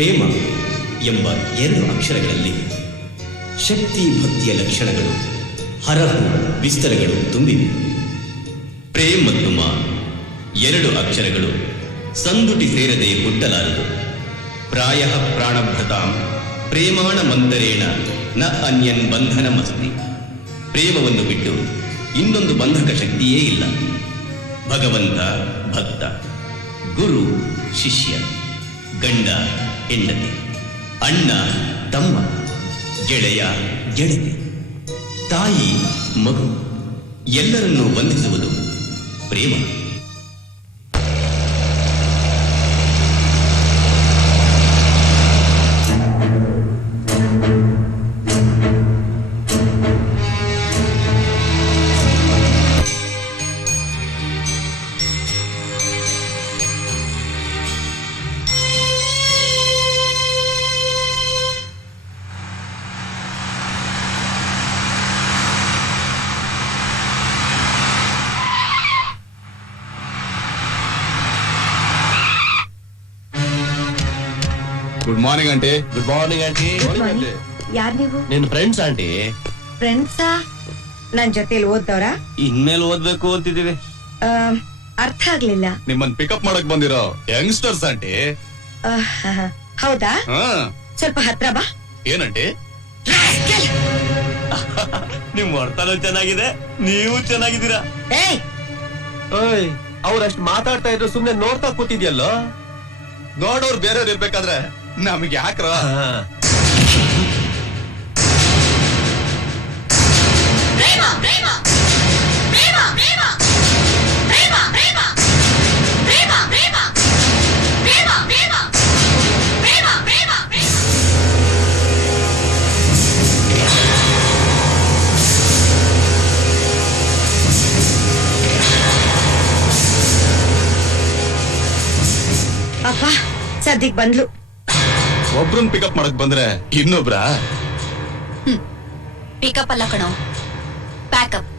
ಪ್ರೇಮ ಎಂಬ ಎರಡು ಅಕ್ಷರಗಳಲ್ಲಿ ಶಕ್ತಿ ಭಕ್ತಿಯ ಲಕ್ಷಣಗಳು ಹರಹು ವಿಸ್ತರಗಳು ತುಂಬಿವೆ. ಪ್ರೇಮ್ ಮತ್ತು ಮಾ ಎರಡು ಅಕ್ಷರಗಳು ಸಂದುಟಿ ಸೇರದೆ ಹುಟ್ಟಲಾರದು. ಪ್ರಾಯ ಪ್ರಾಣಭೃತಾಂ ಪ್ರೇಮಾಣ ಮಂತರೇಣ ನ ಅನ್ಯನ್ ಬಂಧನಮಸ್ತಿ. ಪ್ರೇಮವನ್ನು ಬಿಟ್ಟು ಇನ್ನೊಂದು ಬಂಧಕ ಶಕ್ತಿಯೇ ಇಲ್ಲ. ಭಗವಂತ ಭಕ್ತ, ಗುರು ಶಿಷ್ಯ, ಗಂಡ ಹೆಂಡತಿ, ಅಣ್ಣ ತಮ್ಮ, ಗೆಳೆಯ ಗೆಳತಿ, ತಾಯಿ ಮಗು ಎಲ್ಲರನ್ನೂ ಬಂಧಿಸುವುದು ಪ್ರೇಮ. Good morning aunty. Good morning aunty. ಯಾರ್ ನೀವು? ನಿನ್ ಫ್ರೆಂಡ್ಸ್ ಆಂಟಿ. ಫ್ರೆಂಡ್ಸಾ? ನನ್ ಜೊತೆಲಿ ಓದ್ದವ್ರ? ಇನ್ಮೇಲೆ ಓದ್ಬೇಕು ಅಂತಿದೀವಿ. ಅರ್ಥ ಆಗ್ಲಿಲ್ಲ. ನಿಮ್ಮನ್ ಪಿಕಪ್ ಮಾಡಕ್ ಬಂದಿರೋ ಯಂಗ್ಸ್ಟರ್ಸ್ ಆಂಟಿ. ಹೌದಾ? ಸ್ವಲ್ಪ ಹತ್ರ ಬಾ. ಏನಂಟಿ? ನಿಮ್ ವರ್ತನ ಚೆನ್ನಾಗಿದೆ, ನೀವು ಚೆನ್ನಾಗಿದ್ದೀರಾ. ಏಯ್, ಅವ್ರಷ್ಟ್ ಮಾತಾಡ್ತಾ ಇದ್ರು ಸುಮ್ನೆ ನೋಡ್ತಾ ಕೂತಿದ್ಯಲ್ಲೋ. ನೋಡೋರ್ ಬೇರೆಯವ್ರು ಇರ್ಬೇಕಾದ್ರೆ ನಮ್ಗೆ ಯಾಕ್ರ? ಅಪ್ಪ ಸದ್ಯಕ್ ಬಂದ್ಲು. ಒಬ್ರನ್ ಪಿಕಪ್ ಮಾಡಕ್ ಬಂದ್ರೆ ಇನ್ನೊಬ್ರ? ಪಿಕಪ್ ಅಲ್ಲ ಕಣೋ, ಪ್ಯಾಕಪ್.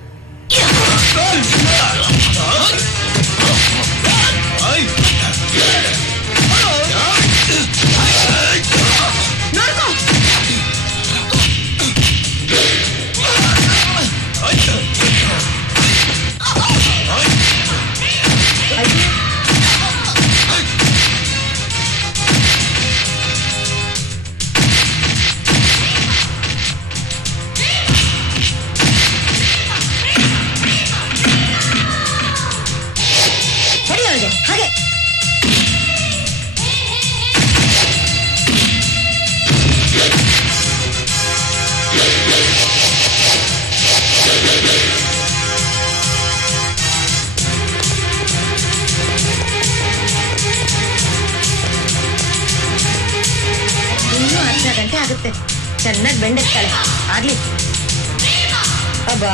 ಹಾಗೆ ಇನ್ನೂ ಅರ್ಧ ಗಂಟೆ ಆಗುತ್ತೆ. ಚೆನ್ನಾಗಿ ಬೆಂಡೆತ್ತಾಳೆ. ಆಗ್ಲಿ. ಅಬ್ಬಾ,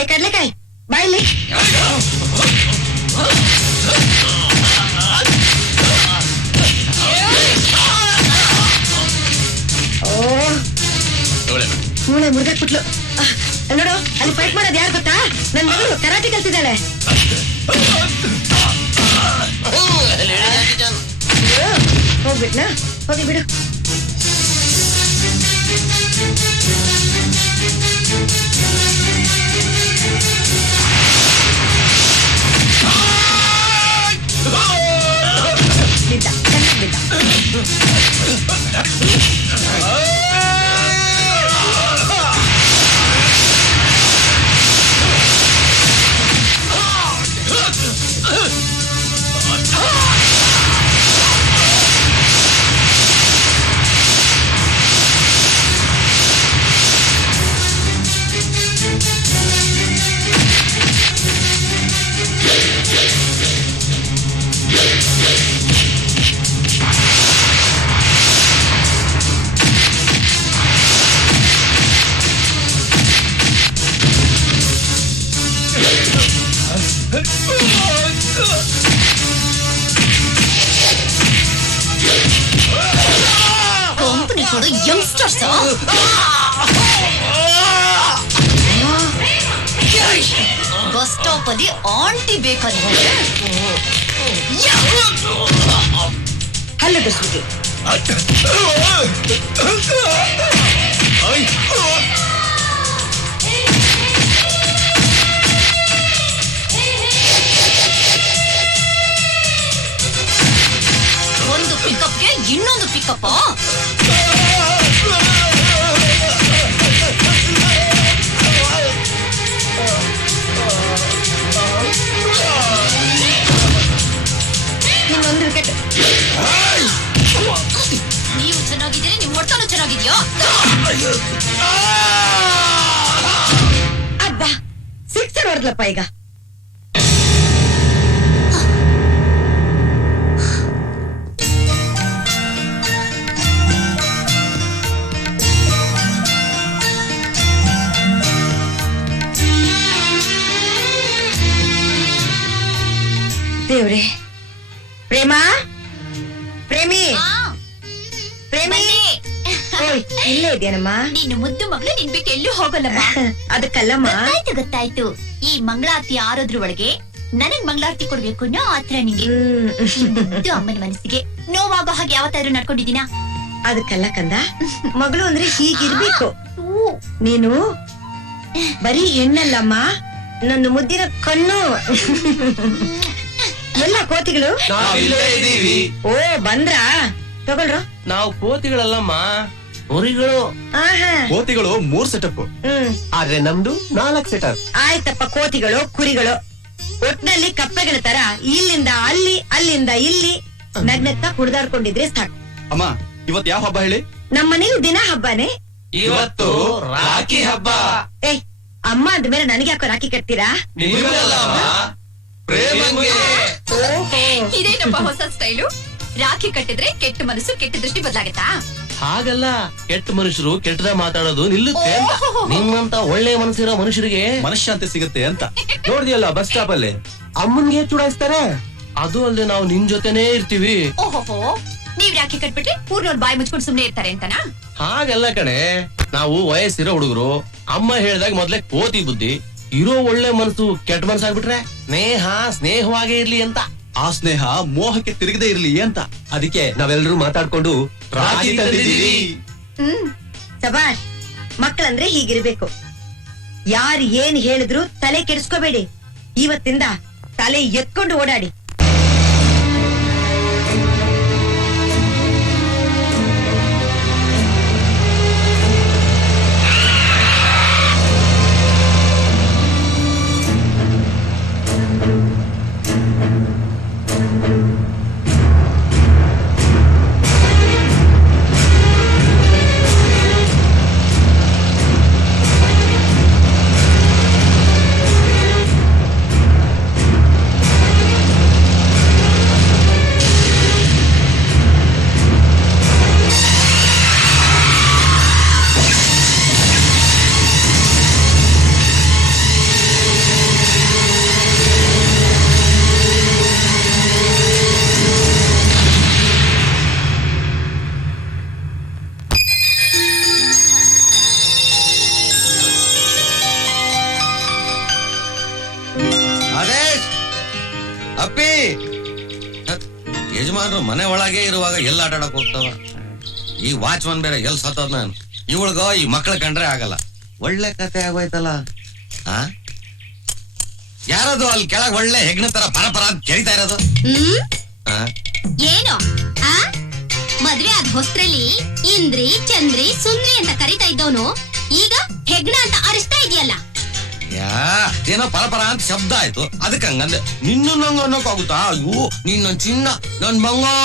ಏ ಕಡ್ಲೆಕಾಯಿ ಬಾಯಿಲಿ. ಮೂಳೆ ಮುರಿದಾಕ್ಬಿಟ್ಲು. ನೋಡು, ಅಲ್ಲಿ ಫೈಟ್ ಮಾಡೋದು ಯಾರು ಗೊತ್ತಾ? ನನ್ ಮಗಳು ಕರಾಟೆ ಕಲ್ತಿದ್ದಾಳೆ. ಹೋಗ್ಬಿಟ್ನಾ? ಹೋಗಿ ಬಿಡು. ಕಂಪನಿ ಕೊಡು ಯಂಗ್ಸ್ಟರ್ಸ್. ಬಸ್ ಸ್ಟಾಪ್ ಅಲ್ಲಿ ಆಂಟಿ ಬೇಕಾದ್ರೆ ಹಲ್ಲದು ಸುದ್ದಿ. ಒಂದು ಪಿಕಪ್ಗೆ ಇನ್ನೊಂದು ಪಿಕಪ್. ಇನ್ನೊಂದು ವಿಕೆಟ್. ನೀವು ಚೆನ್ನಾಗಿದ್ದೀರಿ, ನಿಮ್ ಹೊಟ್ಟನು ಚೆನ್ನಾಗಿದ್ಯಾ? ಅಬ್ಬಾ, ಸಿಕ್ಸರ್ ಹೊಡೆದ್ಲಪ್ಪ ಈಗ. ದೇವ್ರೆ, ಪ್ರೇಮ, ಪ್ರೇಮಿ, ಪ್ರೇಮಿ, ಓಯ್ ಇಲ್ಲೇ ಇದೆಯೇನಮ್ಮ? ನೀನು ಮುದ್ದು ಮಗಳು ನಿನ್ ಬಿಟ್ಟು ಎಲ್ಲೂ ಹೋಗಲ್ಲಮ್ಮ. ಅದಕ್ಕಲ್ಲಮ್ಮ. ಗೊತ್ತಾಯ್ತು ಗೊತ್ತಾಯ್ತು. ಈ ಮಂಗಳಾರತಿ ಆರೋದ್ರ ಒಳಗೆ ನನಗ್ ಮಂಗಳಾರತಿ ಕೊಡ್ಬೇಕು ಅನ್ನೋ ಆತರ ನಿಂಗೆ. ಮುದ್ದು ಅಮ್ಮನ ಮನಸ್ಸಿಗೆ ನೋವಾಗೋ ಹಾಗೆ ಯಾವತ್ತಾದ್ರೂ ನಡ್ಕೊಂಡಿದ್ದೀನಾ? ಅದಕ್ಕಲ್ಲ ಕಂದ, ಮಗಳು ಅಂದ್ರೆ ಹೀಗಿರ್ಬೇಕು. ನೀನು ಬರೀ ಹೆಣ್ಣಲ್ಲಮ್ಮ, ನನ್ನ ಮುದ್ದಿನ ಕಣ್ಣು. ಎಲ್ಲ ಕೋತಿಗಳು ನಾವಿಲ್ಲೇ ಇದೀವಿ. ಓ ಬಂದ್ರಾ? ತಗೊಳ್ರು. ನಾವು ಕೋತಿಗಳಲ್ಲಮ್ಮ, ಹುರಿಗಳು. ಆಹಾ, ಕೋತಿಗಳು 3 ಸೆಟಪ್. ಆದ್ರೆ ನಮ್ದು 4 ಸೆಟಪ್. ಆಯ್ತಪ್ಪ, ಕೋತಿಗಳು ಕುರಿಗಳು ಒಟ್ನಲ್ಲಿ ಕಪ್ಪೆಗಳ ತರ ಇಲ್ಲಿಂದ ಅಲ್ಲಿ ಅಲ್ಲಿಂದ ಇಲ್ಲಿ ನಗ್ನಗ್ತಾ ಕುಡ್ದಾಡ್ಕೊಂಡಿದ್ರೆ ಸಾಕು. ಅಮ್ಮ, ಇವತ್ ಯಾವ ಹಬ್ಬ ಹೇಳಿ? ನಮ್ಮನೇಲಿ ದಿನ ಹಬ್ಬನೇ. ಇವತ್ತು ರಾಖಿ ಹಬ್ಬ. ಏ, ಅಮ್ಮ ಅಂದ್ಮೇಲೆ ನನಗೆ ಯಾಕೋ ರಾಖಿ ಕಟ್ತೀರಾ? ನಿಮಗಲ್ಲಮ್ಮ, ಪ್ರೇಮಂಗೆ. ಇದೇನಪ್ಪ ಹೊಸ ಸ್ಟೈಲು? ರಾಖಿ ಕಟ್ಟಿದ್ರೆ ಕೆಟ್ಟ ಮನಸ್ಸು ಕೆಟ್ಟ ದೃಷ್ಟಿ ಬದಲಾಗತ್ತಾ? ಹಾಗಲ್ಲ, ಕೆಟ್ಟ ಮನುಷ್ಯರು ಕೆಟ್ಟದ ಮಾತಾಡೋದು ನಿಲ್ಲುತ್ತೆ ಅಂತ. ಓಹೋ. ನಿಮ್ಮಂತ ಒಳ್ಳೆ ಮನಸ್ಸಿರೋ ಮನುಷ್ಯರಿಗೆ ಮನಃಶಾಂತಿ ಸಿಗುತ್ತೆ ಅಂತ. ನೋಡ್ದಿಯಲ್ಲ ಬಸ್ ಸ್ಟಾಪ್ ಅಲ್ಲಿ ಅಮ್ಮನ್ಗೆ ಚುಡಾಯಿಸ್ತಾರೆ. ಅದು ಅಲ್ಲದೆ ನಾವು ನಿನ್ ಜೊತೆನೇ ಇರ್ತೀವಿ. ಓಹೋಹೋ, ನೀವ್ ರಾಖಿ ಕಟ್ಬಿಟ್ರೆ ಊರ್ನವ್ರು ಬಾಯಿ ಮುಚ್ಕೊಂಡು ಸುಮ್ನೆ ಇರ್ತಾರೆ ಅಂತನಾ? ಹಾಗಲ್ಲ ಕಣೆ, ನಾವು ವಯಸ್ಸಿರೋ ಹುಡುಗರು. ಅಮ್ಮ ಹೇಳ್ದಾಗ ಮೊದ್ಲೇ ಕೋತಿ ಬುದ್ಧಿ. ಇರೋ ಒಳ್ಳೆ ಮನಸ್ಸು ಕೆಟ್ಟ ಮನಸ್ಸಾಗ್ಬಿಟ್ರೆ ಸ್ನೇಹವಾಗೇ ಇರ್ಲಿ ಅಂತ. ಆ ಸ್ನೇಹ ಮೋಹಕ್ಕೆ ತಿರುಗದೆ ಇರ್ಲಿ ಅಂತ. ಅದಕ್ಕೆ ನಾವೆಲ್ಲರೂ ಮಾತಾಡ್ಕೊಂಡು ರಾಖಿ ತಂದಿದ್ದೀವಿ. ಸಬಾಷ್, ಮಕ್ಕಳಂದ್ರೆ ಹೀಗಿರ್ಬೇಕು. ಯಾರು ಏನ್ ಹೇಳಿದ್ರು ತಲೆ ಕೆಡಿಸ್ಕೋಬೇಡಿ. ಇವತ್ತಿಂದ ತಲೆ ಎತ್ಕೊಂಡು ಓಡಾಡಿ. ಅಪ್ಪಿ, ಯಜಮಾನ್ರು ಮನೆ ಒಳಗೆ ಇರುವಾಗ ಎಲ್ಲ ಆಟಾಡಕ್ ಹೋಗ್ತಾವ. ಈ ವಾಚ್ಮನ್ ಬೇರೆ ಎಲ್ ಸತ್ತೋದ್ ನಾನು. ಇವಳ್ಗ ಈ ಮಕ್ಳ ಕಂಡ್ರೆ ಆಗಲ್ಲ. ಒಳ್ಳೆ ಕತೆ ಆಗೋಯ್ತಲ್ಲ. ಯಾರದು ಅಲ್ಲಿ ಕೆಳಗ್ ಒಳ್ಳೆ ಹೆಗ್ಣ ತರ ಪರಪರ ಅಂತ ಕೇಳ್ತಾ ಇರೋದು? ಏನು ಮದ್ವೆ ಆದ ಹೊಸ್ತ್ರಲ್ಲಿ ಇಂದ್ರಿ ಚಂದ್ರಿ ಸುಂದ್ರಿ ಅಂತ ಕರಿತಾ ಇದ್ದವನು ಈಗ ಹೆಗ್ಣ ಅಂತ ಅರಿಸ್ತಾ ಇದೆಯಲ್ಲ. ಯಾ ಏನೋ ಪರಪರ ಅಂತ ಶಬ್ದ ಆಯ್ತು ಅದಕ್ಕೆ ಹಂಗಂದೆ. ನಿನ್ನ ನಂಗ ಅನ್ನೋಕ್ಕಾಗುತ್ತಾ? ಅಯ್ಯೋ ನೀನ್ ನನ್ ಚಿನ್ನ ನನ್ ಬಂಗಾರ.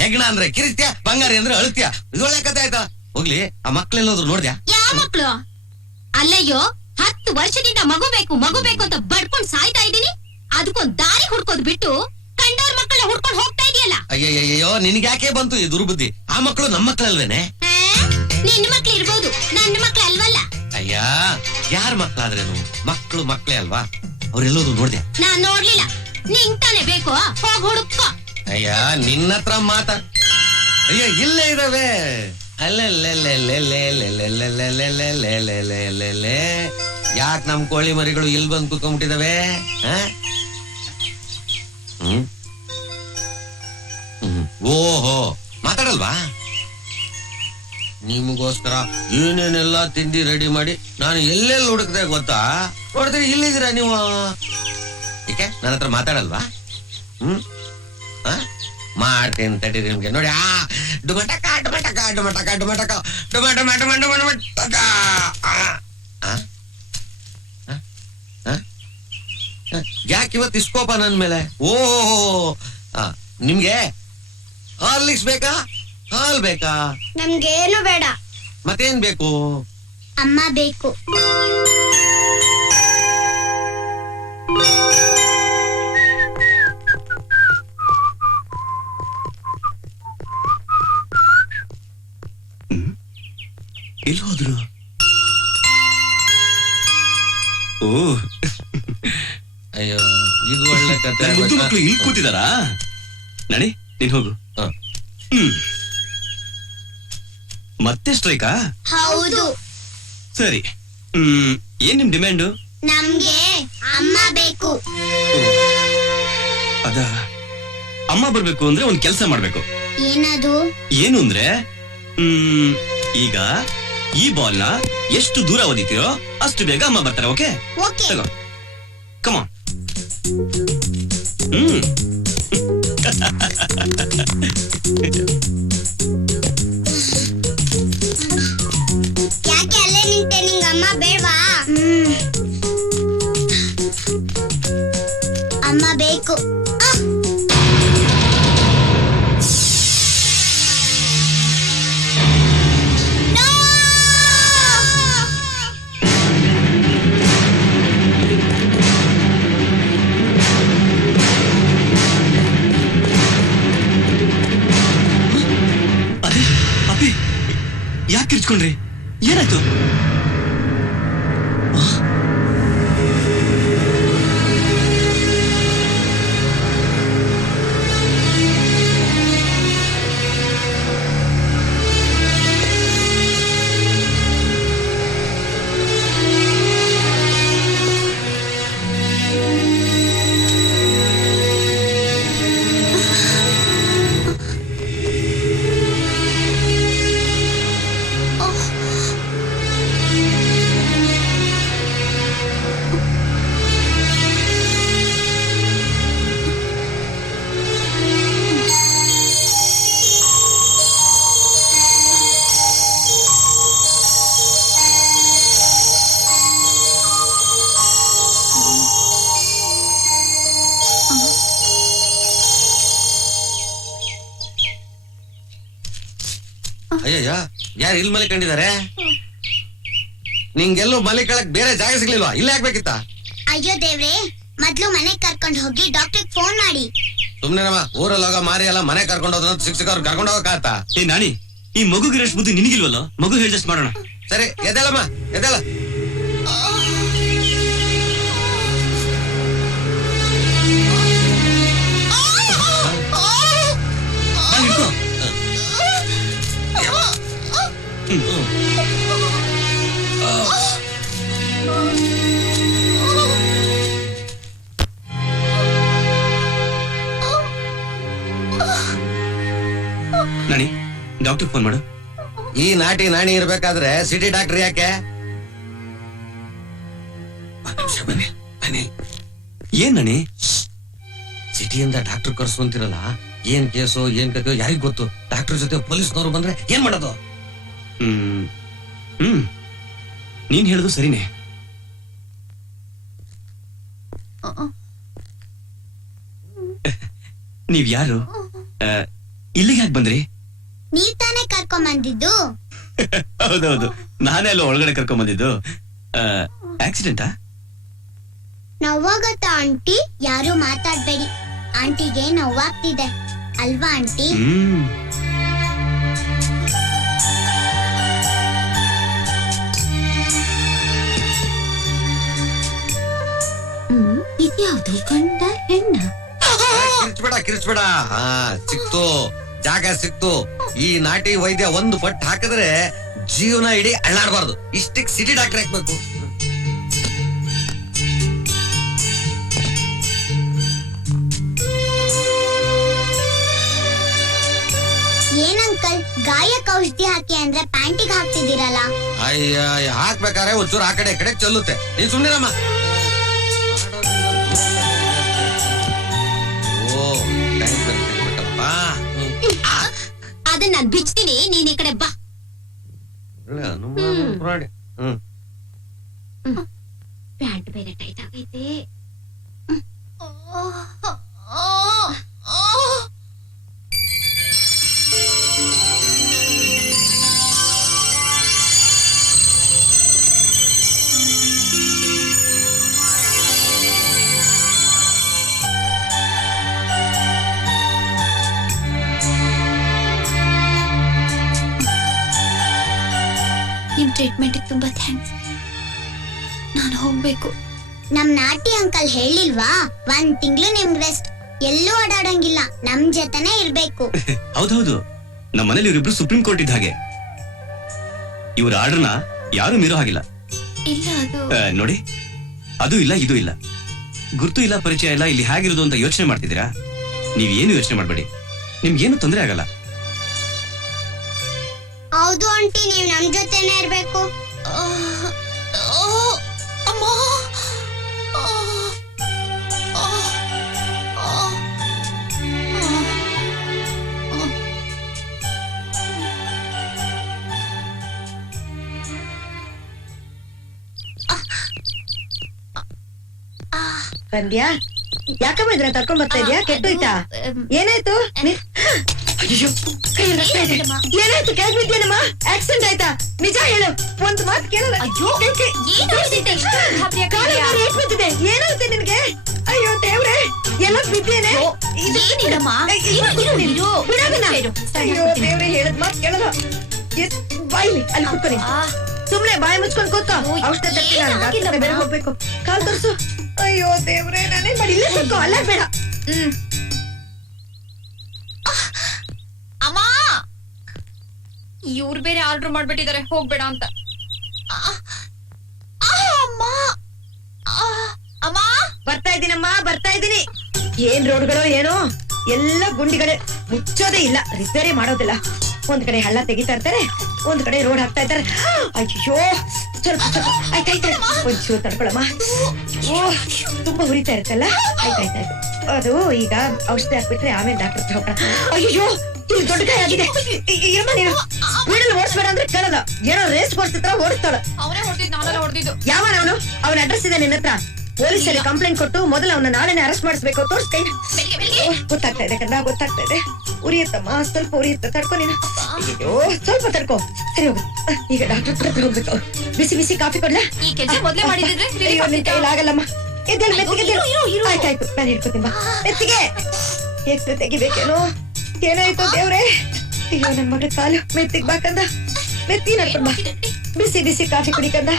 ಹೆಗ್ಣ ಅಂದ್ರೆ ಕಿರಿತ್ಯ, ಬಂಗಾರಿ ಅಂದ್ರೆ ಅಳುತ್ಯ. ಇದೊಳ್ಳೆ ಕತೆ ಆಯ್ತಾ? ಹೋಗ್ಲಿ, ಆ ಮಕ್ಳೆಲ್ಲೋದ್ರು ನೋಡ್ದ್ಯಾ? ಯಾವ ಮಕ್ಳು? ಅಲ್ಲಯ್ಯೋ, 10 ವರ್ಷದಿಂದ ಮಗು ಬೇಕು ಅಂತ ಬಡ್ಕೊಂಡ್ ಸಾಯ್ತಾ ಇದೀನಿ. ಅದಕ್ಕೊಂದ್ ದಾರಿ ಹುಡ್ಕೋದ್ ಬಿಟ್ಟು ಕಂಡವ್ರ ಮಕ್ಕಳ ಹುಡ್ಕೊಂಡ್ ಹೋಗ್ತಾ ಇದೆಯಲ್ಲ. ಅಯ್ಯಯ್ಯೋ ನಿನ್ಗೆ ಯಾಕೆ ಬಂತು ಈ ದುರ್ಬುದ್ಧಿ? ಆ ಮಕ್ಕಳು ನಮ್ಮ ಮಕ್ಕಳಲ್ವೇನೆ? ನಿನ್ನ ಮಕ್ಳು ಇರ್ಬೋದು, ನನ್ನ ಮಕ್ಳು ಅಲ್ವಲ್ಲ. ಅಯ್ಯ ಯಾರ ಮಕ್ಳಾದ್ರೇನು? ಮಕ್ಳು ಮಕ್ಳೇ ಅಲ್ವಾ? ಅವ್ರೆಲ್ಲೋದು ನೋಡ್ದ್ಯಾ? ನಾನ್ ನೋಡ್ಲಿಲ್ಲ. ನಿಂಗ್ ತಾನೇ ಬೇಕು, ಹೋಗ್ ಹುಡುಕೋ. ಅಯ್ಯ ನಿನ್ನ ಹತ್ರ ಅಯ್ಯ ಇಲ್ಲೇ ಇದಾವೆ. ಯಾಕೆ ನಮ್ ಕೋಳಿ ಮರಿಗಳು ಇಲ್ಲಿ ಬಂದು ಕುತ್ಕೊಂಡ್ಬಿಟ್ಟಿದಾವೆ? ಓಹೋ ಮಾತಾಡಲ್ವಾ? ನಿಮಗೋಸ್ಕರ ಏನೇನೆಲ್ಲ ತಿಂಡಿ ರೆಡಿ ಮಾಡಿ ನಾನು ಎಲ್ಲೆಲ್ಲಿ ಹುಡುಕ್ದೆ ಗೊತ್ತಾ? ನೋಡಿದ್ರೆ ಇಲ್ಲಿದ್ದೀರಾ ನೀವು. ಏಕೆ ನನ್ನ ಹತ್ರ ಮಾತಾಡಲ್ವಾ? ಮಾಡ್ತೀನಿ ತಡೀರಿ ನಿಮ್ಗೆ. ನೋಡಿ ಡುಮಟಕ ಡುಮಟಕ ಡುಮಟಕ ಡುಮಟಕ ಡುಮಟ ಮಟ ಮಟ ಮಟ ಮಟಕ. ಯಾಕೆ ಇವತ್ತು ಇಸ್ಕೋಪ ನನ್ ಮೇಲೆ? ಓಹೋ ನಿಮ್ಗೆ ಹಾರ್ಲಿಕ್ಸ್ ಬೇಕಾ? ಹಾಲ್ ಬೇಕಾ? ನಮ್ಗೇನು ಬೇಡ. ಮತ್ತೇನ್ ಬೇಕು? ಅಮ್ಮ ಬೇಕು. ಎಲ್ಲಿ ಹೋದ್ರು? ಓ ಅಯ್ಯೋ ಇದು ಒಳ್ಳೆ ಕತೆ. ಮುದ್ದು ಮಕ್ಕಳು ಇಲ್ಲಿ ಕೂತಿದಾರಾ? ನಡಿ ನೀನ್ ಹೋಗು. ಮತ್ತೆ ಸ್ಟ್ರೈಕಾ? ಹೌದು. ಸರಿ. ಏನ್ ನಿಮ್ ಡಿಮ್ಯಾಂಡು? ನಮ್ಗೆ ಅಮ್ಮ ಬೇಕು. ಅದ ಅಮ್ಮ ಬರ್ಬೇಕು ಅಂದ್ರೆ ಒಂದ್ ಕೆಲ್ಸ ಮಾಡ್ಬೇಕು. ಏನದು? ಏನು ಅಂದ್ರೆ ಈಗ ಈ ಬಾಲ್ ನ ಎಷ್ಟು ದೂರ ಓದಿತೀರೋ ಅಷ್ಟು ಬೇಗ ಅಮ್ಮ ಬರ್ತಾರೆ. ಓಕೆ? ತಗೋ, ಕಮಾನ್. ಯಾಕೆ ಅಲ್ಲೇ ನಿಂತೆ? ನಿಂಗೆ ಅಮ್ಮ ಬೇಡವಾ? ಅಮ್ಮ ಬೇಕು. ಯಾಕೆ ಕಿರ್ಚ್ಕೊಂಡ್ರಿ? ಏನಾಯ್ತು? ಅಯ್ಯಯ್ಯ ಯಾರು ಇಲ್ಲಿ ಮಲಿಕೊಂಡಿದ್ದಾರೆ? ನಿಂಗೆಲ್ಲೂ ಮಲಿಕಳಕ್ ಬೇರೆ ಜಾಗ ಸಿಗ್ಲಿಲ್ವಾ? ಇಲ್ಲೇ ಆಗ್ಬೇಕಿತ್ತ? ಅಯ್ಯೋ ದೇವ್ರೆ, ಮೊದ್ಲು ಮನೆಗ್ ಕರ್ಕೊಂಡ್ ಹೋಗಿ ಡಾಕ್ಟರ್ ಫೋನ್ ಮಾಡಿ. ಸುಮ್ನೆನಮ್ಮ, ಊರಲ್ಲಿ ಹೋಗ ಮಾರಿ ಎಲ್ಲ ಮನೆ ಕರ್ಕೊಂಡು ಹೋದ್ರ ಶಿಕ್ಷಕರು ಕರ್ಕೊಂಡು ಹೋಗಕ್ಕಾಗತ್ತಾ? ಏ ನಾಣಿ, ಈ ಮಗುಗಿರಷ್ಟು ಬುದ್ಧಿ ನಿನಗಿಲ್ವಲ್ಲ? ಮಗು ಹೇಳ್ದಷ್ಟು ಮಾಡೋಣ. ಸರಿ ಎದ್ದೇಳಮ್ಮ, ಎದ್ದೇಳ. ನಾಣಿ, ಡಾಕ್ಟರ್ ಫೋನ್ ಮಾಡು. ಈ ನಾಟಿ ನಾಣಿ ಇರ್ಬೇಕಾದ್ರೆ ಸಿಟಿ ಡಾಕ್ಟರ್ ಯಾಕೆ? ಏನ್ ನಾಣಿ? ಸಿಟಿಯಿಂದ ಡಾಕ್ಟರ್ ಕರ್ಸ್ಕೊಂತಿರಲ್ಲ, ಏನ್ ಕೇಸು ಏನ್ ಕಥೆ ಯಾರಿಗ್ ಗೊತ್ತು? ಡಾಕ್ಟರ್ ಜೊತೆ ಪೊಲೀಸ್ನವ್ರು ಬಂದ್ರೆ ಏನ್ ಮಾಡೋದು? ಹ್ಮ್ ಹ್ಮ್ ನೀನ್ ಹೇಳುದು ಸರಿನೇ. ನೀವ್ ಯಾರು? ಇಲ್ಲಿಗೆ ಯಾಕೆ ಬಂದ್ರಿ? ನೀವ್ ತಾನೇ ಕರ್ಕೊಂಡ್ ಬಂದಿದ್ದು. ಹೌದೌದು, ನಾನೇ ಅಲ್ಲ ಒಳಗಡೆ ಕರ್ಕೊಂಡ್ ಬಂದಿದ್ದು. ಆಕ್ಸಿಡೆಂಟಾ? ನೋವಾಗತ್ತ ಆಂಟಿ? ಯಾರು ಮಾತಾಡ್ಬೇಡಿ. ಆಂಟಿಗೆ ನೋವಾಗ್ತಿದೆ ಅಲ್ವಾ ಆಂಟಿ? ಹ್ಮ್ ಇದ್ಯಾವ್ದು ಗಂಡ ಹೆಣ್ಣ? ಕಿರ್ಚ್ಬೇಡ. ಹಾ, ಸಿಕ್ತು, ಜಾಗ ಸಿಕ್ತು. ಈ ನಾಟಿ ವೈದ್ಯ ಒಂದು ಪಟ್ಟು ಹಾಕಿದ್ರೆ ಜೀವನ ಇಡೀ ಅಳ್ಳಾಡಬಾರ್ದು. ಇಷ್ಟಕ್ಕೆ ಸಿಟಿ ಡಾಕ್ಟರ್ ಹಾಕ್ಬೇಕು. ಏನ್ ಅಂಕಲ್, ಗಾಯಕ್ಕೆ ಔಷಧಿ ಹಾಕಿ ಅಂದ್ರೆ ಪ್ಯಾಂಟಿಗೆ ಹಾಕ್ತಿದ್ದೀರಲ್ಲ? ಅಯ್ಯ, ಹಾಕ್ಬೇಕಾರೆ ಒಂಚೂರು ಆ ಕಡೆ ಈ ಕಡೆ ಚೆಲ್ಲುತ್ತೆ. ನೀನ್ ಸುಮ್ನಿರಮ್ಮ. ಓ, ಟ್ಯಾಂಕ್ ಬಂದ್ ಬಿಟ್ಬಿಟ್ಟಪ್ಪ. ಅದನ್ನ ನಾನ್ ಬಿಚ್ತೀನಿ, ನೀನ್ ಈ ಕಡೆ ಬಾ. ಒಳ್ಳೆ ಅನುಮಾನ ಮಾಡಿ. ಪ್ಯಾಂಟ್ ಬೇರೆ ಟೈಟ್ ಆಗೈತೆ. ನಿಮ್ ಟ್ರೀಟ್ಮೆಂಟ್ ತುಂಬಾ ಥ್ಯಾಂಕ್ಸ್. ನಾನು ಹೋಗ್ಬೇಕು. ನಮ್ ನಾಟಿ ಅಂಕಲ್ ಹೇಳಿಲ್ವಾ, 1 ತಿಂಗಳು ನಿಮ್ಗ್ ರೆಸ್ಟ್, ಎಲ್ಲೂ ಓಡಾಡಂಗಿಲ್ಲ, ನಮ್ ಜೊತೆನೆ ಇರ್ಬೇಕು. ಹೌದೌದು, ನಮ್ಮ ಮನೇಲಿ ಇವರಿಬ್ರು ಸುಪ್ರೀಂ ಕೋರ್ಟ್ ಇದ್ದ ಹಾಗೆ. ಇವ್ರ ಆರ್ಡರ್ನ ಯಾರು ಮೀರೋ ಹಾಗಿಲ್ಲ. ಇಲ್ಲ, ಅದು ನೋಡಿ, ಅದು ಇಲ್ಲ ಇದು ಇಲ್ಲ, ಗುರ್ತು ಇಲ್ಲ ಪರಿಚಯ ಇಲ್ಲ, ಇಲ್ಲಿ ಹೇಗಿರೋದು ಅಂತ ಯೋಚನೆ ಮಾಡ್ತಿದ್ದೀರಾ? ನೀವೇನು ಯೋಚನೆ ಮಾಡ್ಬೇಡಿ, ನಿಮ್ಗೇನು ತೊಂದರೆ ಆಗಲ್ಲ. ಹೌದು ಆಂಟಿ, ನೀವ್ ನಮ್ ಜೊತೆನೆ ಇರ್ಬೇಕು. ಅಮ್ಮ. ಬಂದ್ಯಾ? ಯಾಕಮ್ಮ ಇದ್ರ ಕರ್ಕೊಂಡ್ ಬರ್ತಾ ಇದ್ಯಾ? ಕೆಟ್ಟೋಯ್ತಾ? ಏನಾಯ್ತು? ಅಯ್ಯೋ, ಕೈ ರಕ್ತ ಇದೆ. ಏನಾಯ್ತು? ಕೆಳಗ್ ಬಿದ್ಯೇನಮ್ಮ? ಆಕ್ಸಿಡೆಂಟ್ ಆಯ್ತಾ? ನಿಜ ಹೇಳು, ಒಂದ್ ಮಾತು ಕೇಳಲ್ಲ. ಅಯ್ಯೋ, ಏನಾಯ್ತು? ಇಷ್ಟು ಗಾಬರಿ ಆಗ್ತಿದ್ಯಾ? ಕಾಲು ಏಟ್ ಬಿದ್ದಿದೆ. ಏನಾಯ್ತು ನಿನ್ಗೆ? ಅಯ್ಯೋ ದೇವ್ರೆ, ಎಲ್ಲ ಬಿದ್ದೇನೆ. ಏನಿಲ್ಲಮ್ಮ, ಇರು. ಬಿಡೋದನ್ನ. ಇರು. ಅಯ್ಯೋ ದೇವ್ರೆ, ಹೇಳದ್ ಮಾತು ಕೇಳಲ್ಲ. ಬಾಯ್ಲಿ ಅಲ್ಲಿ ಕುತ್ಕೊನಿ. ಸುಮ್ನೆ ಬಾಯಿ ಮುಚ್ಕೊಂಡ್ ಕೂತ್ಕೋ. ಔಷಧ ತರ್ತೀನಿ ನಾನು, ಡಾಕ್ಟರ್ ಬೇರೆ ಹೋಗ್ಬೇಕು. ಕಾಲ್ ತೋರ್ಸು. ಅಯ್ಯೋ ದೇವ್ರೆ, ನಾನೇನ್ ಮಾಡಿ? ಇಲ್ಲೇ ಕೂತ್ಕೋ, ಅಲ್ಲ ಬೇಡ. ಅಮ್ಮ, ಇವ್ರು ಬೇರೆ ಆರ್ಡರ್ ಮಾಡ್ಬಿಟ್ಟಿದ್ದಾರೆ ಹೋಗ್ಬೇಡ ಅಂತ. ಅಮ್ಮ, ಬರ್ತಾ ಇದೀನಮ್ಮ, ಬರ್ತಾ ಇದೀನಿ. ಏನ್ ರೋಡ್ಗಳು ಏನೋ, ಎಲ್ಲ ಗುಂಡಿಗಳೇ, ಮುಚ್ಚೋದೇ ಇಲ್ಲ, ರಿಪೇರಿ ಮಾಡೋದಿಲ್ಲ. ಒಂದ್ ಕಡೆ ಹಳ್ಳ ತೆಗಿತಾ ಇರ್ತಾರೆ, ಒಂದ್ ಕಡೆ ರೋಡ್ ಹಾಕ್ತಾ ಇರ್ತಾರೆ. ಅಯ್ಯೋ, ಸ್ವಲ್ಪ ಸ್ವಲ್ಪ ಆಯ್ತಾಯ್ತು, ಒಂಚೂರು ತಡ್ಕೊಳಮ್ಮ. ಓ, ತುಂಬಾ ಹುರಿತಾ ಇರುತ್ತಲ್ಲ. ಆಯ್ತಾಯ್ತಾಯ್ತು, ಅದು ಈಗ ಔಷಧಿ ಹಾಕ್ಬಿಟ್ರೆ ಆಮೇಲೆ ಡಾಕ್ಟರ್ ಹತ್ರ ಹೋಗೋಣ. ಅಯ್ಯೋ, ಇಲ್ಲಿ ದೊಡ್ಡ ಗಾಯ ಆಗಿದೆ. ಏನಮ್ಮ ನೀನು ಸ್ಪೀಡಲ್ಲಿ ಓಡಿಸ್ಬೇಡ ಅಂದ್ರೆ ಕೇಳಲ್ಲ. ಏನೋ ರೇಸ್ ಕೋರ್ಸ್ ತರ ಓಡಿಸ್ತಾಳ. ಅವನೇ ಹೊಡೆದಿದ್ದು, ನಾನೆಲ್ಲ ಹೊಡೆದಿದ್ದು. ಯಾವನ ಅವನು? ಅವನ ಅಡ್ರೆಸ್ ಇದೆ ನಿನ್ನ ಹತ್ರ? ಪೊಲೀಸಲ್ಲಿ ಕಂಪ್ಲೇಂಟ್ ಕೊಟ್ಟು ಮೊದಲು ಅವನ ನಾಳೆನೆ ಅರೆಸ್ಟ್ ಮಾಡಿಸ್ಬೇಕು. ತೋರ್ಸ್ ಕೈ. ಗೊತ್ತಾಗ್ತಾ ಇದೆ ಕಂದ, ಗೊತ್ತಾಗ್ತಾ ಇದೆ. ಉರಿಯತ್ತಮ್ಮ, ಸ್ವಲ್ಪ ಉರಿಯುತ್ತ, ತಡ್ಕೊ ನೀನು. ಅಯ್ಯೋ, ಸ್ವಲ್ಪ ತಡ್ಕೊ. ಸರಿ ಹೋಗು, ಈಗ ಡಾಕ್ಟರ್ ಹತ್ರ ಹೋಗ್ಬೇಕು. ಬಿಸಿ ಬಿಸಿ ಕಾಫಿ ಕೊಡ್ಲಾ? ಈ ಕೆಲ್ಸ ಮೊದ್ಲೇ ಮಾಡಿದ್ರೆ ಅಯ್ಯೋ, ನಿನ್ ಕೈಲಿ ಆಗಲ್ಲಮ್ಮ. ಎದ್ದೇಳು, ಮೆತ್ತಿಗೆ ಎದ್ದೇಳು. ಆಯ್ತಾಯ್ತು, ನಾನು ಹಿಡ್ಕೊತೀನಿ ಬಾ. ಮೆತ್ತಿಗೆ ಎಷ್ಟು ತೆಗಿಬೇಕೇನೋ? ಏನಾಯ್ತು ದೇವ್ರೆ? ಅಯ್ಯೋ, ನನ್ ಮಗ ಕಾಲು. ಮೆತ್ತಿಗೆ ಬಾ ಕಂದ, ಮೆತ್ತಿ ನಡ್ಕೊಂಡ್ ಬಾ. ಬಿಸಿ ಬಿಸಿ ಕಾಫಿ ಕುಡಿ ಕಂದ.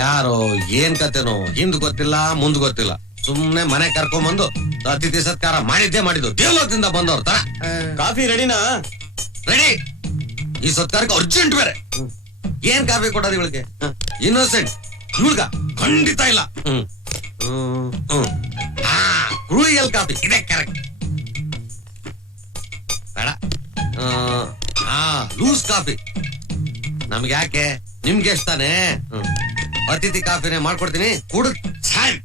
ಯಾರೋ ಏನ್ ಕತೆನೋ, ಹಿಂದ್ ಗೊತ್ತಿಲ್ಲ ಮುಂದ್ ಗೊತ್ತಿಲ್ಲ, ಸುಮ್ನೆ ಮನೆ ಕರ್ಕೊಂಬಂದು ಅತಿಥಿ ಸತ್ಕಾರ ಮಾಡಿದ್ದು ದೇವಲೋಕದಿಂದ ಬಂದವ್ರ ತರ. ಕಾಫಿ ರೆಡಿನಾ? ರೆಡಿ. ಈ ಸತ್ಕಾರಕ್ಕೆ ಅರ್ಜೆಂಟ್ ಬೇರೆ. ಏನ್ ಕಾಫಿ ಕೊಡೋದು ಇವಳಿಗೆ? ಇನ್ನೋಸೆಂಟ್ ಇವಳ್ಗ ಖಂಡಿತ ಇಲ್ಲ. ಕ್ರೂಯಲ್ ಕಾಫಿ ಇದೆ ಕರೆಕ್ಟ್. ಬೇಡ, ಲೂಸ್ ಕಾಫಿ ನಮ್ಗೆ ಯಾಕೆ ನಿಮ್ಗೆ ಎಷ್ಟಾನೆ ಅತಿಥಿ ಕಾಫಿನೇ ಮಾಡ್ಕೊಡ್ತೀನಿ ಕುಡು ಛಾಯ್.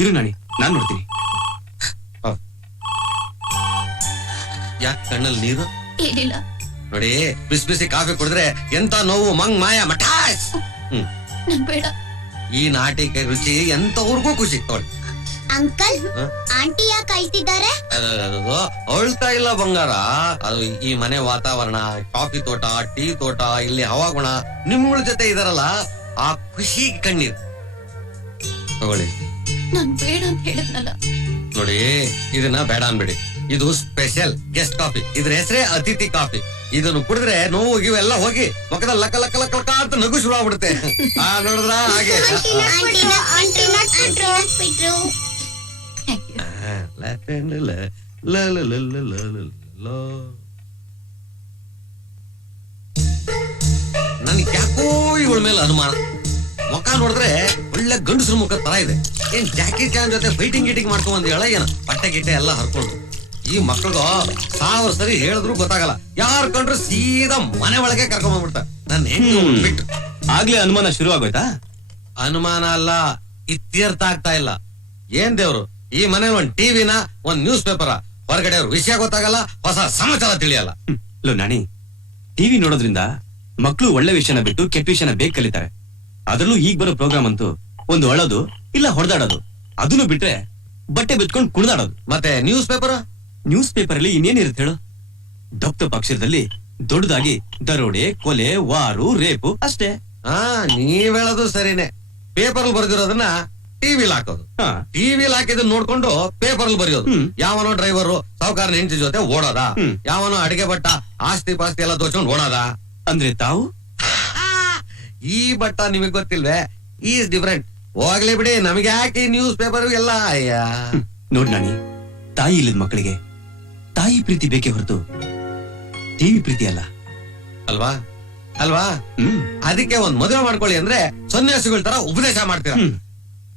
ಇರು ನಾಣಿ, ನಾನ್ ನೋಡ್ತೀನಿ. ಯಾಕೆ ಕಣ್ಣಲ್ಲಿ ನೀರು? ಏನಿಲ್ಲ. ನೋಡಿ, ಬಿಸಿ ಬಿಸಿ ಕಾಫಿ ಕುಡಿದ್ರೆ ಎಂತ ನೋವು ಮಂಗ್ ಮಾಯ ಮಠಾಸ್. ನಂಗ್ ಬೇಡ. ಈ ನಾಟಿಕೆ ರುಚಿ ಎಂತವ್ರಿಗೂ ಖುಷಿ. ತಗೊಳ್ಳಿ. ಅಂಕಲ್ ಹ? ಆಂಟಿ ಯಾಕೆ ಅಳ್ತಿದ್ದಾರೆ? ಅದು ಅಳ್ತಾ ಇಲ್ಲ ಬಂಗಾರ, ಅದು ಈ ಮನೆ ವಾತಾವರಣ, ಕಾಫಿ ತೋಟ, ಟೀ ತೋಟ, ಇಲ್ಲಿ ಹವಾಗುಣ ನಿಮ್ಗಳ ಜೊತೆ ಇದಾರಲ್ಲ, ಆ ಖುಷಿ ಕಣ್ಣೀರ್. ತಗೊಳ್ಳಿ. ನಂಗ್ ಬೇಡ ಅಂತ ಹೇಳಿದ್ನಲ್ಲ. ನೋಡಿ, ಇದನ್ನ ಬೇಡ ಅನ್ಬಿಡಿ. ಇದು ಸ್ಪೆಷಲ್ ಗೆಸ್ಟ್ ಕಾಫಿ. ಇದ್ರ ಹೆಸರೇ ಅತಿಥಿ ಕಾಫಿ. ಇದನ್ನು ಕುಡಿದ್ರೆ ನೋವು ಇವೆಲ್ಲ ಹೋಗಿ ಮುಖದ ಲಕ್ಕ ಲಕ್ಕ ಲಕ್ಕ ಲಕ್ಕ ಅಂತ ನಗು ಶುರು ಆಗ್ಬಿಡುತ್ತೆ. ನೋಡಿದ್ರ ಹಾಗೆ. Thank you. ನನ್ಗೆ ಯಾಕೋ ಇವಳ ಮೇಲೆ ಅನುಮಾನ. ಮುಖ ನೋಡಿದ್ರೆ ಒಳ್ಳೆ ಗಂಡಸ್ರ ಮುಖ ತರ ಇದೆ. ಏನ್ ಜಾಕಿ ಚಾನ್ ಜೊತೆ ಫೈಟಿಂಗ್ ಗೀಟಿಂಗ್ ಮಾಡ್ಕೊಂಡ್ ಬಂದ್ ಹೇಳ ಏನ, ಬಟ್ಟೆ ಗಿಟ್ಟೆ ಎಲ್ಲ ಹರ್ಕೊಂಡು. ಈ ಮಕ್ಳಿಗೂ 1000 ಸರಿ ಹೇಳಿದ್ರು ಗೊತ್ತಾಗಲ್ಲ. ಯಾರು ಕಂಡ್ರು ಸೀದಾ ಮನೆ ಒಳಗೆ ಕರ್ಕೊಂಡ್ ಬಂದ್ಬಿಡ್ತಾರೆ. ನನ್ನ ಹೆಂಗ್ ಬಿಟ್ಟು. ಆಗ್ಲೇ ಅನುಮಾನ ಶುರು ಆಗೋಯ್ತಾ? ಅನುಮಾನ ಅಲ್ಲ, ಇತ್ಯರ್ಥ ಆಗ್ತಾ ಇಲ್ಲ. ಏನ್ ದೇವ್ರು, ಈ ಮನೇಲಿ ಒಂದ್ ಟಿವಿನ ಒಂದ್ ನ್ಯೂಸ್ ಪೇಪರ್, ಹೊರಗಡೆ ಅವ್ರ ವಿಷಯ ಗೊತ್ತಾಗಲ್ಲ, ಹೊಸ ಸಮಾಚಾರ ತಿಳಿಯಲ್ಲ. ಲೋ ನಾಣಿ, ಟಿವಿ ನೋಡೋದ್ರಿಂದ ಮಕ್ಳು ಒಳ್ಳೆ ವಿಷಯನ ಬಿಟ್ಟು ಕೆಟ್ಟ ವಿಷಯನ ಬೇಗ ಕಲಿತಾರೆ. ಅದ್ರಲ್ಲೂ ಈಗ ಬರೋ ಪ್ರೋಗ್ರಾಮ್ ಅಂತೂ ಒಂದು ಅಳೋದು ಇಲ್ಲ ಹೊಡೆದಾಡೋದು, ಅದನ್ನು ಬಿಟ್ರೆ ಬಟ್ಟೆ ಬಿತ್ಕೊಂಡು ಕುಣಿದಾಡೋದು. ಮತ್ತೆ ನ್ಯೂಸ್ ಪೇಪರ್ ಅಲ್ಲಿ ಇನ್ನೇನಿರುತ್ತೆ ಹೇಳು? ದಪ್ಪ ಅಕ್ಷರದಲ್ಲಿ ದೊಡ್ಡದಾಗಿ ದರೋಡೆ, ಕೊಲೆ, ವಾರು, ರೇಪು ಅಷ್ಟೇ. ನೀವ್ ಹೇಳೋದು ಸರಿನೇ. ಪೇಪರ್ ಬರ್ದಿರೋದನ್ನ ಟಿವಿಲ್ ಹಾಕೋದು, ಟಿವಿಲ್ ಹಾಕಿದನ್ನ ನೋಡ್ಕೊಂಡು ಪೇಪರ್ ಬರೆಯೋದು. ಯಾವನೋ ಡ್ರೈವರು ಸಾವುಕಾರನ ಹೆಂಡತಿ ಜೊತೆ ಓಡೋದ, ಯಾವನೋ ಅಡಿಗೆ ಭಟ್ಟ ಆಸ್ತಿ ಪಾಸ್ತಿ ಎಲ್ಲ ದೋಚ್ಕೊಂಡು ಓಡೋದ. ಅಂದ್ರೆ ತಾವು ಈ ಭಟ್ಟ ನಿಮಗ್ ಗೊತ್ತಿಲ್ವೇ? Is different. ಹೋಗ್ಲಿ ಬಿಡಿ, ನಮಗೆ ಯಾಕೆ ನ್ಯೂಸ್ ಪೇಪರ್ ಎಲ್ಲ. ಅಯ್ಯ ನೋಡ್ ನಾಣಿ, ತಾಯಿ ಇಲ್ಲದ ಮಕ್ಕಳಿಗೆ ತಾಯಿ ಪ್ರೀತಿ ಬೇಕೇ ಹೊರತು ಟಿವಿ ಪ್ರೀತಿ ಅಲ್ಲ. ಅಲ್ವಾ ಅಲ್ವಾ? ಅದಕ್ಕೆ ಒಂದ್ ಮದುವೆ ಮಾಡ್ಕೊಳ್ಳಿ ಅಂದ್ರೆ ಸನ್ಯಾಸಿಗಳ ತರ ಉಪದೇಶ ಮಾಡ್ತೀರ.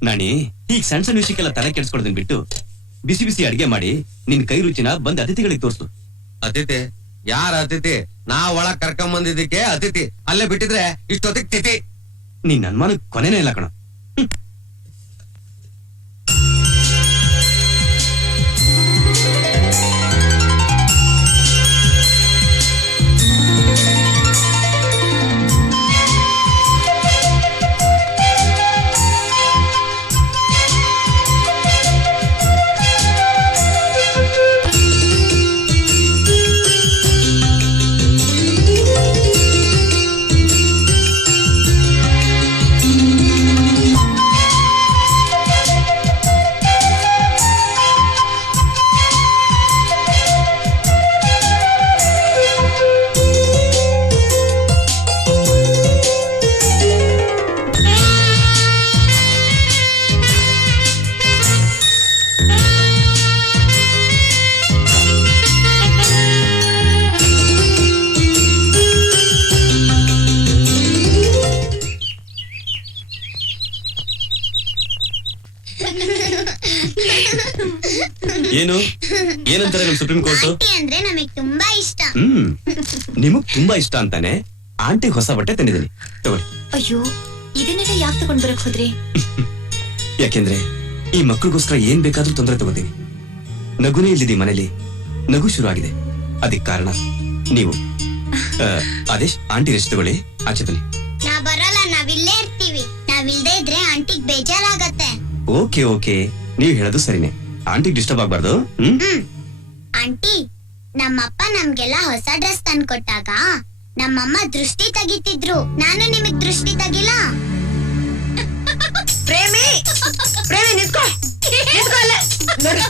ನಾಣಿ, ಈಗ ಸಣ್ಣ ಸಣ್ಣ ವಿಷಯಕ್ಕೆಲ್ಲ ತಲೆ ಕೆಡ್ಸ್ಕೊಡೋದನ್ ಬಿಟ್ಟು ಬಿಸಿ ಬಿಸಿ ಅಡಿಗೆ ಮಾಡಿ ನಿನ್ ಕೈ ರುಚಿನ ಬಂದ್ ಅತಿಥಿಗಳಿಗೆ ತೋರ್ಸು. ಅತಿಥಿ? ಯಾರ ಅತಿಥಿ? ನಾವ್ ಒಳಗ್ ಕರ್ಕೊಂಡ್ ಬಂದಿದ್ದಕ್ಕೆ ಅತಿಥಿ. ಅಲ್ಲೇ ಬಿಟ್ಟಿದ್ರೆ ಇಷ್ಟೊತ್ತಿಗೆ ತಿಥಿ. ನಿನ್ ಅನುಮಾನ ಕೊನೆನೇ ಇಲ್ಲ ಕಣ. ಏನು ಏನಂತಾರೆ ನಮ್ ಸುಪ್ರೀಂ ಕೋರ್ಟ್? ಆಂಟಿ ಅಂದ್ರೆ ನಮಗ್ ತುಂಬಾ ಇಷ್ಟ. ನಿಮಗ್ ತುಂಬಾ ಇಷ್ಟ ಅಂತಾನೆ ಆಂಟಿ ಹೊಸ ಬಟ್ಟೆ ತಂದಿದ್ದೀನಿ, ತಗೊಳ್ಳಿ. ಅಯ್ಯೋ, ಇದನ್ನೆಲ್ಲ ಯಾಕೆ ತಗೊಂಡ್ ಬರಕ್ ಹೋದ್ರಿ? ಯಾಕೆಂದ್ರೆ ಈ ಮಕ್ಕಳಿಗೋಸ್ಕರ ಏನ್ ಬೇಕಾದ್ರೂ ತೊಂದರೆ ತಗೋತೀನಿ. ನಗುನೇ ಇಲ್ಲಿದೆ ಮನೇಲಿ, ನಗು ಶುರು ಆಗಿದೆ. ಅದಕ್ಕೆ ಕಾರಣ ನೀವು. ಆದೇಶ್, ಆಂಟಿ ರೆಸ್ಟ್ ತಗೊಳ್ಳಿ, ಆಚೆ ಬನ್ನಿ. ನಾ ಬರಲ್ಲ, ನಾವಿಲ್ಲೇ ಇರ್ತೀವಿ. ನಾವಿಲ್ದೇ ಇದ್ರೆ ಆಂಟಿಗ್ ಬೇಜಾರಾಗತ್ತೆ. ಓಕೆ ಓಕೆ, ನೀವ್ ಹೇಳೋದು ಸರಿನೇ. ಆಂಟಿಗೆ ಡಿಸ್ಟರ್ಬ್ ಆಗ್ಬಾರ್ದು. ಆಂಟಿ, ನಮ್ಮಪ್ಪ ನಮ್ಗೆಲ್ಲ ಹೊಸ ಡ್ರೆಸ್ ತಂದ್ಕೊಟ್ಟಾಗ ನಮ್ಮಮ್ಮ ದೃಷ್ಟಿ ತೆಗಿತಿದ್ರು. ನಾನು ನಿಮಗ್ ದೃಷ್ಟಿ ತೆಗಿಲ್ಲ. ಪ್ರೇಮಿ, ಪ್ರೇಮಿ ನಿಂತ್ಕೋ, ನಿಂತ್ಕೋ ಅಲ್ಲೇ. ನೋಡು,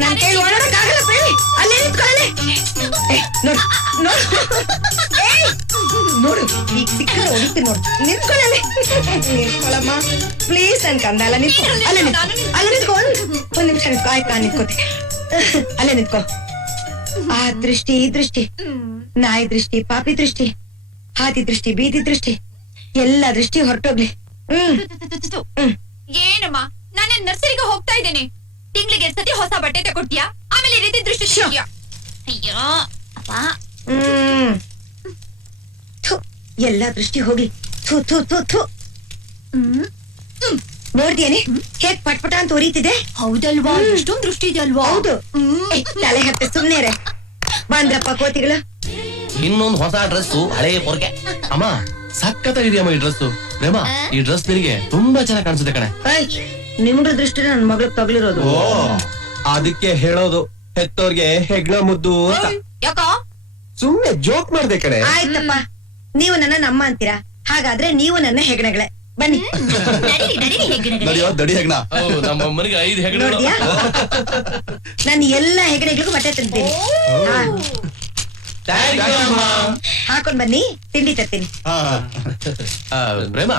ನನ್ ಕೈ ಓಡೋಡಕ್ಕಾಗಲ್ಲ ಪ್ರೇಮಿ. ಅಲ್ಲೇ ನಿಂತ್ಕೊಳ್ಳೆ. ನೋಡು ನೋಡು, ನೋಡು, ಈಗ ಸಿಕ್ಕರೆ ಹೊಡಿತೀನಿ ನೋಡು. ನಿಂತ್ಕೊಳ್ಳೆ, ನಿಂತ್ಕೊಳ್ಳಮ್ಮ ಪ್ಲೀಸ್. ನನ್ ಕಂದ ಅಲ್ಲ, ನಿಂತ್ಕೊ. ಅಲ್ಲೇ ನಿಂತ್ಕೊ, ಅಲ್ಲೇ ನಿಂತ್ಕೊ. ಒಂದ್ ನಿಮಿಷ ನಿಂತ್ಕೊ. ಆಯ್ತು, ನಾನು ನಿಂತ್ಕೋತೀನಿ. ಅಲ್ಲೇ ನಿಂತ್ಕೊ. ಆ ದೃಷ್ಟಿ, ಈ ದೃಷ್ಟಿ, ನಾಯಿ ದೃಷ್ಟಿ, ಪಾಪಿ ದೃಷ್ಟಿ, ಹಾದಿ ದೃಷ್ಟಿ, ಬೀದಿ ದೃಷ್ಟಿ, ಎಲ್ಲ ದೃಷ್ಟಿ ಹೊರಟೋಗ್ಲಿ. ಏನಮ್ಮ ನಾನು ನರ್ಸರಿಗೆ ಹೋಗ್ತಾ ಇದ್ದೇನೆ. ತಿಂಗಳಿಗೆ 2 ಸತಿ ಹೊಸ ಬಟ್ಟೆ ತಗೊಡ್ತೀಯಾ, ಆಮೇಲೆ ಈ ರೀತಿ ದೃಷ್ಟಿ ತೆಗಿತೀಯಾ? ಅಯ್ಯೋ ಅಪ್ಪ. ಥು, ಎಲ್ಲ ದೃಷ್ಟಿ ಹೋಗ್ಲಿ. ಥು ಥು ಥು ಥು. ನೋಡ್ದೇನೆ ಹೇಗ್ ಪಟ್ಪಟ ಅಂತ ಉರಿತಿದೆ. ಹೌದಲ್ವಾ, ಇಷ್ಟೊಂದು ದೃಷ್ಟಿ ಇದೆ ಅಲ್ವಾ? ಹೌದು. ಏ, ತಲೆ ಹತ್ತೆ ಸುಮ್ನೆ ಬಂದ್ರಪ್ಪ ಕೋತಿಗಳು. ಇನ್ನೊಂದು ಹೊಸ ಡ್ರೆಸ್ ಹಳೆ ಪೊರ್ಕೆ. ಅಮ್ಮ ಸಖತ್ತಾಗಿದೆಯಮ್ಮ ಈ ಡ್ರೆಸ್. ಪ್ರೇಮ, ಈ ಡ್ರೆಸ್ ನಿನಗೆ ತುಂಬಾ ಚೆನ್ನಾಗಿ ಕಾಣಿಸುತ್ತೆ ಕಣೆ. ನಿಮ್ಗಳ ದೃಷ್ಟಿ ನನ್ ಮಗ್ಳಗ್ ತಗ್ಲಿರೋದು. ಓ ಅದಕ್ಕೆ ಹೇಳೋದು ಹೆತ್ತೋರ್ಗೆ ಹೆಗ್ಣ ಮುದ್ದು ಅಂತ. ಯಾಕ? ಸುಮ್ನೆ ಜೋಕ್ ಮಾಡ್ದೆ ಕಣೆ. ಆಯ್ತಪ್ಪ, ನೀವು ನನ್ನ ನಮ್ಮ ಅಂತೀರಾ, ಹಾಗಾದ್ರೆ ನೀವು ನನ್ನ ಹೆಗಣಗಳೇ. ಬನ್ನಿ. ನಡೀರಿ ನಡೀರಿ ಹೆಗ್ಗಣಗಳೇ. ನಡೆಯೋ ದಡಿ ಹೆಗ್ಣ. ನಮ್ಮ ಅಮ್ಮನಿಗೆ 5 ಹೆಗಡೆಗಳು. ನೋಡ್ದ್ಯಾ, ನಾನು ಎಲ್ಲಾ ಹೆಗಣೆಗಳಿಗೂ ಬಟ್ಟೆ ತಂದಿದ್ದೀನಿ. ಹಾಕೊಂಡ್ ಬನ್ನಿ, ತಿಂಡಿ ತರ್ತೀನಿ. ಪ್ರೇಮ,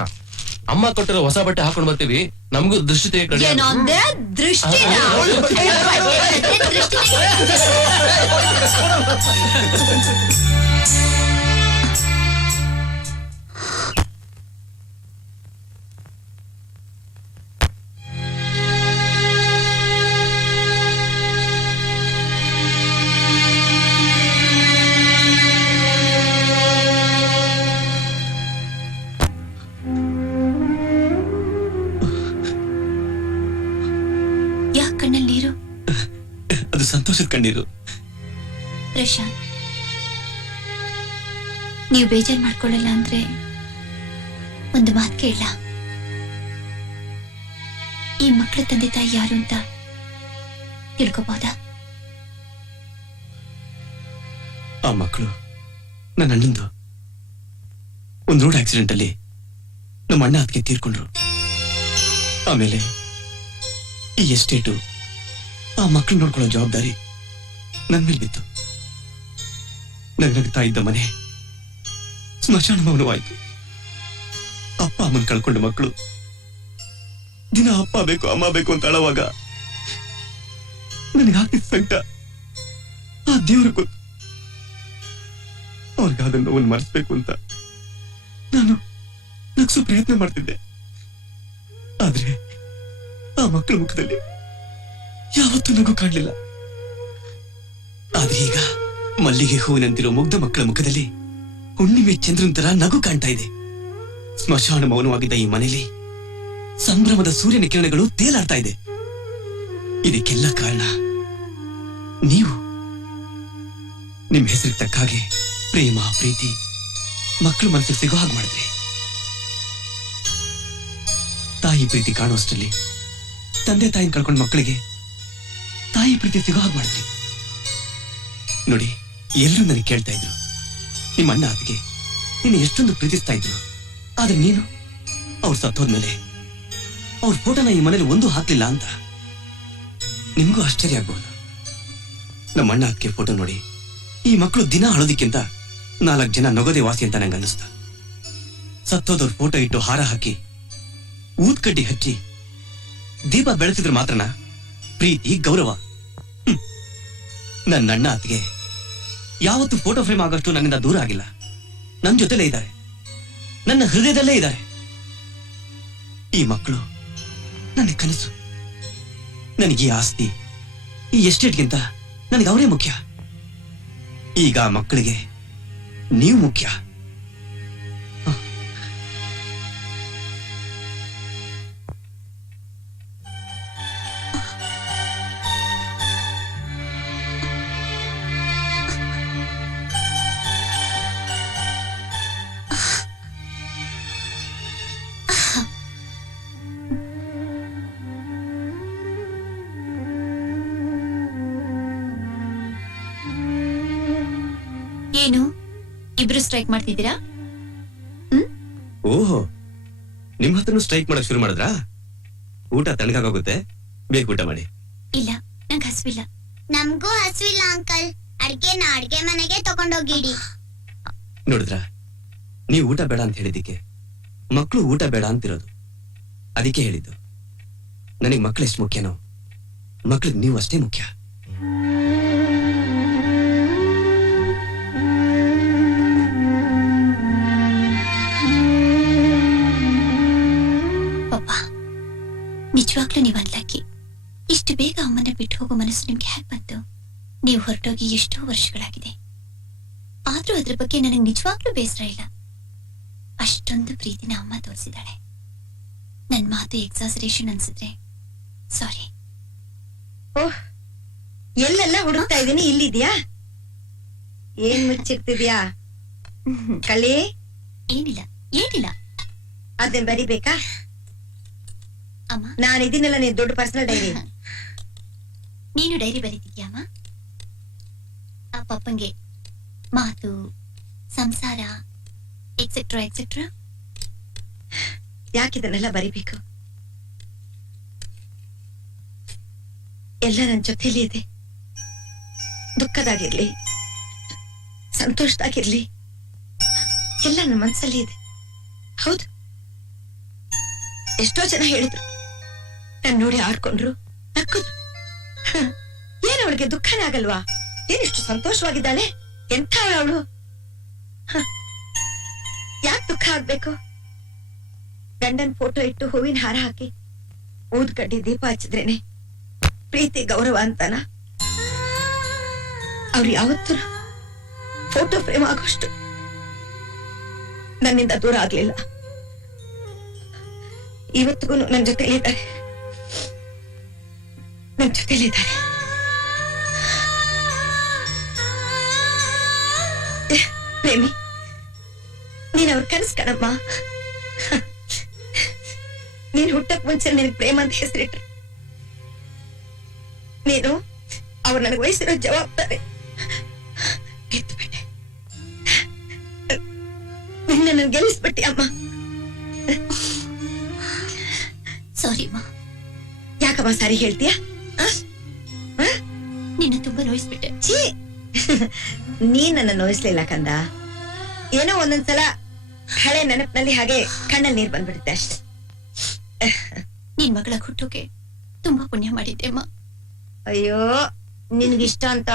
ಅಮ್ಮ ಕೊಟ್ಟಿರೋ ಹೊಸ ಬಟ್ಟೆ ಹಾಕೊಂಡ್ ಬರ್ತೀವಿ, ನಮಗೂ ದೃಷ್ಟಿ ತೆಗೆ. ಏನಂದೆ? ದೃಷ್ಟಿನ? ದೃಷ್ಟಿ ತೆಗಿ. ಯಾಕೆ ಕಣ್ಣಲ್ಲಿ ನೀರು? ಅದು ಸಂತೋಷದ ಕಣ್ಣೀರು. ಪ್ರಶಾಂತ್, ನೀವು ಬೇಜಾರ್ ಮಾಡ್ಕೊಳ್ಳಲ್ಲ ಅಂದ್ರೆ ಒಂದು ಮಾತು ಕೇಳ. ಈ ಮಕ್ಕಳ ತಂದೆ ತಾಯಿ ಯಾರು ಅಂತ ತಿಳ್ಕೊಬೋದಾ? ಆ ಮಕ್ಕಳು ನನ್ನ ಅಣ್ಣಂದು ಒಂದು ರೋಡ್ ಆಕ್ಸಿಡೆಂಟ್ ಅಲ್ಲಿ ನಮ್ಮ ಅಣ್ಣ ಅದಕ್ಕೆ ತೀರ್ಕೊಂಡ್ರು. ಆಮೇಲೆ ಈ ಎಸ್ಟೇಟು ಆ ಮಕ್ಕಳು ನೋಡ್ಕೊಳ್ಳೋ ಜವಾಬ್ದಾರಿ ನನ್ ಮೇಲೆ ಬಿತ್ತು. ನಗ್ನಗ್ತಾ ಇದ್ದ ಮನೆ ಸ್ಮಶಾನ ಭವನವಾಯ್ತು. ಅಪ್ಪ ಅಮ್ಮನ್ ಕಳ್ಕೊಂಡ ಮಕ್ಕಳು ದಿನ ಅಪ್ಪ ಬೇಕು ಅಮ್ಮ ಬೇಕು ಅಂತ ಅಳವಾಗ ನನಗಾಗಿದ್ದ ಸಂಕಟ ಆ ದೇವ್ರಿಗೆ ಗೊತ್ತು. ಅವ್ರಿಗಾದ ನೋವನ್ನು ಮರೆಸ್ಬೇಕು ಅಂತ ನಾನು ನಗ್ಸೋ ಪ್ರಯತ್ನ ಮಾಡ್ತಿದ್ದೆ. ಆದ್ರೆ ಆ ಮಕ್ಕಳ ಮುಖದಲ್ಲಿ ಯಾವತ್ತೂ ನಗು ಕಾಣಲಿಲ್ಲ. ಆದ್ರೆ ಈಗ ಮಲ್ಲಿಗೆ ಹೂವಿನಂತಿರೋ ಮುಗ್ಧ ಮಕ್ಕಳ ಮುಖದಲ್ಲಿ ಹುಣ್ಣಿಮೆ ಚಂದ್ರನ ತರ ನಗು ಕಾಣ್ತಾ ಇದೆ. ಸ್ಮಶಾನ ಮೌನವಾಗಿದ್ದ ಈ ಮನೆಯಲ್ಲಿ ಸಂಭ್ರಮದ ಸೂರ್ಯನ ಕಿರಣಗಳು ತೇಲಾಡ್ತಾ ಇದೆ. ಇದಕ್ಕೆಲ್ಲ ಕಾರಣ ನೀವು. ನಿಮ್ ಹೆಸರಿಗೆ ತಕ್ಕ ಹಾಗೆ ಪ್ರೇಮ ಪ್ರೀತಿ ಮಕ್ಕಳು ಮನಸ್ಸಿಗೆ ಸಿಗೋ ಹಾಗೆ ಮಾಡಿದ್ರಿ. ತಾಯಿ ಪ್ರೀತಿ ಕಾಣುವಷ್ಟರಲ್ಲಿ ತಂದೆ ತಾಯಿನ ಕಳ್ಕೊಂಡ ಮಕ್ಕಳಿಗೆ ತಾಯಿ ಪ್ರೀತಿ ಸಿಗೋ ಹಾಗೆ ಮಾಡಿದ್ರಿ. ನೋಡಿ, ಎಲ್ಲರೂ ನನಗೆ ಕೇಳ್ತಾ ಇದ್ರು, ನಿಮ್ಮ ಅಣ್ಣ ಅದಕ್ಕೆ ನೀನು ಎಷ್ಟೊಂದು ಪ್ರೀತಿಸ್ತಾ ಇದ್ರು, ಆದ್ರೆ ನೀನು ಅವ್ರು ಸತ್ತೋದ್ಮೇಲೆ ಅವ್ರ ಫೋಟೋನ ಈ ಮನೇಲಿ ಒಂದು ಹಾಕ್ಲಿಲ್ಲ ಅಂತ. ನಿಮ್ಗೂ ಆಶ್ಚರ್ಯ ಆಗ್ಬಹುದು. ನಮ್ಮ ಅಣ್ಣ ಅದಕ್ಕೆ ಫೋಟೋ ನೋಡಿ ಈ ಮಕ್ಕಳು ದಿನ ಅಳೋದಿಕ್ಕಿಂತ 4 ಜನ ನಗೋದೆ ವಾಸಿ ಅಂತ ನಂಗೆ ಅನ್ನಿಸ್ತಾ. ಸತ್ತೋದವ್ರ ಫೋಟೋ ಇಟ್ಟು ಹಾರ ಹಾಕಿ ಊದ್ಕಡ್ಡಿ ಹಚ್ಚಿ ದೀಪ ಬೆಳೆಸಿದ್ರೆ ಮಾತ್ರನ ಪ್ರೀತಿ ಗೌರವ. ನನ್ನ ಅಣ್ಣ ಅತ್ತಿಗೆ ಯಾವತ್ತು ಫೋಟೋ ಫ್ರೇಮ್ ಆಗಷ್ಟು ನನ್ನಿಂದ ದೂರ ಆಗಿಲ್ಲ. ನನ್ನ ಜೊತೆಲೇ ಇದ್ದಾರೆ, ನನ್ನ ಹೃದಯದಲ್ಲೇ ಇದ್ದಾರೆ. ಈ ಮಕ್ಕಳು ನನ್ನ ಕನಸು. ನನಗೆ ಈ ಆಸ್ತಿ ಈ ಎಸ್ಟೇಟ್ಗಿಂತ ನನಗೆ ಅವರೇ ಮುಖ್ಯ. ಈಗ ಆ ಮಕ್ಕಳಿಗೆ ನೀವು ಮುಖ್ಯ. ಏನು ಇಬ್ರು ಸ್ಟ್ರೈಕ್ ಮಾಡ್ತಿದ್ದೀರಾ? ಓಹೋ, ನಿಮ್ ಹತ್ರನು ಸ್ಟ್ರೈಕ್ ಮಾಡಕ್ ಶುರು ಮಾಡಿದ್ರಾ? ಊಟ ತಣ್ಣಗಾಗೋಗುತ್ತೆ, ಬೇಗ ಊಟ ಮಾಡಿ. ಇಲ್ಲ, ನಂಗೆ ಹಸಿವಿಲ್ಲ. ನಮ್ಗೂ ಹಸುವಿಲ್ಲ ಅಂಕಲ್. ಅಡ್ಗೆನ ಅಡ್ಗೆ ಮನೆಗೆ ತಗೊಂಡೋಗಿಡಿ. ನೋಡಿದ್ರ, ನೀವು ಊಟ ಬೇಡ ಅಂತ ಹೇಳಿದ್ದಕ್ಕೆ ಮಕ್ಕಳು ಊಟ ಬೇಡ ಅಂತಿರೋದು. ಅದಕ್ಕೆ ಹೇಳಿದ್ದು, ನನಗೆ ಮಕ್ಕಳು ಎಷ್ಟು ಮುಖ್ಯನೋ ಮಕ್ಳಿಗೆ ನೀವು ಅಷ್ಟೇ ಮುಖ್ಯ. ನಿಜವಾಗ್ಲೂ ನೀವು ಅನ್ಲಕ್ಕಿ. ಇಷ್ಟು ಬೇಗ ಅಮ್ಮನ ಬಿಟ್ಟು ಹೋಗೋ ಮನಸ್ಸು ನಿಮ್ಗೆ ಹೇಗೆ ಬಂತು? ನೀವು ಹೊರಟೋಗಿ ಎಷ್ಟೋ ವರ್ಷಗಳಾಗಿದೆ, ಆದ್ರೂ ಅದ್ರ ಬಗ್ಗೆ ನನಗೆ ನಿಜವಾಗ್ಲೂ ಬೇಸರ ಇಲ್ಲ. ಅಷ್ಟೊಂದು ಪ್ರೀತಿನ ಅಮ್ಮ ತೋರಿಸಿದಾಳೆ. ನನ್ ಮಾತು ಎಕ್ಸಾಸರೇಷನ್ ಅನ್ಸಿದ್ರೆ ಸಾರಿ. ಓಹ್, ಎಲ್ಲೆಲ್ಲ ಹುಡುಕ್ತಾ ಇದೀನಿ, ಇಲ್ಲಿದ್ಯಾ? ಏನ್ ಮುಚ್ಚಿರ್ತಿದ್ಯಾ ಕಳಿ? ಏನಿಲ್ಲ ಏನಿಲ್ಲ. ಅದನ್ನ ಬರಿಬೇಕಾ? ಅಮ್ಮ, ನಾನು ಇದನ್ನೆಲ್ಲ ನೀನ್ ದೊಡ್ಡ ಪರ್ಸನಲ್ ಡೈರಿ. ನೀನು ಡೈರಿ ಬರೀತಿದ್ಯಾ ಅಮ್ಮ? ಆ ಪಪ್ಪಂಗೆ ಮಾತು, ಸಂಸಾರ ಎಕ್ಸೆಟ್ರಾ ಎಕ್ಸೆಟ್ರಾ. ಯಾಕಿದನ್ನೆಲ್ಲ ಬರಿಬೇಕು? ಎಲ್ಲ ನನ್ನ ಜೊತೆಲಿ ಇದೆ. ದುಃಖದಾಗಿರ್ಲಿ, ಸಂತೋಷದಾಗಿರ್ಲಿ, ಎಲ್ಲ ನನ್ನ ಮನಸ್ಸಲ್ಲಿ ಇದೆ. ಹೌದು, ಎಷ್ಟೋ ಜನ ಹೇಳಿದ್ರು, ನನ್ ನೋಡಿ ಆಡ್ಕೊಂಡ್ರು, ನಕ್ಕದ್ರು. ಏನ್ ಅವಳಿಗೆ ದುಃಖನೇ ಆಗಲ್ವಾ? ಏನಿಷ್ಟು ಸಂತೋಷವಾಗಿದ್ದಾಳೆ, ಎಂಥ ಅವಳು? ಯಾಕೆ ದುಃಖ ಆಗ್ಬೇಕು? ಗಂಡನ್ ಫೋಟೋ ಇಟ್ಟು ಹೂವಿನ ಹಾರ ಹಾಕಿ ಊದ್ ಕಡ್ಡಿ ದೀಪ ಹಚ್ಚಿದ್ರೇನೆ ಪ್ರೀತಿ ಗೌರವ ಅಂತಾನ? ಅವ್ರು ಯಾವತ್ತೂ ಫೋಟೋ ಫ್ರೇಮ್ ಆಗೋಷ್ಟು ನನ್ನಿಂದ ದೂರ ಆಗ್ಲಿಲ್ಲ. ಇವತ್ತಿಗೂ ನನ್ನ ಜೊತೆಲಿದ್ದಾರೆ, ನನ್ನ ಜೊತೆಲಿದ್ದಾರೆ. ಪ್ರೇಮಿ, ನೀನ್ ಅವ್ರ ಕನಸು ಕಣಮ್ಮ. ನೀನ್ ಹುಟ್ಟಕ್ ಮುಂಚೆ ನಿನಗೆ ಪ್ರೇಮ ಅಂತ ಹೆಸರಿಟ್ರು. ನೀನು ಅವ್ರು ನನಗೆ ವಹಿಸಿರೋ ಜವಾಬ್ದಾರಿ ಎತ್ಬಿಟ್ಟೆ. ನಿನ್ನ ಗೆಲ್ಲಿಸ್ಬಿಟ್ಟಿ ಅಮ್ಮ. ಸಾರಿ ಅಮ್ಮ. ಯಾಕಮ್ಮ ಸಾರಿ ಹೇಳ್ತೀಯ? ನಿನ್ನ ತುಂಬಾ ನೋಯಿಸ್ಬಿಟ್ಟೆ. ಛೀ, ನೀನ್ ನನ್ನ ನೋಯಿಸ್ಲಿಲ್ಲ ಕಂದ. ಏನೋ ಒಂದೊಂದ್ಸಲ ಹಳೆ ನೆನಪಿನಲ್ಲಿ ಹಾಗೆ ಕಣ್ಣಲ್ಲಿ ನೀರ್ ಬಂದ್ಬಿಡುತ್ತೆ ಅಷ್ಟೆ. ನಿನ್ ಮಗಳ ಹುಟ್ಟೋಕೆ ತುಂಬಾ ಪುಣ್ಯ ಮಾಡಿದ್ದೆ ಅಮ್ಮ. ಅಯ್ಯೋ, ನಿನ್ಗಿಷ್ಟ ಅಂತ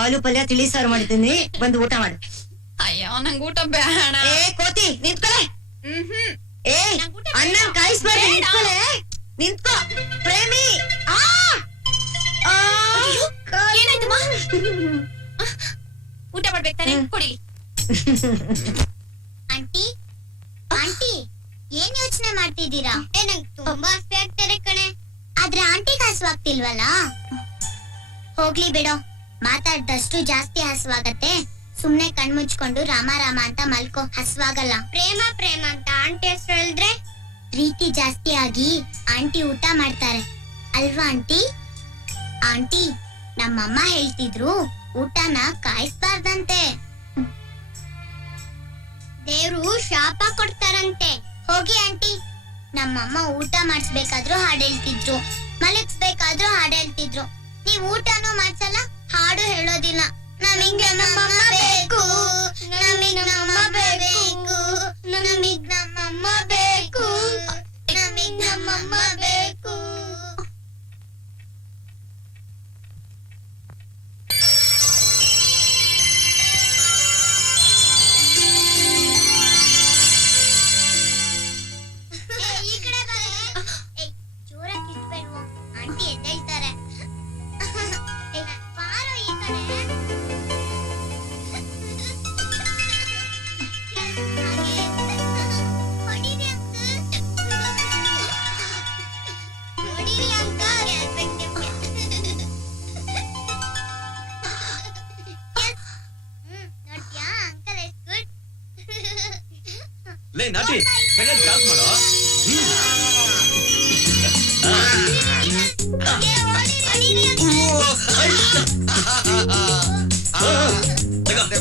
ಆಲೂ ಪಲ್ಯ ತಿಳಿ ಸಾರು ಮಾಡಿದ್ದೀನಿ, ಬಂದು ಊಟ ಮಾಡು. ಅಯ್ಯೋ, ನಂಗೆ ಊಟ ಬೇಡ. ಏ ಕೋತಿ, ನಿಂತ್ಕೊಳೆ. ಏ ಅನ್ನ ಕಾಯಿಸ್ಬೇಡ, ನಿಂತ್ಕೊಳೆ. ನಿಂತ್ಕೋ ಪ್ರೇಮಿ. ಆ! ಆ! ಏನಾಯ್ತಮ್ಮ? ಊಟ ಮಾಡ್ಬೇಕಾನೆ, ಕೊಡಿ. ಆಂಟಿ ಆಂಟಿ ಏನ್ ಯೋಚನೆ ಮಾಡ್ತಿದ್ದೀರಾ? ನಂಗೆ ತುಂಬಾ ಹಸ್ವೆ ಆಗ್ತಾರೆ ಕಣೆ. ಆದ್ರೆ ಆಂಟಿಗೆ ಹಸುವಾಗ್ತಿಲ್ವಲ್ಲ? ಹೋಗ್ಲಿ ಬಿಡೋ, ಮಾತಾಡ್ದಷ್ಟು ಜಾಸ್ತಿ ಹಸುವಾಗತ್ತೆ. ಸುಮ್ನೆ ಕಣ್ಮುಚ್ಕೊಂಡು ರಾಮ ರಾಮ ಅಂತ ಮಲ್ಕೋ, ಹಸುವಾಗಲ್ಲ. ಪ್ರೇಮ ಪ್ರೇಮ ಅಂತ ಆಂಟಿ ಹೆಸರು ಹೇಳಿದ್ರೆ ಪ್ರೀತಿ ಜಾಸ್ತಿ ಆಗಿ ಆಂಟಿ ಊಟ ಮಾಡ್ತಾರೆ ಅಲ್ವಾ ಆಂಟಿ? ಆಂಟಿ, ನಮ್ಮಮ್ಮ ಹೇಳ್ತಿದ್ರು ಊಟನ ಕಾಯಿಸ್ಬಾರ್ದಂತೆ, ದೇವ್ರು ಶಾಪ ಕೊಡ್ತಾರಂತೆ. ಹೋಗಿ ಆಂಟಿ. ನಮ್ಮಮ್ಮ ಊಟ ಮಾಡಿಸ್ಬೇಕಾದ್ರೂ ಹಾಡು ಹೇಳ್ತಿದ್ರು, ಮಲಗಿಸ್ಬೇಕಾದ್ರೂ ಹಾಡು ಹೇಳ್ತಿದ್ರು. ನೀವ್ ಊಟನೂ ಮಾಡ್ಸಲ್ಲ, ಹಾಡು ಹೇಳೋದಿಲ್ಲ. ನಮಿಗ್ ನಮ್ಮಮ್ಮ ಬೇಕು, ನಮಿಗ್ ನಮ್ಮಮ್ಮ ಬೇಕು, ನಮಿಗ್ ನಮ್ಮಮ್ಮ ಬೇಕು, ನಮಿಗ್ ನಮ್ಮಮ್ಮ ಬೇಕು. ಈ ಕಡೆ ಬಾರೆ. ಜೋರಾಗಿ ಇಟ್ಬೇಡ್ವೋ, ಆಂಟಿ ಎದ್ದೇಳ್ತಾರೆ. ಬಾರೋ ಈ ಕಡೆ. ಹೊಡೀರಿ ಅಂಕಲ್. ಹೊಡೀರಿ ಅಂಕಲ್. ನೋಡ್ತೀಯಾ ಅಂಕಲ್ ಎಷ್ಟು ಗುಡ್. ಲೇ ನಾಟಿ, ಸರಿಯಾಗಿ ಕಾಸ್ ಮಾಡೋ.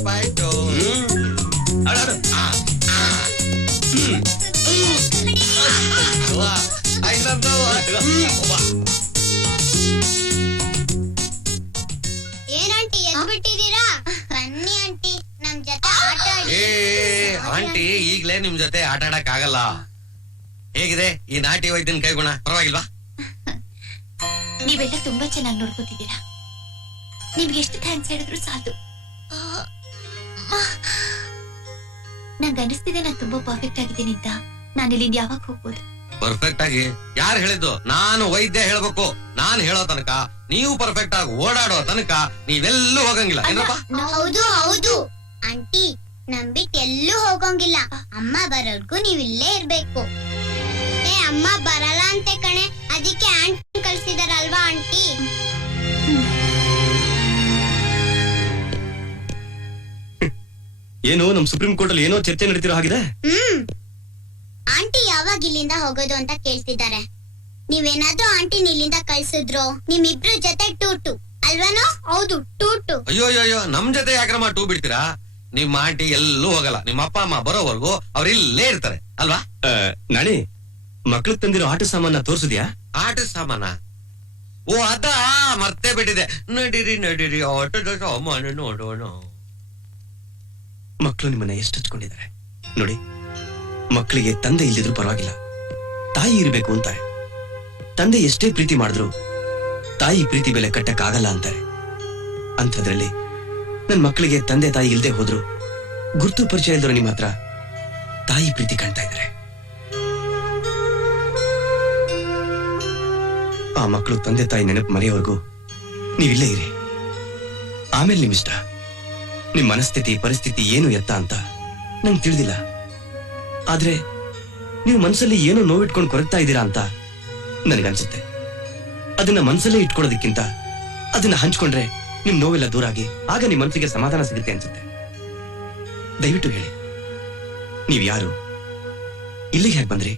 ಬಾಯ್ತು. ಏನಂಟಿ ಎದ್ಬಿಟ್ಟಿದ್ದೀರಾ? ಬನ್ನಿ ಆಂಟಿ, ನಮ್ ಜೊತೆ ಆಟ ಆಡಿ. ಏ ಆಂಟಿ, ಈಗ್ಲೇ ನಿಮ್ ಜೊತೆ ಆಟ ಆಡಕ್ ಆಗಲ್ಲ. ಹೇಗಿದೆ ಈ ನಾಟಿ ವೈದ್ಯನ ಕೈಗುಣ? ಪರವಾಗಿಲ್ವಾ? ನೀವೆಲ್ಲ ತುಂಬಾ ಚೆನ್ನಾಗಿ ನೋಡ್ಕೋತಿದ್ದೀರಾ. ನಿಮ್ಗೆ ಎಷ್ಟು ಥ್ಯಾಂಕ್ಸ್ ಹೇಳಿದ್ರು ಸಾಕು. ನಂಗೆ ಅನಿಸ್ತಿದೆ ನಾನು ತುಂಬಾ ಪರ್ಫೆಕ್ಟ್ ಆಗಿದ್ದೀನಿ ಅಂತ. ನಾನು ಇಲ್ಲಿಂದ ಯಾವಾಗ ಹೋಗ್ಬೋದು? ಪರ್ಫೆಕ್ಟ್ ಆಗಿ ಯಾರು ಹೇಳಿದ್ದು? ನಾನು ವೈದ್ಯ ಹೇಳ್ಬೇಕು. ನಾನ್ ಹೇಳೋ ತನಕ ನೀವು ಪರ್ಫೆಕ್ಟ್ ಆಗಿ ಓಡಾಡೋ ತನಕ ನೀವೆಲ್ಲೂ ಹೋಗಂಗಿಲ್ಲ ಏನಪ್ಪ? ಹೌದು ಹೌದು ಆಂಟಿ ನಂಬಿಟ್ ಎಲ್ಲೂ ಹೋಗಂಗಿಲ್ಲ. ಅಮ್ಮ ಬರೋರ್ಗು ನೀವ್ ಇಲ್ಲೇ ಇರ್ಬೇಕು. ಅಮ್ಮ ಬರಲ್ಲ ಅಂತೆ ಕಣೆ, ಅದಕ್ಕೆ ಆಂಟಿ ಕಳ್ಸಿದಾರಲ್ವಾ ಆಂಟಿ? ಏನು ನಮ್ ಸುಪ್ರೀಂ ಕೋರ್ಟ್ ಅಲ್ಲಿ ಏನೋ ಚರ್ಚೆ ನಡೀತಿರೋ ಹಾಗಿದೆ. ಆಂಟಿ ಯಾವಾಗ ಇಲ್ಲಿಂದ ಹೋಗೋದು ಅಂತ ಕೇಳ್ತಿದ್ದಾರೆ. ನೀವೇನಾದ್ರೂ ಆಂಟಿನ ಇಲ್ಲಿಂದ ಕಳ್ಸಿದ್ರು ನಿಮ್ಮಿಬ್ರು ಜೊತೆ ಟೂಟು ಅಲ್ವಾನೋ? ಹೌದು ಟೂಟು. ಅಯ್ಯೋ ಅಯ್ಯೋ ನಮ್ ಜೊತೆ ಯಾಕ್ರಮ್ಮ ಟೂ ಬಿಡ್ತೀರಾ? ನಿಮ್ಮ ಆಂಟಿ ಎಲ್ಲೂ ಹೋಗಲ್ಲ. ನಿಮ್ಮ ಅಪ್ಪ ಅಮ್ಮ ಬರೋವರೆಗೂ ಅವ್ರು ಇಲ್ಲೇ ಇರ್ತಾರೆ ಅಲ್ವಾ? ನಾಳೆ ಮಕ್ಳಿಗೆ ತಂದಿರೋ ಆಟ ಸಾಮಾನ ತೋರ್ಸಿದ್ಯಾ? ಆಟ ಸಾಮಾನ? ಓ ಅದ ಮರ್ತೇ ಬಿಟ್ಟಿದೆ. ನಡೀರಿ ನಡೀರಿ ಆಟದ ಸಾಮಾನು ನೋಡೋಣ. ಮಕ್ಕಳು ನಿಮ್ಮನ್ನ ಎಷ್ಟು ಹಚ್ಕೊಂಡಿದ್ದಾರೆ ನೋಡಿ. ಮಕ್ಕಳಿಗೆ ತಂದೆ ಇಲ್ದಿದ್ರು ಪರವಾಗಿಲ್ಲ, ತಾಯಿ ಇರಬೇಕು ಅಂತಾರೆ. ತಂದೆ ಎಷ್ಟೇ ಪ್ರೀತಿ ಮಾಡಿದ್ರು ತಾಯಿ ಪ್ರೀತಿ ಬೆಲೆ ಕಟ್ಟಕ್ಕಾಗಲ್ಲ ಅಂತಾರೆ. ಅಂಥದ್ರಲ್ಲಿ ನನ್ ಮಕ್ಕಳಿಗೆ ತಂದೆ ತಾಯಿ ಇಲ್ದೆ ಹೋದ್ರು ಗುರ್ತು ಪರಿಚಯ ಇಲ್ದ್ರು ನಿಮ್ಮ ಹತ್ರ ತಾಯಿ ಪ್ರೀತಿ ಕಾಣ್ತಾ ಇದ್ದಾರೆ. ಆ ಮಕ್ಕಳು ತಂದೆ ತಾಯಿ ನೆನಪು ಮರೆಯೋವರೆಗೂ ನೀವಿಲ್ಲೇ ಇರಿ. ಆಮೇಲೆ ನಿಮ್ಮಿಷ್ಟ. ನಿಮ್ ಮನಸ್ಥಿತಿ ಪರಿಸ್ಥಿತಿ ಏನು ಎತ್ತ ಅಂತ ನಂಗೆ ತಿಳಿದಿಲ್ಲ. ಆದ್ರೆ ನೀವು ಮನಸ್ಸಲ್ಲಿ ಏನೋ ನೋವಿಟ್ಕೊಂಡು ಕೊರಗ್ತಾ ಇದ್ದೀರಾ ಅಂತ ನನಗನ್ಸುತ್ತೆ. ಅದನ್ನ ಮನಸ್ಸಲ್ಲೇ ಇಟ್ಕೊಳ್ಳೋದಕ್ಕಿಂತ ಅದನ್ನ ಹಂಚ್ಕೊಂಡ್ರೆ ನಿಮ್ ನೋವೆಲ್ಲ ದೂರ ಆಗಿ ಆಗ ನಿಮ್ ಮನಸ್ಸಿಗೆ ಸಮಾಧಾನ ಸಿಗುತ್ತೆ ಅನ್ಸುತ್ತೆ. ದಯವಿಟ್ಟು ಹೇಳಿ, ನೀವ್ ಯಾರು? ಇಲ್ಲಿಗೆ ಹೇಗೆ ಬಂದ್ರಿ?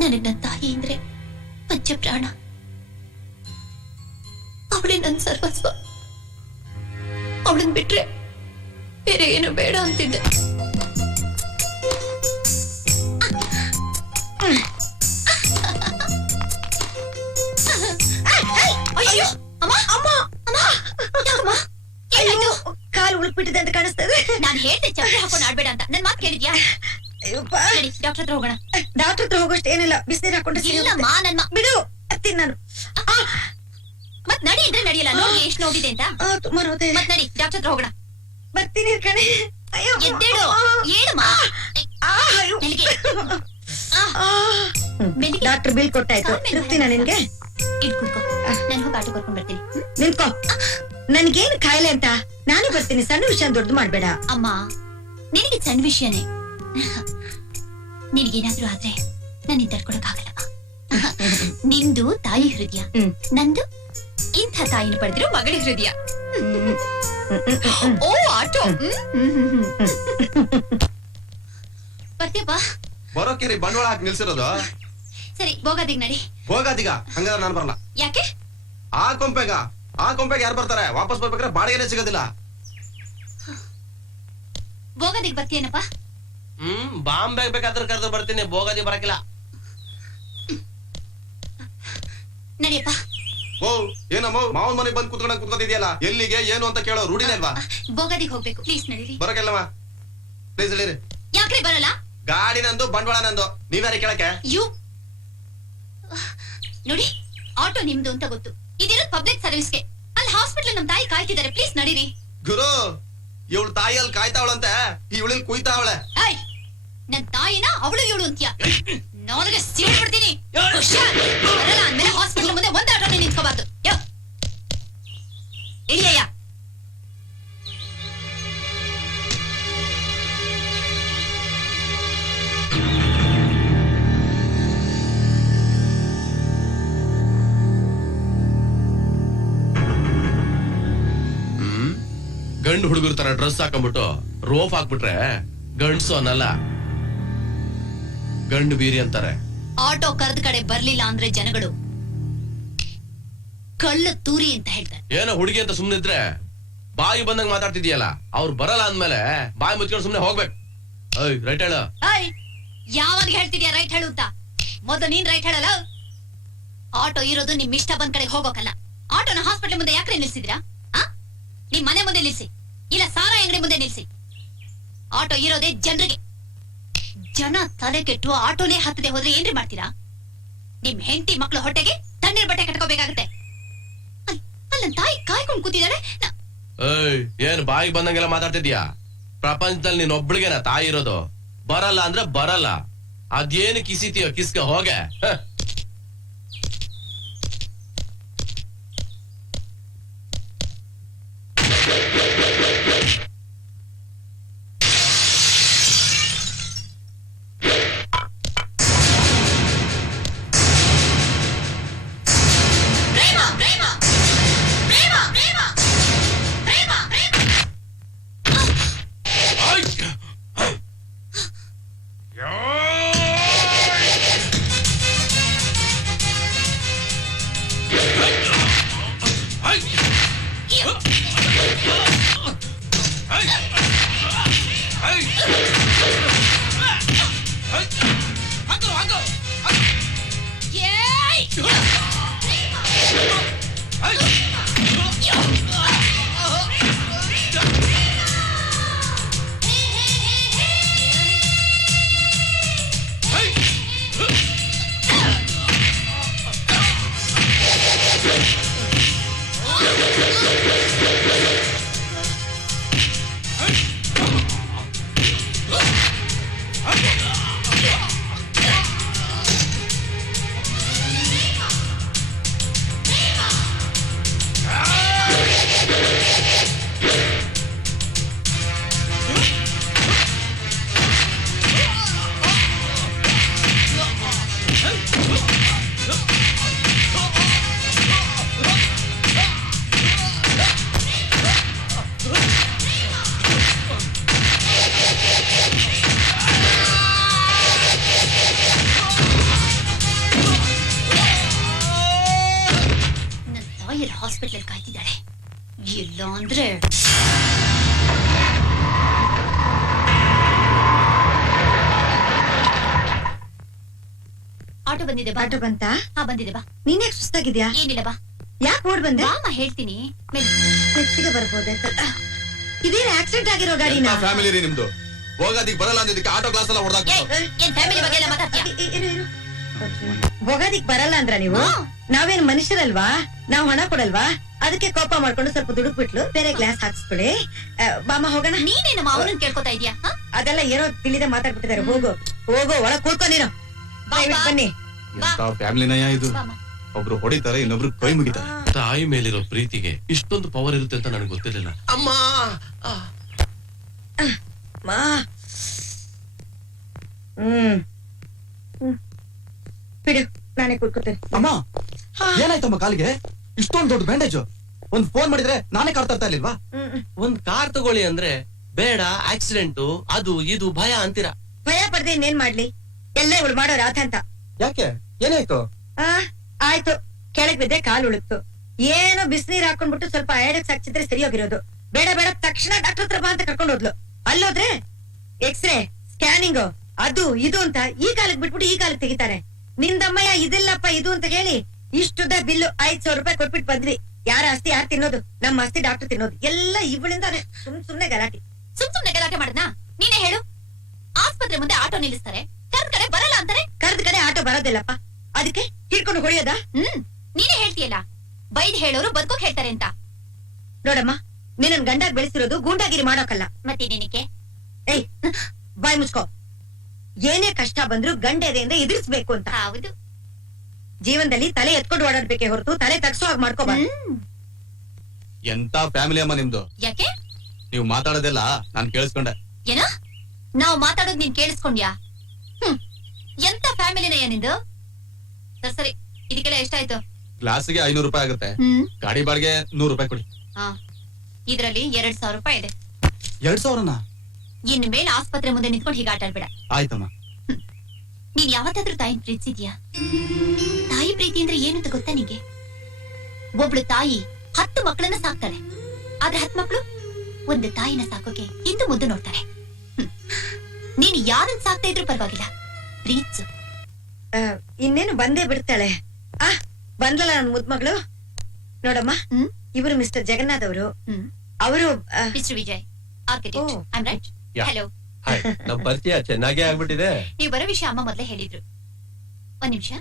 ನನಗ್ ನನ್ನ ತಾಯಿ ಅಂದ್ರೆ ಪಂಚ ಪ್ರಾಣ. ಅವಳೇ ನನ್ ಸರ್ವಸ್ವ. ಅವಳನ್ ಬಿಟ್ರೆ ಬೇರೆ ಏನು ಬೇಡ ಅಂತಿದ್ದೆ. ಅಯ್ಯೋ ಅಮ್ಮ ಅಮ್ಮ ಅಮ್ಮ ಯಾಕಮ್ಮ? ಏನಾಯ್ತು? ಕಾಲು ಉಳ್ಬಿಟ್ಟಿದೆ ಅಂತ ಕಾಣಿಸ್ತದೆ. ನಾನ್ ಹೇಳ್ದೆ ಚಪ್ಪಲಿ ಹಾಕೊಂಡು ಆಡ್ಬೇಡ ಅಂತ. ನನ್ ಮಾತ್ ಕೇಳಿದ್ಯಾ? ಅಯ್ಯಪ್ಪ, ನಡಿ ಡಾಕ್ಟರ್ ಹತ್ರ ಹೋಗೋಣ. ಡಾಕ್ಟರ್ ಹತ್ರ ಹೋಗೋಷ್ಟು ಏನಿಲ್ಲ, ಬಿಸಿನೀರು ಹಾಕೊಂಡು ಇಲ್ಲಮ್ಮ ನನ್ನ ಬಿಡು ಹತ್ತೀನಿ ನಾನು. ಮತ್ ನಡಿ ಅಂದ್ರೆ ನಡಿಯಲ್ಲ. ನೋಡಿ ಎಷ್ಟು ನೋವಿದೆ ಅಂತ. ತುಂಬಾ ನೋತೆ. ಮತ್ ನಡಿ ಡಾಕ್ಟರ್ ಹತ್ರ ಹೋಗೋಣ. ಬರ್ತೀನಿ ಕಣೆ. ಅಯ್ಯೋ ಎದ್ದೇಳು. ಏನಮ್ಮ? ಅಯ್ಯೋ. ನೆಲಗೆ. ಬೆಳಿಗ್ಗೆ ಡಾಕ್ಟರ್ ಬಿಲ್ ಕೊಟ್ಟಾಯ್ತು. ತೃಪ್ತಿನಾ ನಿನ್ಗೆ? ಇದ್ ಕುಡ್ಕೊ. ನಾನು ಹೋಗಿ ಆಟೋ ಕರ್ಕೊಂಡ್ ಬರ್ತೀನಿ. ನಿಲ್ಕೋ. ನನ್ಗೇನು ಕಾಯಿಲೆ ಅಂತ ನಾನು ಬರ್ತೀನಿ. ಸಣ್ಣ ವಿಷಯ ದೊಡ್ಡದು ಮಾಡ್ಬೇಡ. ಅಮ್ಮ ನಿನಗೆ ಸಣ್ಣ ವಿಷಯನೇ. ನಿನಗೇನಾದ್ರೂ ಆದ್ರೆ ನಾನು ತಡ್ಕೊಳಕ್ಕಾಗಲ್ಲಮ್ಮ. ನಿಂದು ತಾಯಿ ಹೃದಯ, ನಂದು ಇಂಥ ತಾಯಿನ ಪಡೆದಿರೋ ಮಗಳ ಹೃದಯ. ಓ ಆಟೋ. ಬರ್ತೀಯಪ್ಪ? ಬರೋಕೆ ಬಂಡವಾಳ ಹಾಕಿ ನಿಲ್ಸಿರೋದು. ಸರಿ ಬೋಗಾದಿಗ್ ನಡಿ. ಹೋಗಾದೀಗ ಹಂಗಾದ್ರೆ ನಾನು ಬರಲ್ಲ. ಯಾಕೆ? ಆ ಕೊಂಪೆಗೆ ಯಾರು ಬರ್ತಾರೆ? ವಾಪಸ್ ಬರ್ಬೇಕಾದ್ರೆ ಬಾಡಿಗೆನೇ ಸಿಗೋದಿಲ್ಲ. ಬೋಗಾದಿಗ್ ಬರ್ತೀಯನಪ್ಪ? ಬಾಂಬೆ ಬೇಕಾದ್ರೆ ಕರೆದು ಬರ್ತೀನಿ, ಬೋಗದಿ ಬರಕಿಲ್ಲ. ನಡಿಯಪ್ಪ. ಓ ಏನಮ್ಮ ಮಾವನ್ ಮನೆಗೆ ಬಂದು ಕುತ್ಕೊಂಡಿದ್ಯಲ್ಲ, ಎಲ್ಲಿಗೆ ಏನು ಅಂತ ಕೇಳೋ ರೂಢಿನೇ ಅಲ್ವಾ? ಬೋಗಾದಿಗ್ ಹೋಗ್ಬೇಕು. ಪ್ಲೀಸ್ ನಡೀರಿ. ಬರೋಕೆಲ್ಲಮ್ಮ ಪ್ಲೀಸ್ ಹೇಳಿರಿ. ಯಾಕ್ರಿ ಬರಲ್ಲ? ಗಾಡಿ ನಂದು, ಬಂಡವಾಳ ನಂದು, ನೀವ್ಯಾರಿ ಕೇಳಕ್ಕೆ? ಯು ನೋಡಿ, ಆಟೋ ನಿಮ್ದು ಅಂತ ಗೊತ್ತು. ಇದಿರೋದು ಪಬ್ಲಿಕ್ ಸರ್ವಿಸ್ಗೆ. ಅಲ್ಲಿ ಹಾಸ್ಪಿಟಲ್ ನಮ್ ತಾಯಿ ಕಾಯ್ತಿದ್ದಾರೆ. ಪ್ಲೀಸ್ ನಡೀರಿ. ಗುರು, ಇವಳು ತಾಯಿಯಲ್ಲಿ ಕಾಯ್ತಾವಳಂತೆ, ಇವಳಲ್ಲಿ ಕುಯ್ತಾವಳೆ. ಏಯ್, ನನ್ ತಾಯಿನ ಅವಳು ಇವಳು ಅಂತ್ಯ. ನನಗೆ ಸೀಳ್ಬಿಡ್ತೀನಿ. ಹುಷಾರ್. ಬರಲ್ಲ ಅಂದ್ಮೇಲೆ ಹಾಸ್ಪಿಟಲ್ ಮುಂದೆ ಒಂದ್ ಆಟೋನೇ ನಿಂತ್ಕೋಬಾರ್ದು. ಯೋ ಇಳಿಯಯ್ಯ. ಗಂಡು ಹುಡುಗರ ತರ ಡ್ರೆಸ್ ಹಾಕೊಂಡ್ಬಿಟ್ಟು ರೋಫ್ ಹಾಕ್ಬಿಟ್ರೆ ಗಂಡ್ಸು ಅನ್ನಲ್ಲ, ಗಂಡು ಬೀರಿ ಅಂತಾರೆ. ಆಟೋ ಕರೆದ ಕಡೆ ಬರ್ಲಿಲ್ಲ ಅಂದ್ರೆ ಜನಗಳು ಕಳ್ಳ ತೂರಿ ಅಂತ ಹೇಳ್ತಾರೆ. ಏನೋ ಹುಡುಗಿ ಅಂತ ಸುಮ್ನಿದ್ರೆ ಬಾಯಿ ಬಂದಂಗ್ ಮಾತಾಡ್ತಿದ್ಯಲ್ಲ, ಅವ್ರು ಬರಲ್ಲ ಅಂದ್ಮೇಲೆ ಬಾಯಿ ಮುಚ್ಕೊಂಡು ಸುಮ್ನೆ ಹೋಗ್ಬೇಕು. ರೈಟ್ ಹೇಳ. ಯಾವನ್ಗೆ ಹೇಳ್ತಿದ್ಯಾ ರೈಟ್ ಹೇಳು ಅಂತ? ಮೊದಲು ನೀನ್ ರೈಟ್ ಹೇಳಲ್ಲ. ಆಟೋ ಇರೋದು ನಿಮ್ ಇಷ್ಟ ಬಂದ್ ಕಡೆಗೆ ಹೋಗೋಕಲ್ಲ. ಆಟೋನ ಹಾಸ್ಪಿಟಲ್ ಮುಂದೆ ಯಾಕ್ರೆ ನಿಲ್ಸಿದ್ರಾ? ನಿಮ್ ಮನೆ ಮುಂದೆ ನಿಲ್ಸಿ, ಇಲ್ಲ ಸಾರಾ ಅಂಗಡಿ ಮುಂದೆ ನಿಲ್ಸಿ. ಆಟೋ ಇರೋದೇ ಜನರಿಗೆ. ಜನ ತಲೆ ಕೆಟ್ಟು ಆಟೋನೇ ಹತ್ತದೆ ಹೋದ್ರೆ ಏನ್ರಿ ಮಾಡ್ತೀರಾ? ನಿಮ್ ಹೆಂಡತಿ ಮಕ್ಳು ಹೊಟ್ಟೆಗೆ ತಣ್ಣೀರ್ ಬಟ್ಟೆ ಕಟ್ಕೋಬೇಕಾಗತ್ತೆ. ಅಲ್ಲ ತಾಯಿ ಕಾಯ್ಕೊಂಡ್ ಕೂತಿದಾಳೆ. ಏನ್ ಬಾಯಿ ಬಂದಂಗೆಲ್ಲ ಮಾತಾಡ್ತಿದ್ಯಾ? ಪ್ರಪಂಚದಲ್ಲಿ ನೀನ್ ಒಬ್ಳಿಗೆನ ತಾಯಿ ಇರೋದು? ಬರಲ್ಲ ಅಂದ್ರೆ ಬರಲ್ಲ. ಅದೇನು ಕಿಸಿತೀಯೋ ಕಿಸ್ಕ ಹೋಗೆ. ಹಾಸ್ಪಿಟಲ್ ಕಾಯ್ತಿದ್ದಾಳೆ. ಇಲ್ಲ ಅಂದ್ರೆ ಆಟೋ ಬಂದಿದೆ ಬಾ. ಆಟೋ ಬಂತಾ? ಹಾ ಬಂದಿದೆ ಬಾ. ನೀನ್ ಯಾಕೆ ಸುಸ್ತಾಗಿದ್ಯಾ? ಏನಿಲ್ಲ ಬಾ. ಯಾಕೆ ಓಡ್ ಬಂದೆ? ಬಾಮ ಹೇಳ್ತೀನಿ. ಮೆತ್ತಿಗೆ ಬರ್ಬೋದಾಯ್ತ. ಇದೇನ್ ಆಕ್ಸಿಡೆಂಟ್ ಆಗಿರೋ ಗಾಡಿನ? ಫ್ಯಾಮಿಲಿ ರೀ ನಿಮ್ದು. ಹೋಗೋದಿಕ್ ಬರಲ್ಲ ಅಂದಿದ್ದಕ್ಕೆ ಆಟೋ ಕ್ಲಾಸ್ ಎಲ್ಲ ಹೊಡೆದಾಕ. ಏನ್ ಫ್ಯಾಮಿಲಿ ಬಗ್ಗೆ ಎಲ್ಲ ಮಾತಾಡ್ತೀಯ? ಹೋಗೋದಿಕ್ ಬರಲ್ಲ ಅಂದ್ರ ನೀವು? ನಾವೇನ್ ಮನುಷ್ಯರಲ್ವಾ? ನಾವ್ ಹಣ ಕೊಡಲ್ವಾ? ಅದಕ್ಕೆ ಕೋಪ ಮಾಡ್ಕೊಂಡು ಸ್ವಲ್ಪ ದುಡುಕ್ಬಿಟ್ಲು. ಬೇರೆ ಗ್ಲಾಸ್ ಹಾಕ್ಸ್ಕೊಡಿ. ಬಾಮ ಹೋಗೋಣ. ನೀನೇನು ಅವನನ್ನ ಕೇಳ್ಕೊತಾ ಇದೀಯಾ? ಅದೆಲ್ಲ ಏನೋ ತಿಳಿದೆ ಮಾತಾಡ್ಬಿಟ್ಟಿದ್ದಾರೆ. ಹೋಗು ಹೋಗು, ಒಳಗ್ ಕೂತ್ಕೊ ನೀನು. ದಯವಿಟ್ಟು ಬನ್ನಿ. ಫ್ಯಾಮಿಲಿನಯ್ಯ ಇದು. ಒಬ್ರು ಹೊಡಿತಾರೆ, ಇನ್ನೊಬ್ರು ಕೈ ಮುಗಿತಾರೆ. ತಾಯಿ ಮೇಲಿರೋ ಪ್ರೀತಿಗೆ ಇಷ್ಟೊಂದು ಪವರ್ ಇರುತ್ತೆ ಅಂತ ನನಗೆ ಗೊತ್ತಿರಲಿಲ್ಲ. ಅಮ್ಮ ಮಾ ಹ್ಮ್ ಬಿಡು, ನಾನೇ ಕೂತ್ಕೋತೇನೆ. ಅಮ್ಮ ಏನಾಯ್ತಮ್ಮ ಕಾಲಿಗೆ? ಇಷ್ಟೊಂದು ದೊಡ್ಡ ಬ್ಯಾಂಡೇಜ್. ಒಂದ್ ಫೋನ್ ಮಾಡಿದ್ರೆ ನಾನೇ ಕಾರ್ ತರ್ತಾ ಇರ್ಲಿಲ್ವಾ? ಒಂದ್ ಕಾರ್ ತಗೊಳ್ಳಿ ಅಂದ್ರೆ ಬೇಡ, ಆಕ್ಸಿಡೆಂಟ್ ಅದು ಇದು ಭಯ ಅಂತೀರಾ. ಭಯ ಪಡ್ದೆ ಇನ್ನೇನ್ ಮಾಡ್ಲಿ? ಎಲ್ಲ ಇವಳು ಮಾಡೋ ರಾಧ ಅಂತ. ಯಾಕೆ, ಏನಾಯ್ತು? ಆಯ್ತು, ಕೆಳಗ್ ಬಿದ್ದೆ, ಕಾಲು ಉಳುಕ್ತು. ಏನೋ ಬಿಸಿನೀರ್ ಹಾಕೊಂಡ್ಬಿಟ್ಟು ಸ್ವಲ್ಪ ಐಡೆಕ್ಸ್ ಹಾಕ್ಸಿದ್ರೆ ಸರಿ ಹೋಗಿರೋದು. ಬೇಡ ಬೇಡ, ತಕ್ಷಣ ಡಾಕ್ಟರ್ ಹತ್ರ ಬಾ ಅಂತ ಕರ್ಕೊಂಡು ಹೋದ್ಲು. ಅಲ್ಲೋದ್ರೆ ಎಕ್ಸ್ರೇ, ಸ್ಕ್ಯಾನಿಂಗ್, ಅದು ಇದು ಅಂತ ಈ ಕಾಲಕ್ಕೆ ಬಿಟ್ಬಿಟ್ಟು ಈ ಕಾಲಕ್ಕೆ ತೆಗಿತಾರೆ. ನಿಂದಮ್ಮಯ್ಯ ಇದಿಲ್ಲಪ್ಪ ಇದು ಅಂತ ಹೇಳಿ ಇಷ್ಟುದ್ದ ಬಿಲ್ಲು 5,000 ರೂಪಾಯಿ ಕೊಟ್ಬಿಟ್ಟು ಬಂದ್ವಿ. ಯಾರ ಆಸ್ತಿ ಯಾರು ತಿನ್ನೋದು? ನಮ್ಮ ಆಸ್ತಿ ಡಾಕ್ಟರ್ ತಿನ್ನೋದು. ಎಲ್ಲ ಇವಳಿಂದಾನೆ. ಸುಮ್ನೆ ಗಲಾಟೆ. ಸುಮ್ನೆ ಗಲಾಟೆ ಮಾಡದ್ನಾ? ನೀನೇ ಹೇಳು. ಆಸ್ಪತ್ರೆ ಮುಂದೆ ಆಟೋ ನಿಲ್ಲಿಸ್ತಾರೆ, ಕರ್ದ್ ಕಡೆ ಬರಲ್ಲ ಅಂತಾರೆ. ಕರ್ದ ಕಡೆ ಆಟೋ ಬರೋದಿಲ್ಲಪ್ಪ, ಅದಕ್ಕೆ ಹಿಡ್ಕೊಂಡು ಹೊಡಿಯೋದಾ? ನೀನೇ ಹೇಳ್ತೀಯಲ್ಲ, ಬೈದ್ ಹೇಳೋರು ಬದುಕೋಕ್ ಹೇಳ್ತಾರೆ ಅಂತ. ನೋಡಮ್ಮ, ನಿನ್ನನ್ ಗಂಡಾಗ್ ಬೆಳೆಸಿರೋದು ಗೂಂಡಾಗಿರಿ ಮಾಡೋಕಲ್ಲ. ಮತ್ತೆ ನಿನಗೆ ಏಯ್, ಬಾಯ್ ಮುಚ್ಕೋ. ಏನೇ ಕಷ್ಟ ಬಂದ್ರು ಗಂಡೆದೆಯಿಂದ ಎದುರಿಸ್ಬೇಕು ಅಂತ. ಹೌದು. ಜೀವನದಲ್ಲಿ ತಲೆ ಎತ್ಕೊಂಡು ಓಡಾಡ್ಬೇಕೆ ಹೊರತು ತಲೆ ತಗ್ಸೋ ಹಾಗೆ ಮಾಡ್ಕೋಬಾರ್ದು. ಎಂತ ಫ್ಯಾಮಿಲಿ ಅಮ್ಮ ನಿಮ್ದು. ಯಾಕೆ? ನೀವು ಮಾತಾಡೋದೆಲ್ಲ ನಾನ್ ಕೇಳಿಸ್ಕೊಂಡೆ. ಏನ ನಾವ್ ಮಾತಾಡೋದ್ ನೀನ್ ಕೇಳಿಸ್ಕೊಂಡ್ಯಾ? ಎಂತ ಫ್ಯಾಮಿಲಿನ ನಿಂದು? ಸರಿ, ಇದಕ್ಕೆಲ್ಲ ಎಷ್ಟಾಯ್ತು? ಗ್ಲಾಸ್ಗೆ 500 ರೂಪಾಯಿ ಆಗುತ್ತೆ. ಗಾಡಿ ಬಾಡಿಗೆ 100 ರೂಪಾಯಿ ಕೊಡಿ. ಇದ್ರಲ್ಲಿ 2,000 ರೂಪಾಯಿ ಇದೆ. 2,000ನಾ? ಇನ್ ಮೇಲೆ ಆಸ್ಪತ್ರೆ ಮುಂದೆ ನಿಂತ್ಕೊಂಡು ಹೀಗೆ ಆಟ ಆಡ್ಬೇಡ. ಆಯ್ತಮ್ಮ. ನೀನ್ ಯಾವತ್ತಾದ್ರೂ ತಾಯಿನ ಪ್ರೀತಿಸಿದ್ಯಾ? ತಾಯಿ ಪ್ರೀತಿ ಅಂದ್ರೆ ಏನು ಅಂತ ಗೊತ್ತಾ ನಿಂಗೆ? ಒಬ್ಳು ತಾಯಿ 10 ಮಕ್ಕಳನ್ನ ಸಾಕ್ತಾಳೆ, ಆದ್ರೆ 10 ಮಕ್ಕಳು ಒಂದು ತಾಯಿನ ಸಾಕೋಕೆ ಹಿಂದೆ ಮುಂದೆ ನೋಡ್ತಾರೆ. ನೀನ್ ಯಾರನ್ನ ಸಾಕ್ತಾ ಇದ್ರು ಪರವಾಗಿಲ್ಲ, ಪ್ರೀತ್ಸು. ಇನ್ನೇನು ಬಂದೇ ಬಿಡ್ತಾಳೆ. ಬಂದಲ್ಲ ನನ್ ಮುದ್ಮಗಳು. ನೋಡಮ್ಮ, ಇವರು ಮಿಸ್ಟರ್ ಜಗನ್ನಾಥ್ ಅವರು. ಅವರು mister Vijay, architect. I am right? Hello. ನಮ್ ಪರಿಚಯ ಚೆನ್ನಾಗೇ ಆಗ್ಬಿಟ್ಟಿದೆ. ನೀವು ಬರೋ ವಿಷಯ ಅಮ್ಮ ಮೊದಲೇ ಹೇಳಿದ್ರು. ಒಂದ್ ನಿಮಿಷ.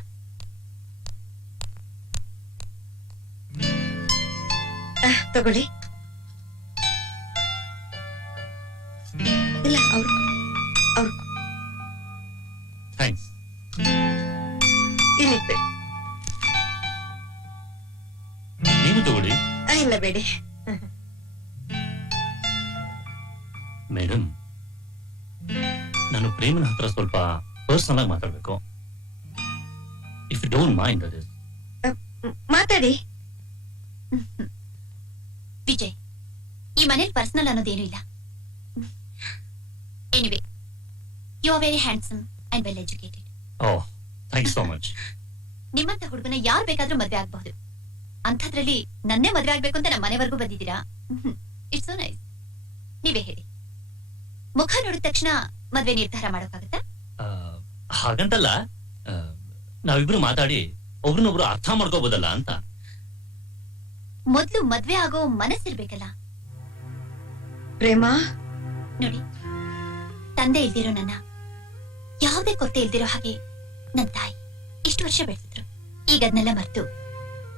ತಗೊಳ್ಳಿ. ಇಲ್ಲ, ಅವ್ರು ಥ್ಯಾಂಕ್ಸ್. ಇಲ್ಲಿಟ್ಟು ನೀವು ತಗೊಳ್ಳಿ. ಇಲ್ಲ ಬೇಡಿ. ಮೇಡಮ್, ನಾನು ಪ್ರೇಮನ ಹತ್ರ ಸ್ವಲ್ಪ ಪರ್ಸನಲ್ ಆಗಿ ಮಾತಾಡ್ಬೇಕು. If you don't mind that is. ಮಾತಾಡಿ. ವಿಜಯ್, ಈ ಮನೇಲಿ ಪರ್ಸನಲ್ ಅನ್ನೋದೇನು ಇಲ್ಲ. Anyway, you are very handsome and well educated. Oh, thanks so much. ನಿಮ್ಮಂತ ಹುಡುಗನ ಯಾರು ಬೇಕಾದ್ರೂ ಮದ್ವೆ ಆಗಬಹುದು. ಅಂಥದ್ರಲ್ಲಿ ನನ್ನೇ ಮದ್ವೆ ಆಗ್ಬೇಕು ಅಂತ ನಮ್ಮ ಮನೆವರೆಗೂ ಬಂದಿದ್ದೀರಾ. It's so nice. ನೀವೇ ಹೇಳಿ, ಮುಖ ನೋಡಿದ ತಕ್ಷಣ ಮದ್ವೆ ನಿರ್ಧಾರ ಮಾಡೋಕ್ಕಾಗತ್ತಾ? ಹಾಗಂತಲ್ಲ, ನಾವಿಬ್ರು ಮಾತಾಡಿ ಒಬ್ರನ್ನೊಬ್ರು ಅರ್ಥ ಮಾಡ್ಕೋಬೋದಲ್ಲ ಅಂತ. ಮೊದ್ಲು ಮದ್ವೆ ಆಗೋ ಮನಸ್ಸಿರ್ಬೇಕಲ್ಲ. ಪ್ರೇಮ, ನೋಡಿ, ತಂದೆ ಇಲ್ದಿರೋ ನನ್ನ ಯಾವುದೇ ಕೊರತೆ ಇಲ್ದಿರೋ ಹಾಗೆ ನನ್ನ ತಾಯಿ ಇಷ್ಟು ವರ್ಷ ಬೆಳೆಸಿದ್ರು. ಈಗ ಅದನ್ನೆಲ್ಲ ಮರೆತು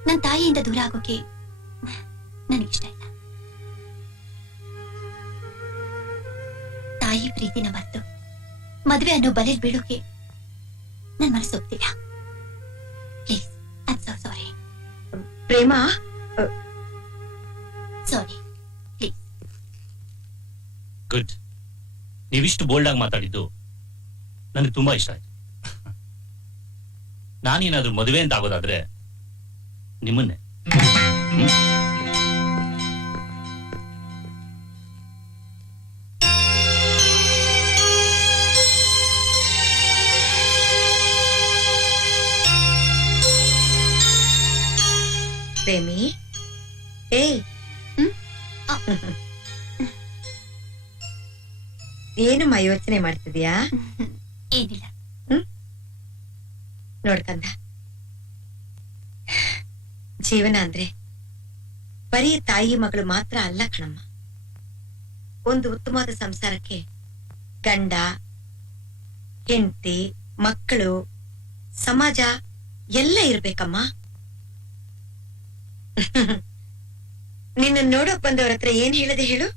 ನನ್ನ ತಾಯಿಯಿಂದ ದೂರ ಆಗೋಕೆ ನನಗಿಷ್ಟ ಇಲ್ಲ. ತಾಯಿ ಪ್ರೀತಿನ ಮರೆತು ಮದ್ವೆ ಅನ್ನೋ ಬಲೆಲ್ ಬೀಳೋಕೆ ನನ್ ಮನಸ್ಸು ಒಪ್ತಿಲ್ಲ. Please, I am so sorry. Prema, sorry, please. Good. ನೀವಿಷ್ಟು ಬೋಲ್ಡ್ ಆಗಿ ಮಾತಾಡಿದ್ದು ನನಗೆ ತುಂಬಾ ಇಷ್ಟ ಆಯ್ತು. ನಾನೇನಾದ್ರೂ ಮದುವೆ ಅಂತ ಆಗೋದಾದ್ರೆ ನಿಮ್ಮನ್ನೇ. ಪ್ರೇಮಿ, ಏಯ್, ಏನಮ್ಮ ಯೋಚನೆ ಮಾಡ್ತಿದ್ಯಾ? ಏನಿಲ್ಲ. ನೋಡ್ಕಂದ, ಜೀವನ ಅಂದ್ರೆ ಬರೀ ತಾಯಿ ಮಗಳು ಮಾತ್ರ ಅಲ್ಲ ಕಣಮ್ಮ. ಒಂದು ಉತ್ತಮವಾದ ಸಂಸಾರಕ್ಕೆ ಗಂಡ, ಹೆಂಡತಿ, ಮಕ್ಕಳು, ಸಮಾಜ ಎಲ್ಲ ಇರ್ಬೇಕಮ್ಮ. ನಿನ್ನ ನೋಡೋಕ್ ಬಂದವ್ರ ಹತ್ರ ಏನ್ ಹೇಳದೆ ಹೇಳು?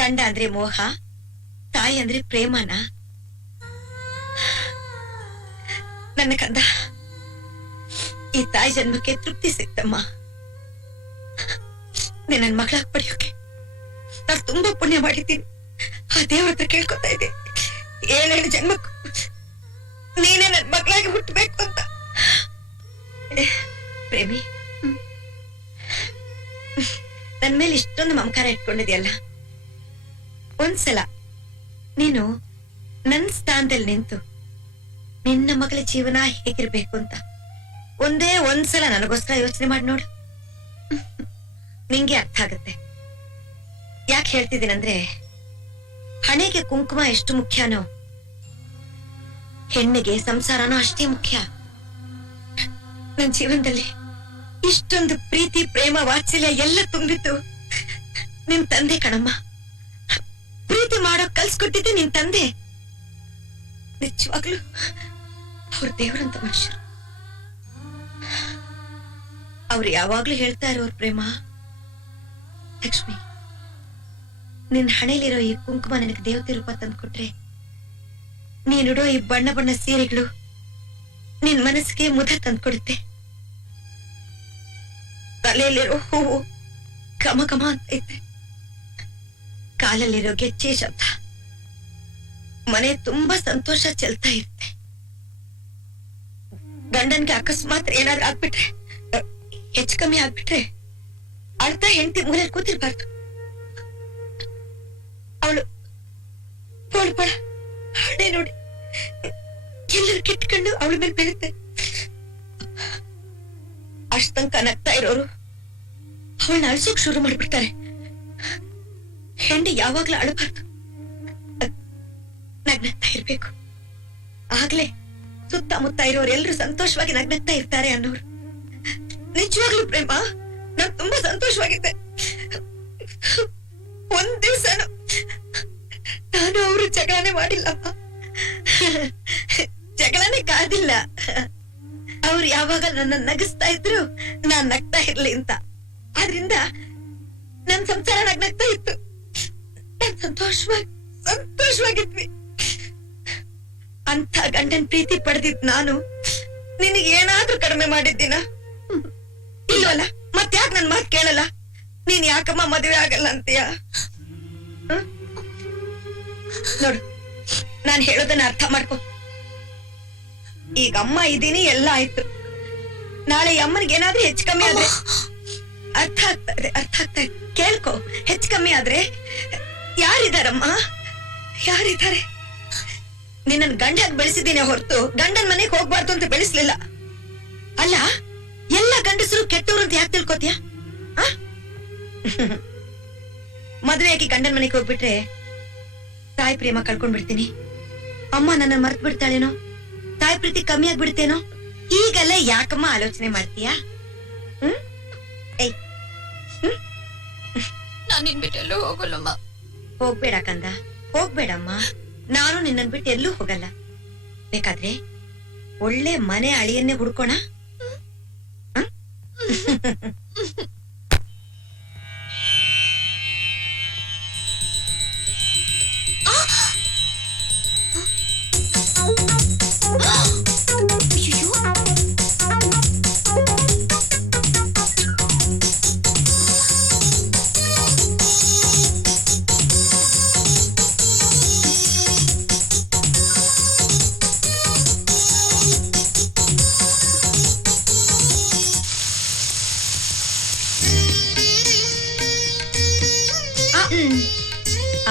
ಗಂಡ ಅಂದ್ರೆ ಮೋಹ, ತಾಯಿ ಅಂದ್ರೆ ಪ್ರೇಮನ? ನನ್ನ ಕಂದ, ಈ ತಾಯಿ ಜನ್ಮಕ್ಕೆ ತೃಪ್ತಿ ಸಿಕ್ತಮ್ಮ. ನನ್ನ ಮಗಳಾಗ್ ಪಡೆಯೋಕೆ ನಾನು ತುಂಬಾ ಪುಣ್ಯ ಮಾಡಿದ್ದೀನಿ. ಆ ದೇವ್ರ ಹತ್ರ ಕೇಳ್ಕೊತಾ ಇದ್ದೆ, 7 ಜನ್ಮಕ್ಕೂ ನೀನೇ ನನ್ ಮಗಳಾಗಿ ಹುಟ್ಟಬೇಕು ಅಂತ. ಪ್ರೇಮಿ, ನನ್ ಮೇಲೆ ಇಷ್ಟೊಂದು ಮಮಕಾರ ಇಟ್ಕೊಂಡಿದ್ಯಲ್ಲ, ಒಂದ್ಸಲ ನೀನು ನನ್ ಸ್ಥಾನದಲ್ಲಿ ನಿಂತು ನಿನ್ನ ಮಗಳ ಜೀವನ ಹೇಗಿರ್ಬೇಕು ಅಂತ ಒಂದ್ಸಲ ನನಗೋಸ್ಕರ ಯೋಚನೆ ಮಾಡಿ ನೋಡು. ನಿಂಗೆ ಅರ್ಥ ಆಗುತ್ತೆ. ಯಾಕೆ ಹೇಳ್ತಿದ್ದೀನಂದ್ರೆ, ಹಣೆಗೆ ಕುಂಕುಮ ಎಷ್ಟು ಮುಖ್ಯನೋ ಹೆಣ್ಣಿಗೆ ಸಂಸಾರನೂ ಅಷ್ಟೇ ಮುಖ್ಯ. ನನ್ನ ಜೀವನದಲ್ಲಿ ಇಷ್ಟೊಂದು ಪ್ರೀತಿ, ಪ್ರೇಮ, ವಾತ್ಸಲ್ಯ ಎಲ್ಲ ತುಂಬಿತ್ತು ನಿನ್ ತಂದೆ ಕಣಮ್ಮ. ಪ್ರೀತಿ ಮಾಡೋಕ್ ಕಲ್ಸ್ಕೊಟ್ಟಿದ್ದೆ ನಿನ್ ತಂದೆ. ನಿಜವಾಗ್ಲು ಅವ್ರ ದೇವರಂತ ಮನುಷ್ಯರು. ಅವ್ರು ಯಾವಾಗ್ಲೂ ಹೇಳ್ತಾ ಇರೋರು, ಪ್ರೇಮ, ಲಕ್ಷ್ಮಿ, ನಿನ್ ಹಣೆಲಿರೋ ಈ ಕುಂಕುಮ ನನಗೆ ದೇವತೆ ರೂಪ ತಂದ್ಕೊಟ್ರೆ, ನೀನುಡೋ ಈ ಬಣ್ಣ ಬಣ್ಣ ಸೀರೆಗಳು ನಿನ್ ಮನಸ್ಸಿಗೆ ಮುದ ತಂದ್ಕೊಡುತ್ತೆ. ತಲೆಯಲ್ಲಿರೋ ಹೂವು ಘಮ ಘಮ ಅಂತ ಇದ್ರೆ, ಕಾಲಲ್ಲಿರೋ ಗೆಜ್ಜೆ ಶಬ್ದ ಮನೆ ತುಂಬಾ ಸಂತೋಷ ಚೆಲ್ತಾ ಇರುತ್ತೆ. ಗಂಡನ್ಗೆ ಅಕಸ್ಮಾತ್ ಏನಾದ್ರೂ ಆಗ್ಬಿಟ್ರೆ, ಹೆಚ್ಚು ಕಮ್ಮಿ ಆಗ್ಬಿಟ್ರೆ, ಅರ್ಧ ಹೆಂಡತಿ ಮೂಲೆಯಲ್ಲಿ ಕೂತಿರ್ಬಾರ್ದು. ಅವಳು ಪಳ ಹಣೆ ನೋಡಿ ಎಲ್ಲರೂ ಕೆಟ್ಕೊಂಡು ಅವಳ ಮೇಲೆ ಬೀಳುತ್ತೆ. ಅಷ್ಟಂಕ ನಗ್ತಾ ಇರೋರು ಅವಳನ್ನ ಅಳ್ಸೋಕ್ ಶುರು ಮಾಡ್ಬಿಡ್ತಾರೆ. ಹೆಂಡಿ ಯಾವಾಗ್ಲೂ ಅಳಬಾರ್ದು, ನಗ್ನಗ್ತಾ ಇರ್ಬೇಕು. ಆಗ್ಲೇ ಸುತ್ತಮುತ್ತ ಇರೋರೆಲ್ಲರೂ ಸಂತೋಷವಾಗಿ ನಗ್ನಗ್ತಾ ಇರ್ತಾರೆ ಅನ್ನೋರು. ನಿಜವಾಗ್ಲೂ ಪ್ರೇಮ, ನಾನ್ ತುಂಬಾ ಸಂತೋಷವಾಗಿದ್ದೆ. ಒಂದ್ ದಿವ್ಸನು ನಾನು ಅವರು ಜಗಳನೆ ಮಾಡಿಲ್ಲಮ್ಮ, ಜಗಳನೆ ಕಾದಿಲ್ಲ. ಅವ್ರು ಯಾವಾಗ ನನ್ನ ನಗಿಸ್ತಾ ಇದ್ರು ನಾನ್ ನಗ್ತಾ ಇರ್ಲಿ ಅಂತ. ಆದ್ರಿಂದ ನನ್ ಸಂಸಾರ ನಗ್ನಗ್ತಾ ಇತ್ತು. ನನ್ ಸಂತೋಷ ಸಂತೋಷವಾಗಿದ್ವಿ. ಅಂತ ಗಂಡನ್ ಪ್ರೀತಿ ಪಡೆದಿದ್ ನಾನು ನಿನಗೆ ಏನಾದ್ರೂ ಕಡಿಮೆ ಮಾಡಿದ್ದೀನ? ಇಲ್ವಲ್ಲ, ಮತ್ತ್ಯಾಕ್ ನನ್ ಮಾತ್ ಕೇಳಲ್ಲ? ನೀನ್ ಯಾಕಮ್ಮ ಮದುವೆ ಆಗಲ್ಲ ಅಂತೀಯ? ನೋಡು, ನಾನ್ ಹೇಳೋದನ್ನ ಅರ್ಥ ಮಾಡ್ಕೊ. ಈಗ ಅಮ್ಮ ಇದ್ದೀನಿ, ಎಲ್ಲ ಆಯ್ತು. ನಾಳೆ ಈ ಅಮ್ಮನಿಗೆ ಏನಾದ್ರೂ ಹೆಚ್ಚು ಕಮ್ಮಿ ಆದ್ರೆ, ಅರ್ಥ ಆಗ್ತಾ ಇದೆ, ಕೇಳ್ಕೊ. ಹೆಚ್ಚು ಕಮ್ಮಿ ಆದ್ರೆ ಯಾರಿದಾರಮ್ಮ? ಯಾರಿದ್ದಾರೆ? ನಿನ್ನ ಗಂಡಾಗಿ ಬೆಳೆಸಿದ್ದೀನಿ ಹೊರತು ಗಂಡನ್ ಮನೆಗೆ ಹೋಗ್ಬಾರ್ದು ಅಂತ ಬೆಳೆಸ್ಲಿಲ್ಲ. ಅಲ್ಲ, ಎಲ್ಲ ಗಂಡಸರು ಕೆಟ್ಟವ್ರು ಅಂತ ಯಾಕೆ ತಿಳ್ಕೊತೀಯ? ಮದುವೆಯಾಗಿ ಗಂಡನ್ ಮನೆಗೆ ಹೋಗ್ಬಿಟ್ರೆ ತಾಯಿ ಪ್ರೇಮ ಕಳ್ಕೊಂಡ್ಬಿಡ್ತೀನಿ. ಅಮ್ಮ ನನ್ನ ಮರ್ತ್ ಬಿಡ್ತಾಳೇನೋ, ತಾಯಿ ಪ್ರೀತಿ ಕಮ್ಮಿ ಆಗ್ಬಿಡ್ತೇನೋ. ಈಗೆಲ್ಲ ಯಾಕಮ್ಮ ಆಲೋಚನೆ ಮಾಡ್ತೀಯಾ? ಏಯ್, ನಾನು ನಿನ್ ಬಿಟ್ಟೆಲ್ಲೂ ಹೋಗಲ್ಲಮ್ಮ. ಹೋಗ್ಬೇಡ ಕಂದ, ಹೋಗ್ಬೇಡಮ್ಮ. ನಾನು ನಿನ್ನನ್ ಬಿಟ್ಟು ಎಲ್ಲೂ ಹೋಗಲ್ಲ. ಬೇಕಾದ್ರೆ ಒಳ್ಳೆ ಮನೆ ಅಳಿಯನ್ನೇ ಹುಡ್ಕೋಣ.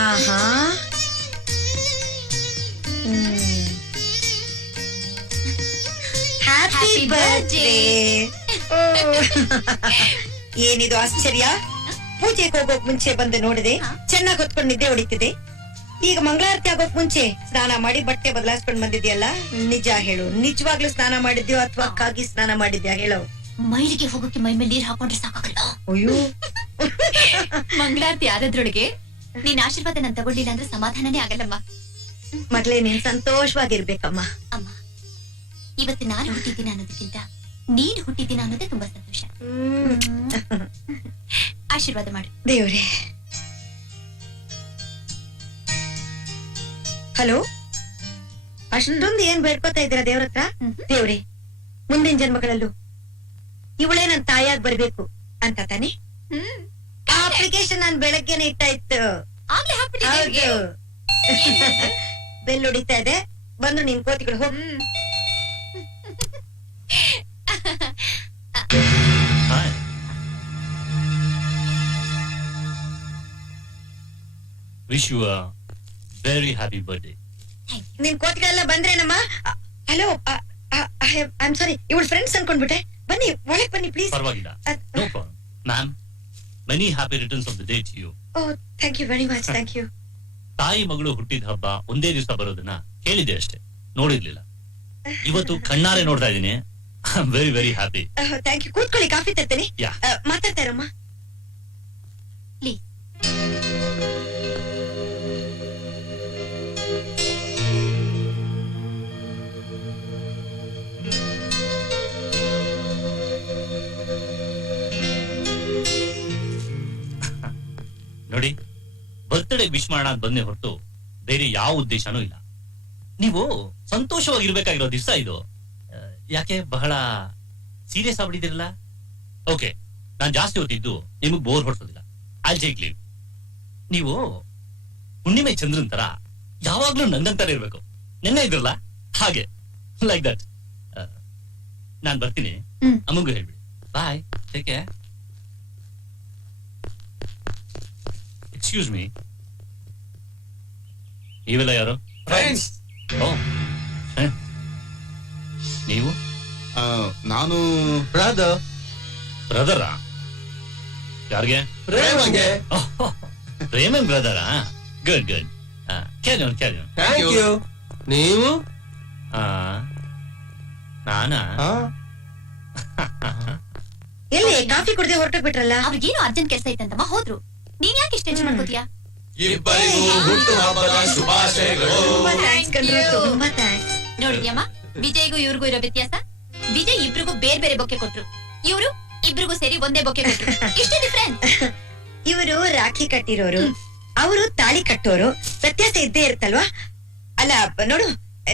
ಆಹಾ, ಹ್ಯಾಪಿ ಬರ್ತ್ಡೇ. ಏನಿದು ಆಶ್ಚರ್ಯ? ಪೂಜೆಗೆ ಹೋಗೋಕ್ ಮುಂಚೆ ಬಂದು ನೋಡಿದೆ, ಚೆನ್ನಾಗಿ ಹೊತ್ಕೊಂಡು ನಿದ್ದೆ ಹೊಡಿತಿದೆ. ಈಗ ಮಂಗಳಾರತಿ ಆಗೋಕ್ ಮುಂಚೆ ಸ್ನಾನ ಮಾಡಿ ಬಟ್ಟೆ ಬದಲಾಯಿಸ್ಕೊಂಡ್ ಬಂದಿದ್ಯಲ್ಲ, ನಿಜ ಹೇಳು, ನಿಜವಾಗ್ಲೂ ಸ್ನಾನ ಮಾಡಿದ್ಯೋ ಅಥವಾ ಕಾಗಿ ಸ್ನಾನ ಮಾಡಿದ್ಯಾ ಹೇಳು? ಮೈಲಿಗೆ ಹೋಗೋಕೆ ಮೈ ಮೇಲೆ ನೀರ್ ಹಾಕೊಂಡ್ರೆ ಸಾಕಾಗಲ್ಲ. ಅಯ್ಯೋ, ಮಂಗಳಾರತಿ ಆದದ್ರೊಳಗೆ ನೀನ್ ಆಶೀರ್ವಾದ ನಾನ್ ತಗೊಳ್ಳಿಲ್ಲ ಅಂದ್ರೆ ಸಮಾಧಾನನೇ ಆಗಲ್ಲಮ್ಮ. ಮಗಳೇ, ನೀನ್ ಸಂತೋಷವಾಗಿರ್ಬೇಕಮ್ಮ. ಅಮ್ಮ, ಇವತ್ತು ನಾನು ಹುಟ್ಟಿದ್ದೀನಿ ಅನ್ನೋದಕ್ಕಿಂತ ನೀನು ಹುಟ್ಟಿದ್ದೀನ ಅನ್ನೋದೇ ತುಂಬಾ ಸಂತೋಷ. ಆಶೀರ್ವಾದ ಮಾಡು ದೇವ್ರೆ. ಹಲೋ, ಅಷ್ಟೊಂದು ಏನ್ ಬೇಡ್ಕೋತಾ ಇದ್ದೀರಾ ದೇವ್ರ ಹತ್ರ? ದೇವ್ರೆ, ಮುಂದಿನ ಜನ್ಮಗಳಲ್ಲೂ ಇವಳೇ ನನ್ ತಾಯಿಯಾಗಿ ಬರ್ಬೇಕು ಅಂತ ತಾನೆ ಆ ಅಪ್ಲಿಕೇಶನ್ ನಾನ್ ಬೆಳಗ್ಗೆನೆ ಇಟ್ಟಾಯ್ತು. ಆಗ್ಲೇ ಹಾಕ್ಬಿಟ್ಟಿದ್ದೆ. ಹೌದು. ಬೆಲ್ ಹೊಡಿತಾ ಇದೆ, ಬಂದು ನಿನ್ ಕೋತಿಗಳು ಹೋಗ್. Hi. Wish you a very happy birthday. ನಿನ್ ಕೋತಿಗಳೆಲ್ಲ ಬಂದ್ರೇನಮ್ಮ? ಹಲೋ, ಐ ಆಮ್ ಸಾರಿ, ಇವಳ ಫ್ರೆಂಡ್ಸ್ ಅನ್ಕೊಂಡ್ಬಿಟ್ಟೆ. ಬನ್ನಿ, ಒಳಗ್ ಬನ್ನಿ ಪ್ಲೀಸ್. ಪರವಾಗಿಲ್ಲ. No problem. Ma'am, many happy returns of the day to you. Oh, thank you very much, thank you. ತಾಯಿ ಮಗಳು ಹುಟ್ಟಿದ ಹಬ್ಬ ಒಂದೇ ದಿವಸ ಬರೋದನ್ನ ಕೇಳಿದೆ ಅಷ್ಟೇ, ನೋಡಿರ್ಲಿಲ್ಲ. ಇವತ್ತು ಕಣ್ಣಾರೆ ನೋಡ್ತಾ ಇದ್ದೀನಿ. I am very very happy. Thank you. ಕೂತ್ಕೊಳ್ಳಿ, ಕಾಫಿ ತರ್ತೀನಿ. Yeah. ಮಾತಾಡ್ತಾ ಇರಮ್ಮ. ಪ್ಲೀಸ್. ನೋಡಿ, ಬರ್ತ್ಡೇ ವಿಶ್ ಮಾಡೋಣ ಅಂತ ಬಂದೇ ಹೊರತು ಬೇರೆ ಯಾವ ಉದ್ದೇಶನೂ ಇಲ್ಲ. ನೀವು ಸಂತೋಷವಾಗಿರ್ಬೇಕಾಗಿರೋ ದಿವಸ ಇದು. ಯಾಕೆ ಬಹಳ ಸೀರಿಯಸ್ ಆಗ್ಬಿಟ್ಟಿದಿರಲ್ಲ? ಓಕೆ, ನಾನ್ ಜಾಸ್ತಿ ಹೊತ್ತಿದ್ದು ನಿಮಗ್ ಬೋರ್ ಹೊಡ್ಸೋದಿಲ್ಲ. I take leave. ನೀವು ಹುಣ್ಣಿಮೆ ಚಂದ್ರನ್ ತರ ಯಾವಾಗ್ಲೂ ನನ್ನಂತರ ಇರ್ಬೇಕು. ನೆನ್ನೆ ಇದ್ರಲ್ಲ ಹಾಗೆ, ಲೈಕ್ ದಟ್. ನಾನ್ ಬರ್ತೀನಿ. ಅಮ್ಮಂಗೂ ಹೇಳ್ಬಿಡಿ. Bye, take care. Excuse me, ನೀವೆಲ್ಲ ಯಾರು? ಫ್ರೆಂಡ್ಸ್. ಓ, ನೀವು? ನಾನು ಬ್ರದರಾ? ಯಾರಿಗೆ? ಪ್ರೇಮನ್ ಬ್ರದರಾ? Good good. Carry on, carry on. Thank you. ನೀವು ನಾನಾ? ಎಲ್ಲಿ ಕಾಫಿ ಕುಡ್ದೆ ಹೊರಟೋಗ್ ಬಿಟ್ರಲ್ಲ? ಅವ್ರಿಗೇನು ಅರ್ಜೆಂಟ್ ಕೆಲಸ ಇತ್ತಂತಮ್ಮ, ಹೋದ್ರು. ನೀನ್ ಯಾಕೆ ಇಷ್ಟ ಟೆನ್ಷನ್ ಮಾಡ್ಕೋತೀಯಾ? ಇಬ್ಬರಿಗೂ ಹುಟ್ಟುಹಬ್ಬದ ಶುಭಾಶಯಗಳು. ತುಂಬಾ ಥ್ಯಾಂಕ್ಸ್ ಕಣ್ರು, ತುಂಬಾ ಥ್ಯಾಂಕ್ಸ್. ನೋಡಿದ್ಯಮ್ಮ, ವಿಜಯ್ಗೂ ಇವ್ರಿಗೂ ಇರೋ ವ್ಯತ್ಯಾಸ? ವಿಜಯ್ ಇಬ್ರಿಗೂ ಬೇರೆ ಬೇರೆ ಬೊಕ್ಕೆ ಕೊಟ್ರು, ಇವ್ರು ಇಬ್ರಿಗೂ ಸೇರಿ ಒಂದೇ ಬೊಕ್ಕೆ ಕೊಟ್ರು. ಇಷ್ಟೇ ಡಿಫ್ರೆನ್ಸ್. ಇವರು ರಾಖಿ ಕಟ್ಟಿರೋರು, ಅವರು ತಾಳಿ ಕಟ್ಟೋರು, ವ್ಯತ್ಯಾಸ ಇದ್ದೇ ಇರುತ್ತಲ್ವಾ? ಅಲ್ಲ ನೋಡು,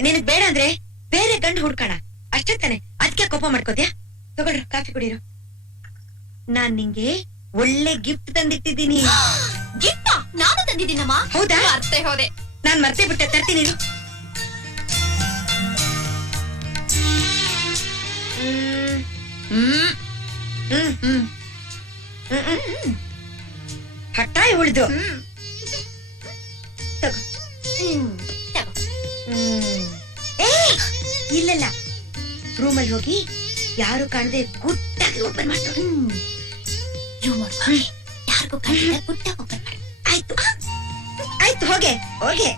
ನಿನಗ್ ಬೇಡ ಅಂದ್ರೆ ಬೇರೆ ಗಂಡು ಹುಡ್ಕೋಣ ಅಷ್ಟೇ ತಾನೆ. ಅದಕ್ಕೆ ಕೋಪ ಮಾಡ್ಕೋದ್ಯಾ? ತಗೊಳ್ರು, ಕಾಫಿ ಕುಡೀರು. ನಾನ್ ನಿಂಗೆ ಒಳ್ಳೆ ಗಿಫ್ಟ್ ತಂದಿಟ್ಟಿದ್ದೀನಿ. ಗಿಫ್ಟ ನಾನು ತಂದಿದ್ದೀನಮ್ಮ. ಹೌದಾ? ಅರ್ತೆ ಹೋದೆ. ನಾನ್ ಮರ್ತೇ ಬಿಟ್ಟೆ, ತರ್ತೀನಿ ಇರು. ಹ್ಮ್ ಹ್ಮ್ ಹ್ಮ್ ಹಟ್ಟಾಯಿ ಉಳಿದು ತಗೋ. ಇಲ್ಲಲ್ಲ, ರೂಮಲ್ಲಿ ಹೋಗಿ ಯಾರು ಕಾಣದೆ ಗುಟ್ಟಾಗಿ ಓಪನ್ ಮಾಡ್ತಾರೆ. ಯಾರಿಗೂ ಕಂಡಿಲ್ಲ, ಗುಟ್ಟ ಓಪನ್ ಮಾಡಿ. ಆಯ್ತು ಆಯ್ತು, ಹೋಗೆ ಹೋಗೆ.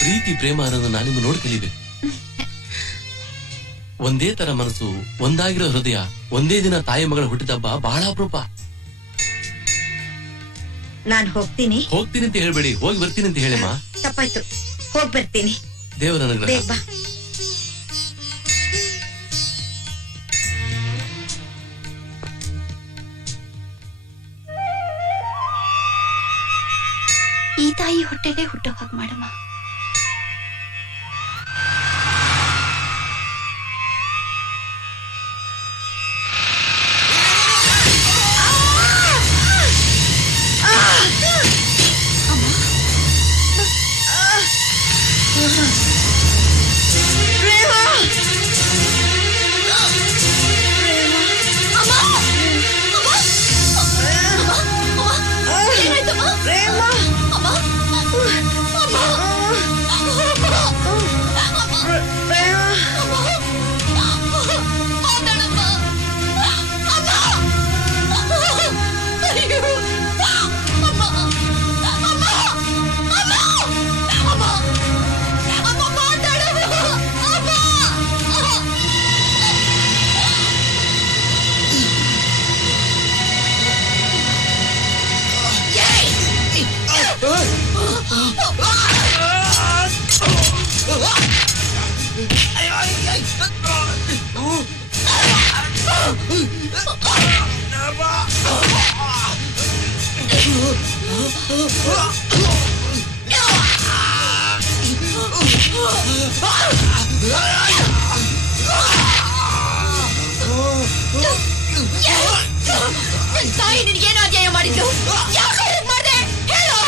ಪ್ರೀತಿ ಪ್ರೇಮ ಅನ್ನೋದು ನಾನಿನ್ನು ನೋಡಿ ಕಲಿಬೇಕು. ಒಂದೇ ತರ ಮನಸ್ಸು, ಒಂದಾಗಿರೋ ಹೃದಯ, ಒಂದೇ ದಿನ ತಾಯಿ ಮಗಳ ಹುಟ್ಟಿದಬ್ಬ ಬಹಳ ಅಪರೂಪ. ನಾನ್ ಹೋಗ್ತೀನಿ. ಹೋಗ್ತೀನಿ ಅಂತ ಹೇಳ್ಬೇಡಿ, ಹೋಗಿ ಬರ್ತೀನಿ ಅಂತ ಹೇಳಿಮ್ಮ. ತಪ್ಪಾಯ್ತು, ಹೋಗ್ ಬರ್ತೀನಿ. ದೇವರ ಅನುಗ್ರಹ. ಬೇಗ ಬಾ. ಈ ತಾಯಿ ಹೊಟ್ಟೆಗೆ ಹುಟ್ಟೋ ಹಾಗೆ ಮಾಡಮ್ಮ. ತಾಯಿ ನಿನಗೇನು ಅನ್ಯಾಯ ಮಾಡಿದ್ದು? ಯಾಕೆ ಮಾಡಿದೆ ಹೇಳು.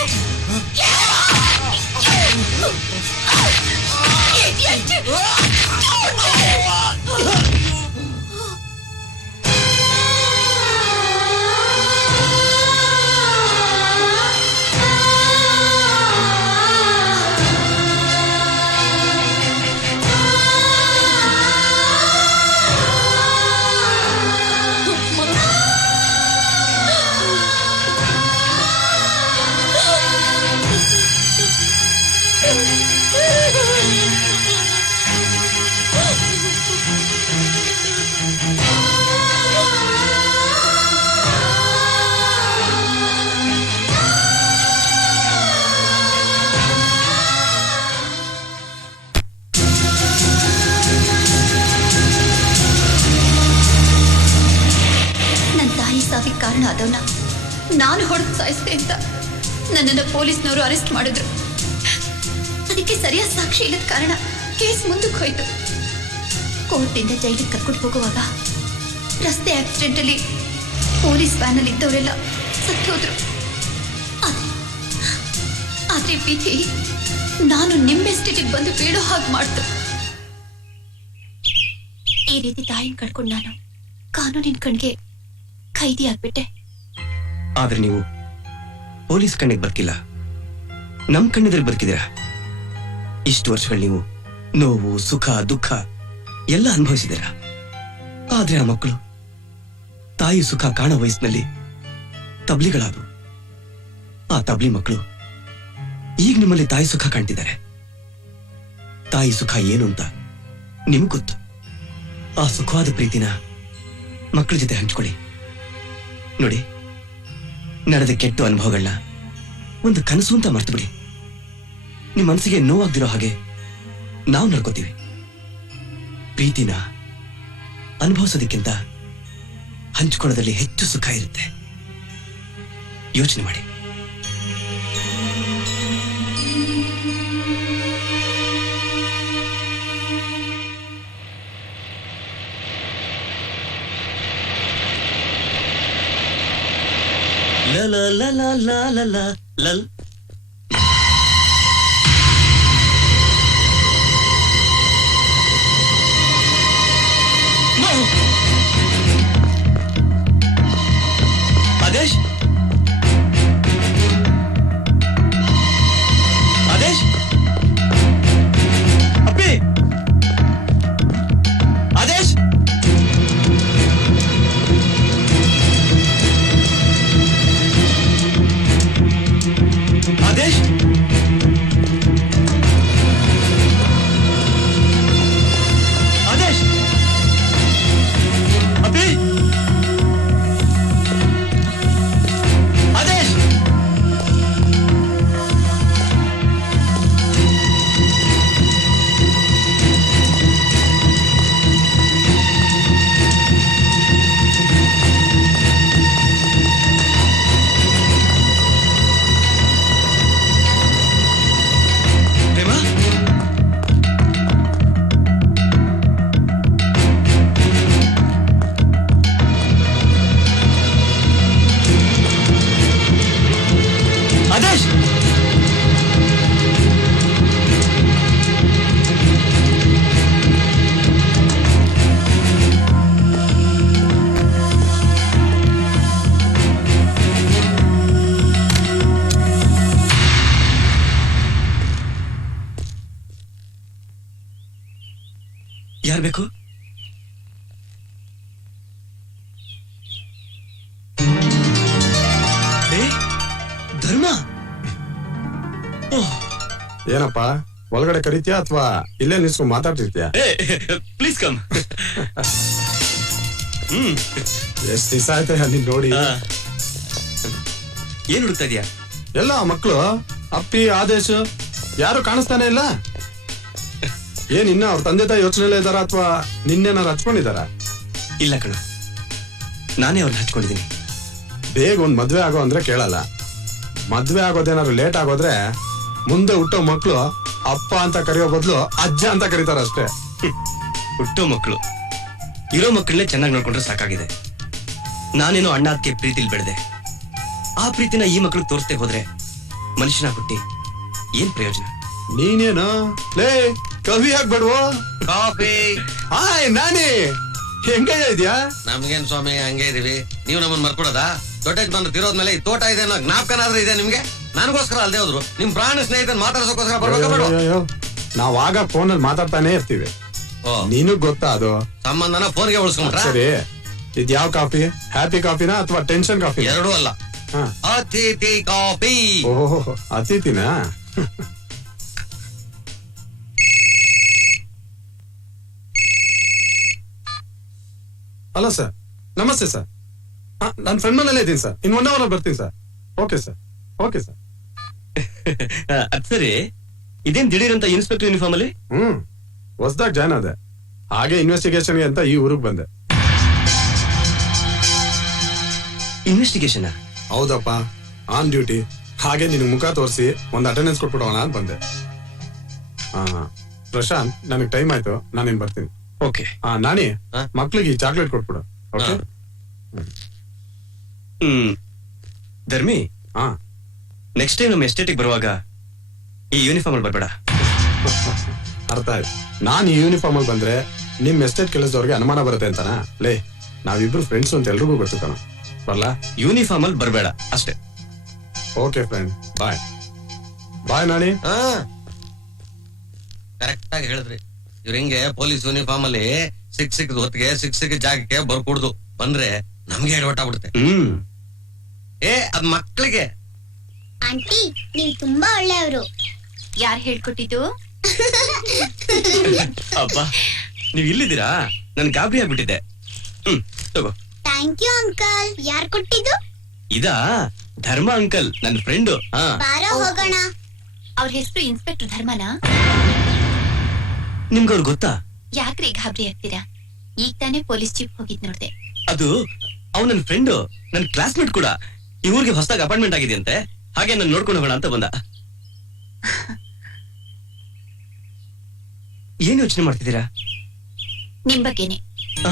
ಸಾವಿಗೆ ಕಾರಣ ಆದವನ್ನ ನಾನು ಹೊಡೆದು ಸಾಯಿಸಿದೆ ಅಂತ ನನ್ನನ್ನು ಪೊಲೀಸ್ನವರು ಅರೆಸ್ಟ್ ಮಾಡಿದ್ರು. ಅದಕ್ಕೆ ಸರಿಯಾದ ಸಾಕ್ಷಿ ಇಲ್ಲದ ಕಾರಣ ಕೇಸ್ ಮುಂದಕ್ಕೆ ಹೋಯ್ತು. ಕೋರ್ಟಿಂದ ಜೈಲಿಗೆ ಕರ್ಕೊಂಡು ಹೋಗುವಾಗ ರಸ್ತೆ ಆಕ್ಸಿಡೆಂಟ್ ಅಲ್ಲಿ ಪೊಲೀಸ್ ವ್ಯಾನ್ ಅಲ್ಲಿ ಇದ್ದವರೆಲ್ಲ ಸತ್ತು ಹೋದ್ರು. ಆದ್ರೆ ವಿಧಿ ನಾನು ನಿಮ್ಮೆಸ್ಟೇಟಿಗೆ ಬಂದು ಬೀಳೋ ಹಾಗೆ ಮಾಡ್ತು. ಈ ರೀತಿ ತಾಯಿನ ಕಳ್ಕೊಂಡು ನಾನು ಕಾನೂನಿನ ಕಣ್ಗೆ ಖೈದಿ ಆಗ್ಬಿಟ್ಟೆ. ಆದ್ರೆ ನೀವು ಪೊಲೀಸ್ ಕಣ್ಣಿಗೆ ಬದುಕಿಲ್ಲ, ನಮ್ ಕಣ್ಣೆದುರಿಗೆ ಬದುಕಿದ್ದೀರಾ. ಇಷ್ಟು ವರ್ಷಗಳು ನೀವು ನೋವು, ಸುಖ, ದುಃಖ ಎಲ್ಲ ಅನುಭವಿಸಿದ್ದೀರಾ. ಆದ್ರೆ ಆ ಮಕ್ಕಳು ತಾಯಿ ಸುಖ ಕಾಣೋ ವಯಸ್ಸಿನಲ್ಲಿ ತಬ್ಲಿಗಳಾದವು. ಆ ತಬ್ಲಿ ಮಕ್ಕಳು ಈಗ ನಿಮ್ಮಲ್ಲಿ ತಾಯಿ ಸುಖ ಕಾಣ್ತಿದ್ದಾರೆ. ತಾಯಿ ಸುಖ ಏನು ಅಂತ ನಿಮ್ಗೆ ಗೊತ್ತು. ಆ ಸುಖವಾದ ಪ್ರೀತಿನ ಮಕ್ಕಳ ಜೊತೆ ಹಂಚ್ಕೊಳ್ಳಿ. ನೋಡಿ, ನಡೆದ ಕೆಟ್ಟ ಅನುಭವಗಳನ್ನ ಒಂದು ಕನಸು ಅಂತ ಮರ್ತು ಬಿಡಿ. ನಿಮ್ ಮನಸ್ಸಿಗೆ ನೋವಾಗ್ದಿರೋ ಹಾಗೆ ನಾವು ನಡ್ಕೋತೀವಿ. ಪ್ರೀತಿನ ಅನುಭವಿಸೋದಕ್ಕಿಂತ ಹಂಚಿಕೊಳ್ಳೋದ್ರಲ್ಲಿ ಹೆಚ್ಚು ಸುಖ ಇರುತ್ತೆ. ಯೋಚನೆ ಮಾಡಿ. ಲ ಲ ಲ ಲ ಲ ಲ ಲ ಲಲ್. ಆದೇಶ್, ಆದೇಶ್, ಅಪ್ಪಿ, ಆದೇಶ್, ಆದೇಶ್, ಆದೇಶ್, ಅಪ್ಪಿ, ಆದೇಶ್. ಪ್ರೇಮ, ಆದೇಶ್, ಯಾರು ಬೇಕು? ಏ, ಧರ್ಮ. ಓಹ್, ಏನಪ್ಪ ಒಳಗಡೆ ಕರೀತ್ಯಾ ಅಥವಾ ಇಲ್ಲೇ ನಿಲ್ಸ್ಕೊಂಡ್ ಮಾತಾಡ್ತಿರ್ತೀಯ? Please come. ಎಷ್ಟ್ ದಿವಸ ಆಯ್ತಾ ನೀನ್ ನೋಡಿ. ಏನ್ ಹುಡುಕ್ತಾ ಇದೀಯಾ? ಎಲ್ಲ ಮಕ್ಳು ಅಪ್ಪಿ ಆದೇಶ್ ಯಾರು ಕಾಣಿಸ್ತಾನೆ ಇಲ್ಲ. ಏನ್ ಇನ್ನ ಅವ್ರ ತಂದೆ ತಾಯಿ ಯೋಚನೆ ಇದಾರ ಅಥವಾ ನಿನ್ನೇನಾರು ಹಚ್ಕೊಂಡಿದಾರ? ಇಲ್ಲ ಕಣ, ನಾನೇ ಅವ್ರನ್ನ ಹಚ್ಕೊಂಡಿದ್ದೀನಿ. ಬೇಗ ಒಂದ್ ಮದ್ವೆ ಆಗೋ ಅಂದ್ರೆ ಕೇಳಲ್ಲ. ಮದ್ವೆ ಆಗೋದೇನಾದ್ರು ಲೇಟ್ ಆಗೋದ್ರೆ ಮುಂದೆ ಹುಟ್ಟೋ ಮಕ್ಳು ಅಪ್ಪ ಅಂತ ಕರೆಯೋ ಬದಲು ಅಜ್ಜ ಅಂತ ಕರೀತಾರ ಅಷ್ಟೇ. ಹುಟ್ಟೋ ಮಕ್ಕಳು ಇರೋ ಮಕ್ಕಳನ್ನೇ ಚೆನ್ನಾಗಿ ನೋಡ್ಕೊಂಡ್ರೆ ಸಾಕಾಗಿದೆ. ನಾನೇನೋ ಅಣ್ಣ ಅದಕ್ಕೆ ಪ್ರೀತಿಲಿ ಬೆಳೆದೆ. ಆ ಪ್ರೀತಿನ ಈ ಮಕ್ಳಿಗೆ ತೋರಿಸ್ದೆ ಹೋದ್ರೆ ಮನುಷ್ಯನ ಹುಟ್ಟಿ ಏನ್ ಪ್ರಯೋಜನ? ನೀನೇನು ಲೇ ಕವಿ ಆಗ್ಬೇಡ್ವೋ? ಕಾಫಿ. ಹಾಯ್ ನಾನಿ, ಹೆಂಗಯ್ಯ ಇದ್ಯಾ? ನಮ್ಗೇನ್ ಸ್ವಾಮಿ ಹಂಗೆ ಇದೀವಿ, ನೀವು ನಮ್ಮನ್ನ ಮರ್ಕೊಡೋದಾ? ದೊಡ್ಡ ಯಜಮಾನ್ರು ತಿರೋದ್ಮೇಲೆ ಈ ತೋಟ ಇದೆ ಅನ್ನೋ ಜ್ಞಾಪಕನಾದ್ರೂ ಇದೆ ನಿಮ್ಗೆ? ನನಗೋಸ್ಕರ ಅಲ್ದೇ ಹೋದ್ರು ನಿಮ್ ಪ್ರಾಣ ಸ್ನೇಹಿತನ ಮಾತಾಡ್ಸೋಕೋಸ್ಕರ ಬರ್ಬೇಕಾ ಬೇಡ? ನಾವ್ ಆಗ ಫೋನಲ್ಲಿ ಮಾತಾಡ್ತಾನೆ ಇರ್ತೀವಿ. ಓ, ನೀನಗ್ ಗೊತ್ತಾ ಅದು ಸಂಬಂಧನ ಫೋನ್ಗೆ ಉಳಿಸ್ಕೊಂಡ್ರ? ಸರಿ, ಇದ್ ಯಾವ ಕಾಫಿ? ಹ್ಯಾಪಿ ಕಾಫಿನಾ ಅಥವಾ ಟೆನ್ಷನ್ ಕಾಫಿ? ಎರಡೂ ಅಲ್ಲ, ಅತಿಥಿ ಕಾಫಿ. ಓಹೋ, ಅತಿಥಿನಾ? ಅಲ್ಲ ಸರ್, ನಮಸ್ತೆ ಸರ್. ನನ್ನ ಫ್ರೆಂಡ್ ಮನೇಲೆ ಇದ್ದೀನಿ ಸರ್. ಇನ್ 1 hour ಬರ್ತೀನಿ sir. Okay sir, okay sir. ಅದ್ ಸರಿ, ಇದೇನ್ ದಿಢೀರ್ ಅಂತ ಇನ್ಸ್ಪೆಕ್ಟರ್ ಯೂನಿಫಾರ್ಮ್ ಅಲ್ಲಿ? ಹೊಸದಾಗಿ ಜಾಯ್ನ್ ಆದೆ. ಹಾಗೆ ಇನ್ವೆಸ್ಟಿಗೇಷನ್ಗೆ ಅಂತ ಈ ಊರಿಗೆ ಬಂದೆ. ಇನ್ವೆಸ್ಟಿಗೇಷನ್? ಹೌದಪ್ಪ, ಆನ್ ಡ್ಯೂಟಿ. ಹಾಗೆ ನಿನ್ ಮುಖ ತೋರಿಸಿ ಒಂದ್ ಅಟೆಂಡೆನ್ಸ್ ಕೊಟ್ಬಿಡೋಣ ಅಂತ ಬಂದೆ. ಪ್ರಶಾಂತ್, ನನಗೆ ಟೈಮ್ ಆಯ್ತು, ನಾನಿನ್ ಬರ್ತೀನಿ. ಓಕೆ. ನಾನಿ, ಹಾ? ಮಕ್ಳಿಗೆ ಚಾಕ್ಲೇಟ್ ಕೊಟ್ಬಿಡು. ಓಕೆ. ಧರ್ಮಿ, ಹಾ, ನೆಕ್ಸ್ಟ್ ಟೈಮ್ ನಮ್ಮ ಎಸ್ಟೇಟಿಗೆ ಬರುವಾಗ ಈ ಯೂನಿಫಾರ್ಮ್ ಅಲ್ಲಿ ಬರ್ಬೇಡ. ಅರ್ಥ ಆಯ್ತು. ನಾನ್ ಈ ಯೂನಿಫಾರ್ಮ್ ಅಲ್ಲಿ ಬಂದ್ರೆ ನಿಮ್ ಎಸ್ಟೇಟ್ ಕೆಲಸದವ್ರಿಗೆ ಅನುಮಾನ ಬರುತ್ತೆ ಅಂತನಾ? ಲೇ, ನಾವಿಬ್ರು ಫ್ರೆಂಡ್ಸ್ ಅಂತ ಎಲ್ರಿಗೂ ಗೊತ್ತು ಕಣ. ಬರ್ಲಾ? ಯೂನಿಫಾರ್ಮ್ ಅಲ್ಲಿ ಬರ್ಬೇಡ ಅಷ್ಟೇ. ಓಕೆ ಫ್ರೆಂಡ್, ಬಾಯ್. ಬಾಯ್ ನಾನಿ. ಕರೆಕ್ಟ್ ಆಗಿ ಹೇಳಿದ್ರಿ. ಇವ್ರ ಹಿಂಗೆ ಪೊಲೀಸ್ ಯೂನಿಫಾರ್ಮ್ ಅಲ್ಲಿ ಸಿಕ್ಕ ಹೊತ್ತಿಗೆ ಸಿಕ್ಕ ಜಾಗಕ್ಕೆ ಬರ್ಕೂಡ್ದು. ಬಂದ್ರೆ ನಮ್ಗೆ ಎಡವಟ್ಟಾಗ್ಬಿಡುತ್ತೆ. ಅದ್ ಮಕ್ಳಿಗೆ. ಆಂಟಿ ನೀವು ತುಂಬಾ ಒಳ್ಳೆಯವರು. ಯಾರು ಹೇಳ್ಕೊಟ್ಟಿದ್ದು? ಅಬ್ಬ, ನೀವ್ ಇಲ್ಲಿದ್ದೀರಾ? ನನ್ ಗಾಬರಿ ಆಗ್ಬಿಟ್ಟಿದ್ದೆ. ತಗೋ. Thank you uncle. ಯಾರ್ ಕೊಟ್ಟಿದ್ದು? ಇದಾ ಧರ್ಮ ಅಂಕಲ್, ನನ್ನ ಫ್ರೆಂಡು. ಬಾರೋ ಹೋಗೋಣ. ಅವ್ರ ಹೆಸರು ಇನ್ಸ್ಪೆಕ್ಟರ್ ಧರ್ಮನಾ? ನಿಮ್ಗವ್ರು ಗೊತ್ತಾ? ಯಾಕ್ರಿ ಗಾಬರಿ ಆಗ್ತೀರಾ? ಈಗ ತಾನೇ ಪೊಲೀಸ್ ಜೀಪ್ ಹೋಗಿದ್ ನೋಡ್ದೆ. ಅದು ಅವ್ನು ನನ್ನ ಫ್ರೆಂಡು, ನನ್ನ ಕ್ಲಾಸ್ಮೇಟ್ ಕೂಡ. ಈ ಊರಿಗೆ ಹೊಸದಾಗಿ ಅಪಾಯಿಂಟ್ಮೆಂಟ್ ಆಗಿದೆಯಂತೆ, ಹಾಗೆ ನಾನು ನೋಡ್ಕೊಂಡು ಹೋಗೋಣ ಅಂತ ಬಂದ. ಏನ್ ಯೋಚನೆ ಮಾಡ್ತಿದ್ದೀರಾ? ನಿಮ್ ಬಗ್ಗೆನೆ. ಆ?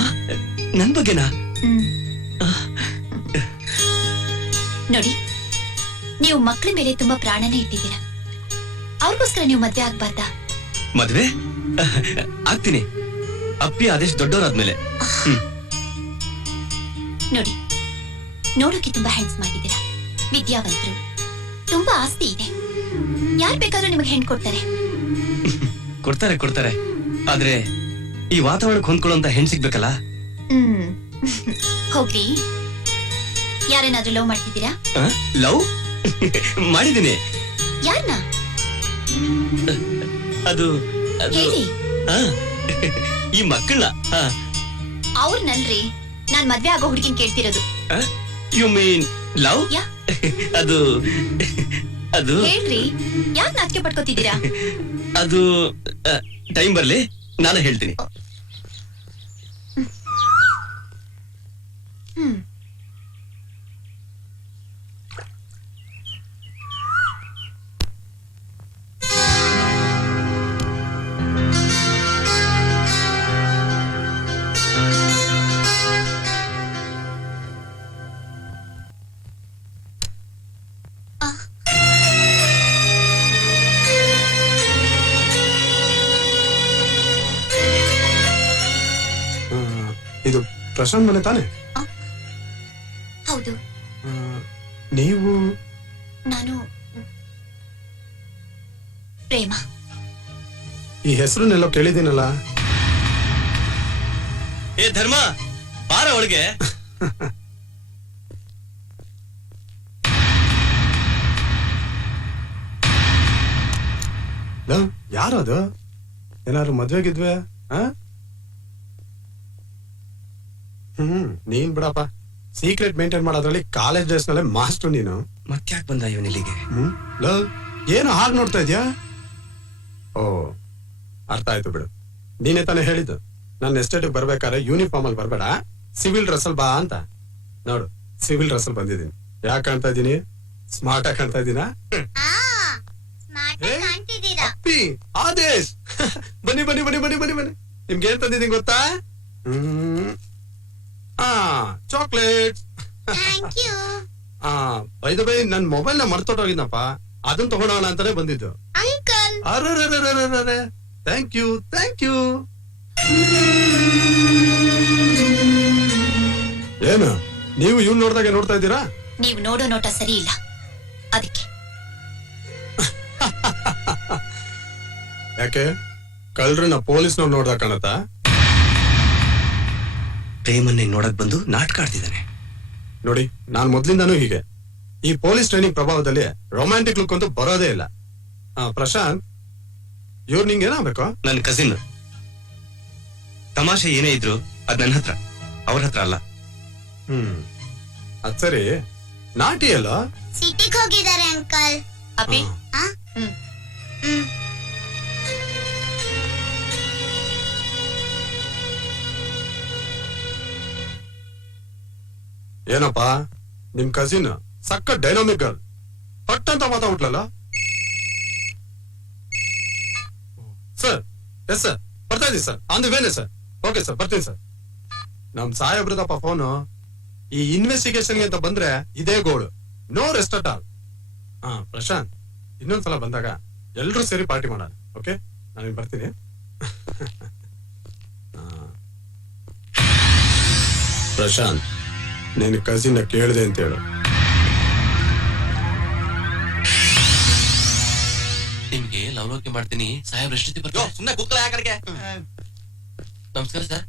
ನನ್ ಬಗ್ಗೆನಾ? ಹ್ಮ್. ನೋಡಿ, ನೀವು ಮಕ್ಕಳ ಮೇಲೆ ತುಂಬಾ ಪ್ರಾಣನೇ ಇಟ್ಟಿದ್ದೀರಾ. ಅವ್ರಿಗೋಸ್ಕರ ನೀವು ಮದ್ವೆ ಆಗ್ಬಾರ್ದಾ? ಮದ್ವೆ ಆಗ್ತೀನಿ, ಅಪ್ಪಿ ಆದೇಶ್ ದೊಡ್ಡವರಾದ್ಮೇಲೆ. ನೋಡಿ, ನೋಡೋಕೆ ತುಂಬಾ ಹ್ಯಾಂಡ್ಸಮ್ ಆಗಿದ್ದೀರಾ, ವಿದ್ಯಾವಂತರು, ತುಂಬಾ ಆಸ್ತಿ ಇದೆ. ಯಾರ್ ಬೇಕಾದ್ರೂ ನಿಮಗೆ ಹೆಣ್ ಕೊಡ್ತಾರೆ. ಕೊಡ್ತಾರೆ, ಆದ್ರೆ ಈ ವಾತಾವರಣಕ್ಕೆ ಹೊಂದ್ಕೊಳ್ಳೋಂತ ಹೆಣ್ ಸಿಗ್ಬೇಕಲ್ಲ. ಹೋಗ್ರಿ, ಯಾರೇನಾದ್ರೂ ಲವ್ ಮಾಡ್ತಿದ್ದೀರಾ? ಲವ್ ಮಾಡಿದ್ದೀನಿ. ಯಾರನ್ನ? ಅದು ಹೇಳಿ. ಆ, ಈ ಮಕ್ಕಳನ್ನ. ಅವ್ರನ್ನಲ್ರಿ, ನಾನ್ ಮದ್ವೆ ಆಗೋ ಹುಡುಗಿನ್ ಕೇಳ್ತಿರೋದು. You mean love? ಯಾ? ಅದು ಅದು ಹೇಳ್ರಿ, ಯಾಕ್ ನಾಚಿಕೆ ಪಡ್ಕೋತಿದ್ದೀರಾ? ಅದು ಟೈಮ್ ಬರ್ಲಿ, ನಾನು ಹೇಳ್ತೀನಿ. ಹ್ಮ್. ಇದು ಪ್ರಶಾಂತ್ ಮನೆ ತಾನೆ? ಹೌದು. ನೀವು? ನಾನು ಪ್ರೇಮ. ಈ ಹೆಸರನ್ನೆಲ್ಲೋ ಕೇಳಿದ್ದೀನಲ್ಲ. ಏ ಧರ್ಮ, ಬಾರ ಒಳಗೆ. ಯಾರು ಅದು? ಏನಾದ್ರು ಮದ್ವೆಗಿದ್ವೆ? ನೀನ್ ಬಿಡಪ್ಪ, ಸೀಕ್ರೆಟ್ ಮೇಂಟೈನ್ ಮಾಡೋದ್ರಲ್ಲಿ ಕಾಲೇಜ್ ಡೇಸ್ ನಲ್ಲೇ ಮಾಸ್ಟರ್ ನೀನು. ಮತ್ತ್ಯಾಕ್ ಬಂದ ಇವನಿಲ್ಲಿಗೆ? ಏನು ಹಾಗೆ ನೋಡ್ತಾ ಇದ್ಯಾ? ಓ, ಅರ್ಥ ಆಯ್ತು ಬಿಡು. ನೀನೇ ತಾನೇ ಹೇಳಿದ್ದು ನನ್ನ ಎಸ್ಟೇಟ್ ಬರ್ಬೇಕಾದ್ರೆ ಯೂನಿಫಾರ್ಮ್ ಅಲ್ಲಿ ಬರ್ಬೇಡ, ಸಿವಿಲ್ ಡ್ರೆಸ್ ಅಲ್ಲಿ ಬಾ ಅಂತ. ನೋಡು, ಸಿವಿಲ್ ಡ್ರೆಸ್ ಅಲ್ಲಿ ಬಂದಿದ್ದೀನಿ. ಯಾಕೆ ಕಾಣ್ತಾ ಇದ್ದೀನಿ? ಸ್ಮಾರ್ಟ್ ಆಗಿ ಕಾಣ್ತಾ ಇದ್ದೀನಾ? ಸ್ಮಾರ್ಟ್ ಆಗಿ ಕಾಣ್ತಿದ್ದೀರಾ. ಅಪ್ಪಿ, ಆದೇಶ್, ಬನ್ನಿ ಬನ್ನಿ ಬನ್ನಿ ಬನ್ನಿ ಬನ್ನಿ ಬನ್ನಿ. ನಿಮ್ಗೆ ಏನ್ ತಂದಿದ್ದೀನಿ ಗೊತ್ತಾ? Chocolate. Thank you. By the by, ನನ್ ಮೊಬೈಲ್ ನ ಮರ್ತೊಟ್ಟೋಗಿದ್ನಪ್ಪ, ಅದನ್ನ ತಗೊಳೋಣ ಅಂತಾನೆ ಬಂದಿದ್ದು. ಅಂಕಲ್. ಅರೆ, ಥ್ಯಾಂಕ್ ಯು, ಥ್ಯಾಂಕ್ ಯು. ಏನು ನೀವು ಇವ್ನು ನೋಡ್ದಾಗೆ ನೋಡ್ತಾ ಇದ್ದೀರಾ? ನೀವು ನೋಡೋ ನೋಟ ಸರಿ ಇಲ್ಲ, ಅದಕ್ಕೆ. ಯಾಕೆ ಕಳ್ರನ್ನ ಪೊಲೀಸ್ನವ್ರು ನೋಡ್ದಾಗ ಕಾಣತ್ತಾ? ಪ್ರೇಮನ್ನೇ ನೋಡಕ್ ಬಂದು ನಾಟಕ ಆಡ್ತಿದ್ದಾನೆ. ನೋಡಿ, ನಾನ್ ಮೊದ್ಲಿಂದಾನು ಹೀಗೆ. ಈ ಪೊಲೀಸ್ ಟ್ರೈನಿಂಗ್ ಪ್ರಭಾವದಲ್ಲಿ ರೊಮ್ಯಾಂಟಿಕ್ ಲುಕ್ ಅಂತೂ ಬರೋದೇ ಇಲ್ಲ. ಪ್ರಶಾಂತ್, ಇವ್ರು ನಿಂಗೆ ಏನಾಗಬೇಕು? ನನ್ನ ಕಸಿನ್. ತಮಾಷೆ ಏನೇ ಇದ್ರು ಅದ್ ನನ್ನ ಹತ್ರ, ಅವ್ರ ಹತ್ರ ಅಲ್ಲ. ಅದ್ ಸರಿ, ನಾಟಿ ಅಲ್ಲ? ಸಿಟಿಗೆ ಹೋಗಿದ್ದಾರೆ ಅಂಕಲ್. ಅಪ್ಪಿ. ಏನಪ್ಪಾ ನಿಮ್ ಕಸಿನ್ ಸಕ್ಕ ಡೈನಾಮಿಕ್ ಗರ್ಲ್, ಪಟ್ ಅಂತ ಮಾತಾಡ್ಬಿಟ್ಲಲ್ಲ. ಸರ್, ಎಸ್ ಸರ್, ಬರ್ತಾ ಇದೀನಿ ಸರ್, ಆನ್ ದಿ ವೇನೆ ಸರ್. ಓಕೆ ಸರ್, ಬರ್ತೀನಿ ಸರ್. ನಮ್ ಸಾಹೇಬ್ರದಪ್ಪ ಫೋನು. ಈ ಇನ್ವೆಸ್ಟಿಗೇಷನ್ಗೆ ಅಂತ ಬಂದ್ರೆ ಇದೇ ಗೋಳು, no rest at all. Prashanth, ಇನ್ನೊಂದ್ಸಲ ಬಂದಾಗ ಎಲ್ರೂ ಸೇರಿ ಪಾರ್ಟಿ ಮಾಡೋಣ. ಓಕೆ, ನಾನು ಬರ್ತೀನಿ. ಪ್ರಶಾಂತ್, ನಿನ್ ಕಸಿನ್ ಕೇಳಿದೆ ಅಂತ ಹೇಳು. ನಿಮ್ಗೆ ಲವಲೋಕಿ ಮಾಡ್ತೀನಿ ಸಾಹೇಬ್ರ ಎಷ್ಟೊತ್ತಿ ಬರ್ತಾರೆ? ಸುಮ್ಮನೆ ಕೂತ್ಕೊಳ್ಳ ಯಾಕಡೆ? ನಮಸ್ಕಾರ ಸರ್.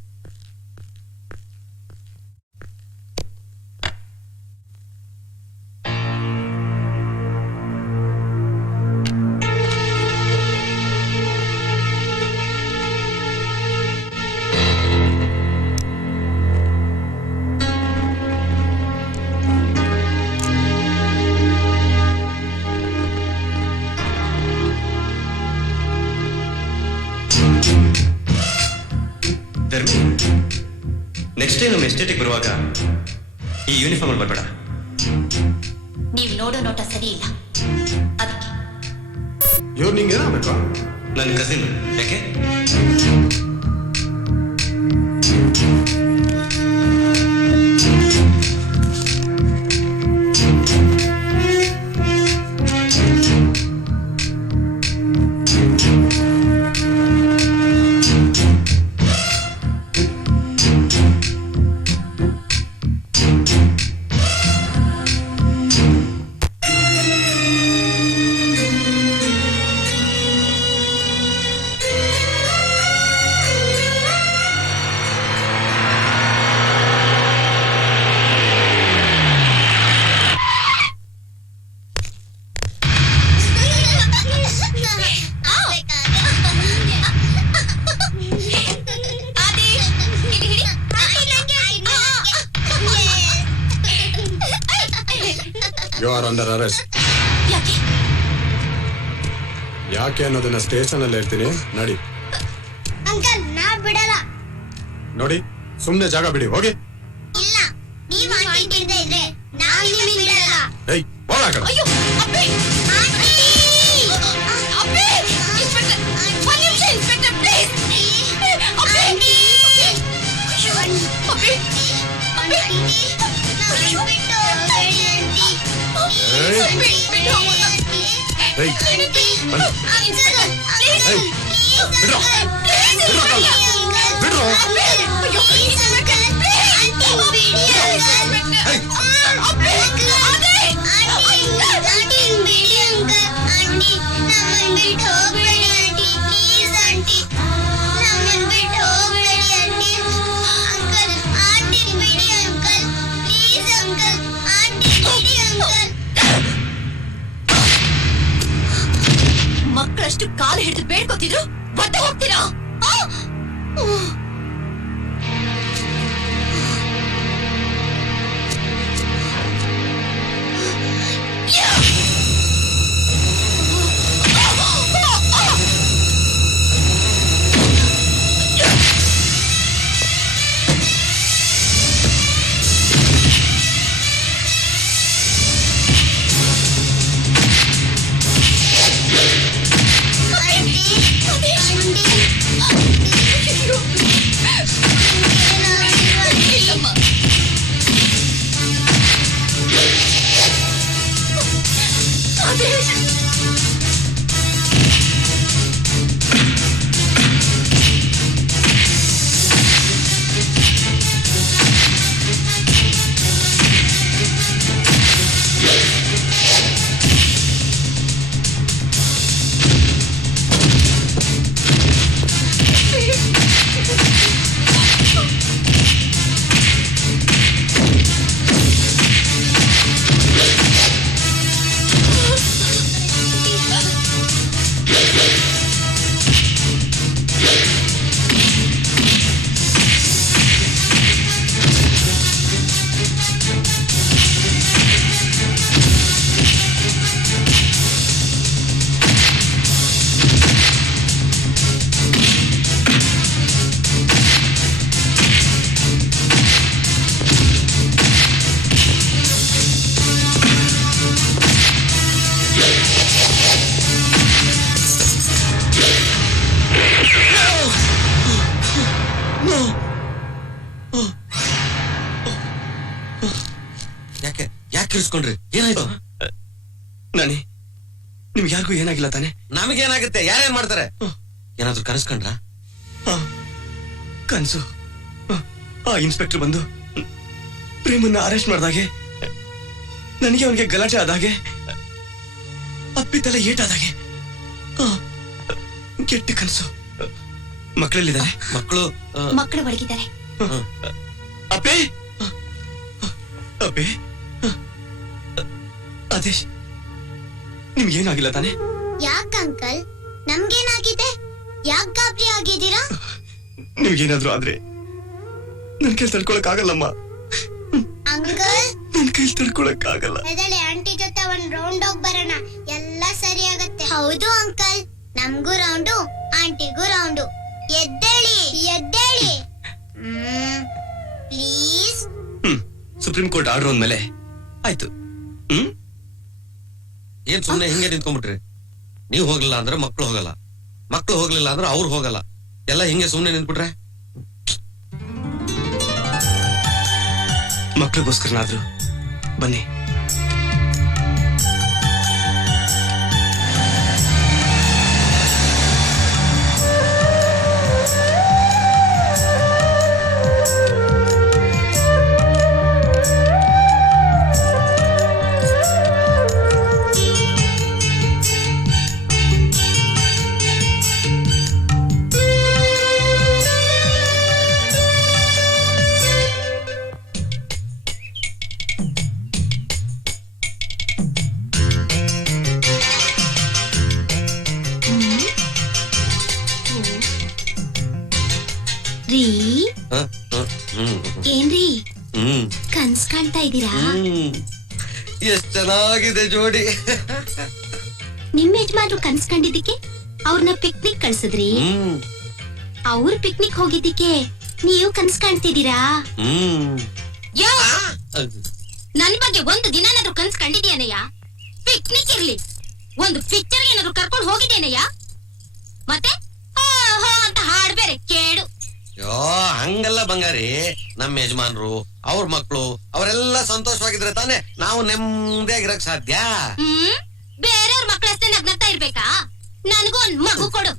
ನೆಕ್ಸ್ಟ್ ಟೈಮ್ ನಮ್ಮ ಎಸ್ಟೇಟಿಗೆ ಬರುವಾಗ ಈ ಯೂನಿಫಾರ್ಮ್ ಅಲ್ಲಿ ಬರ್ಬೇಡ. ನೀವು ನೋಡೋ ನೋಟ ಸರಿ ಇಲ್ಲ, ಅದಕ್ಕೆ ಇವ್ರು ನಿಂಗೆ ಏನಾಗಬೇಕು? ನನ್ನ ಕಸಿನ್. ಯಾಕೆ? You are under arrest. ಯಾಕೆ? ಯಾಕೆ ಅನ್ನೋದನ್ನ ಸ್ಟೇಷನ್ ಅಲ್ಲಿ ಹೇಳ್ತೀನಿ, ನಡಿ. ಅಂಕಲ್ ನಾ ಬಿಡಲ್ಲ. ನೋಡಿ, ಸುಮ್ನೆ ಜಾಗ ಬಿಡಿ, ಹೋಗಿ. ಇಲ್ಲ, ನೀವ್ ಆಂಟಿ ಬಿಡದೆ ಇದ್ರೆ ನಾವ್ ನಿಮ್ಮನ್ನ ಬಿಡಲ್ಲ. ಏಯ್, ಹೋಗ ಆ ಕಡೆ. ಅಯ್ಯೋ ಅಪ್ಪಿ, ಆಂಟಿ! ಅಪ್ಪಿ, ಇನ್ಸ್ಪೆಕ್ಟರ್, ಒಂದ್ ನಿಮಿಷ ಇನ್ಸ್ಪೆಕ್ಟರ್, ಪ್ಲೀಸ್. ಅಪ್ಪಿ, ಆಂಟಿ! ಅಯ್ಯೋ, ಅಪ್ಪಿ, ಆಂಟಿ, ನಮ್ಮನ್ನ ಬಿಟ್ಟು ಹೋಗ್ಬೇಡಿ ಆಂಟಿ. ಏಯ್. ಬಿಟ್ಟು ಹೋಗೋಣ. ಏಯ್, ಬನ್ನಿ. ಅಂಕಲ್, ಏಯ್, ಬಿಡ್ರೋ. ಬಿಡ್ರೋ ಕಾಲ. ಬಿಡ್ರೋ. ಪ್ಲೀಸ್ ಅಂಕಲ್, ಆಂಟಿ ಬಿಡಿ ಅಂಕಲ್. ಏಯ್, ಆಂಟಿ ಬಿಡಿ ಅಂಕಲ್. ಆಂಟಿ ನಮ್ಮನ್ನ ಬಿಟ್ಟು ಹೋಗ್ಬೇಡಿ ಆಂಟಿ. ಪ್ಲೀಸ್ ಆಂಟಿ, ನಮ್ಮನ್ನ ಬಿಟ್ಟು ಹೋಗ್ಬೇಡಿ ಆಂಟಿ. ಅಂಕಲ್, ಆಂಟಿ ಬಿಡಿ ಅಂಕಲ್. ಪ್ಲೀಸ್ ಅಂಕಲ್, ಆಂಟಿ ಬಿಡಿ ಅಂಕಲ್. ಮಕ್ಕಳಷ್ಟು ಕಾಲು ಹಿಡಿದು ಬೇಡ್ಕೊತಿದ್ರು ಬದ್ದ ಹೋಗ್ತೀರಾ? ಯಾಕೆ ಯಾಕೆ ಇರಿಸ್ಕೊಂಡ್ರಿ? ಏನಾಯ್ತು? ನಾನಿ, ನಿಮ್ಗೆ ಯಾರಿಗೂ ಏನಾಗಿಲ್ಲ ತಾನೆ? ನಮಗೇನಾಗುತ್ತೆ? ಯಾರೇನ್ ಮಾಡ್ತಾರೆ? ಏನಾದ್ರು ಕನಸ್ಕೊಂಡ್ರ? ಕನ್ಸು ಆ ಇನ್ಸ್ಪೆಕ್ಟರ್ ಬಂದು ಪ್ರೇಮನ್ನ ಅರೆಸ್ಟ್ ಮಾಡ್ದಾಗೆ, ನನಗೆ ಅವನಿಗೆ ಗಲಾಟೆ ಆದಾಗೆ, ಅಪ್ಪಿ ತಲೆ ಏಟಾದಾಗೆ ಕೆಟ್ಟ ಕನ್ಸು. ಮಕ್ಕಳಲ್ಲಿದ್ದಾರೆ? ಮಕ್ಕಳು ಒಳಗಿದ್ದಾರೆ. ಅಪ್ಪಿ ಅಪ್ಪಿ, ಆದೇಶ್, ನಿಮ್ಗೇನಾಗಿಲ್ಲ ತಾನೆ? ಯಾಕ ಅಂಕಲ್, ನಮ್ಗೇನಾಗಿದೆ? ಯಾಕೆ ಗಾಬರಿ ಆಗಿದ್ದೀರಾ? ನಿಮ್ಗೇನಾದ್ರೂ ಆದ್ರೆ ನನ್ ಕೈಲಿ ತಡ್ಕೊಳಕ್ ಆಗಲ್ಲಮ್ಮ. ಅಂಕಲ್, ನನ್ ಕೈಲಿ ತಡ್ಕೊಳಕ್ ಆಗಲ್ಲ. ಎದಳೆ ಆಂಟಿ ಜೊತೆ ಒಂದ್ ರೌಂಡ್ ಹೋಗ್ ಬರೋಣ, ಎಲ್ಲ ಸರಿ ಆಗತ್ತೆ. ಹೌದು ಅಂಕಲ್, ನಮ್ಗೂ ರೌಂಡು ಆಂಟಿಗೂ ರೌಂಡು. ಎದ್ದೇಳಿ ಎದ್ದೇಳಿ ಪ್ಲೀಸ್. ಸುಪ್ರೀಂ ಕೋರ್ಟ್ ಆರ್ಡರ್ ಅಂದ್ಮೇಲೆ ಆಯ್ತು. ಹ್ಮ್ ಏನ್ ಸುಮ್ನೆ ಹಿಂಗೆ ನಿಂತ್ಕೊಂಡ್ಬಿಟ್ರಿ? ನೀವ್ ಹೋಗ್ಲಿಲ್ಲ ಅಂದ್ರೆ ಮಕ್ಳು ಹೋಗಲ್ಲ, ಮಕ್ಳು ಹೋಗ್ಲಿಲ್ಲ ಅಂದ್ರೆ ಅವ್ರು ಹೋಗಲ್ಲ, ಎಲ್ಲ ಹಿಂಗೆ ಸುಮ್ನೆ ನಿಂತ್ಬಿಟ್ರೆ ಮಕ್ಳಿಗೋಸ್ಕರನಾದ್ರೂ ಬನ್ನಿ. ರೀ ಹ? ಹ? ಹ್ಮ್ ಏನ್ರಿ ಹ್ಮ್ ಕನ್ಸ್ ಕಾಣ್ತಾ ಇದ್ದೀರಾ? ಹ್ಮ್ ಎಷ್ಟ್ ಚೆನ್ನಾಗಿದೆ ಜೋಡಿ. ನಿಮ್ ಯಜಮಾನ್ರು ಕನ್ಸ್ ಕಂಡಿದ್ದಕ್ಕೆ ಅವ್ರನ್ನ ಪಿಕ್ನಿಕ್ ಕಳ್ಸಿದ್ರಿ. ಹ್ಮ್ ಅವ್ರ ಪಿಕ್ನಿಕ್ ಹೋಗಿದ್ದಕ್ಕೆ ನೀವು ಕನ್ಸ್ ಕಾಣ್ತಿದ್ದೀರಾ? ಹ್ಮ್ ಯೋ, ನನ್ ಬಗ್ಗೆ ಒಂದು ದಿನಾನಾದ್ರೂ ಕನ್ಸ್ ಕಂಡಿದ್ಯಾನಯ್ಯ? ಪಿಕ್ನಿಕ್ ಇರ್ಲಿ, ಒಂದು ಪಿಕ್ಚರ್ ಏನಾದ್ರು ಕರ್ಕೊಂಡು ಹೋಗಿದ್ದೇನಯ್ಯ? ಮತ್ತೆ ಹೋ ಹೋ ಅಂತ ಹಾಡ್ ಬೇರೆ ಕೇಳು. ಯೋ ಹಂಗಲ್ಲ ಬಂಗಾರಿ, ನಮ್ಮ ಯಜಮಾನ್ರು ಅವ್ರ ಮಕ್ಳು ಅವರೆಲ್ಲ ಸಂತೋಷವಾಗಿದ್ರೆ ತಾನೇ ನಾವು ನೆಮ್ಮದಿಯಾಗಿರಕ್ ಸಾಧ್ಯ. ಬೇರೆಯವ್ರ ಮಕ್ಳಷ್ಟೇ ನಗ್ನಗ್ತಾ ಇರ್ಬೇಕಾ? ನನಗೂ ಒಂದ್ ಮಗು ಕೊಡು,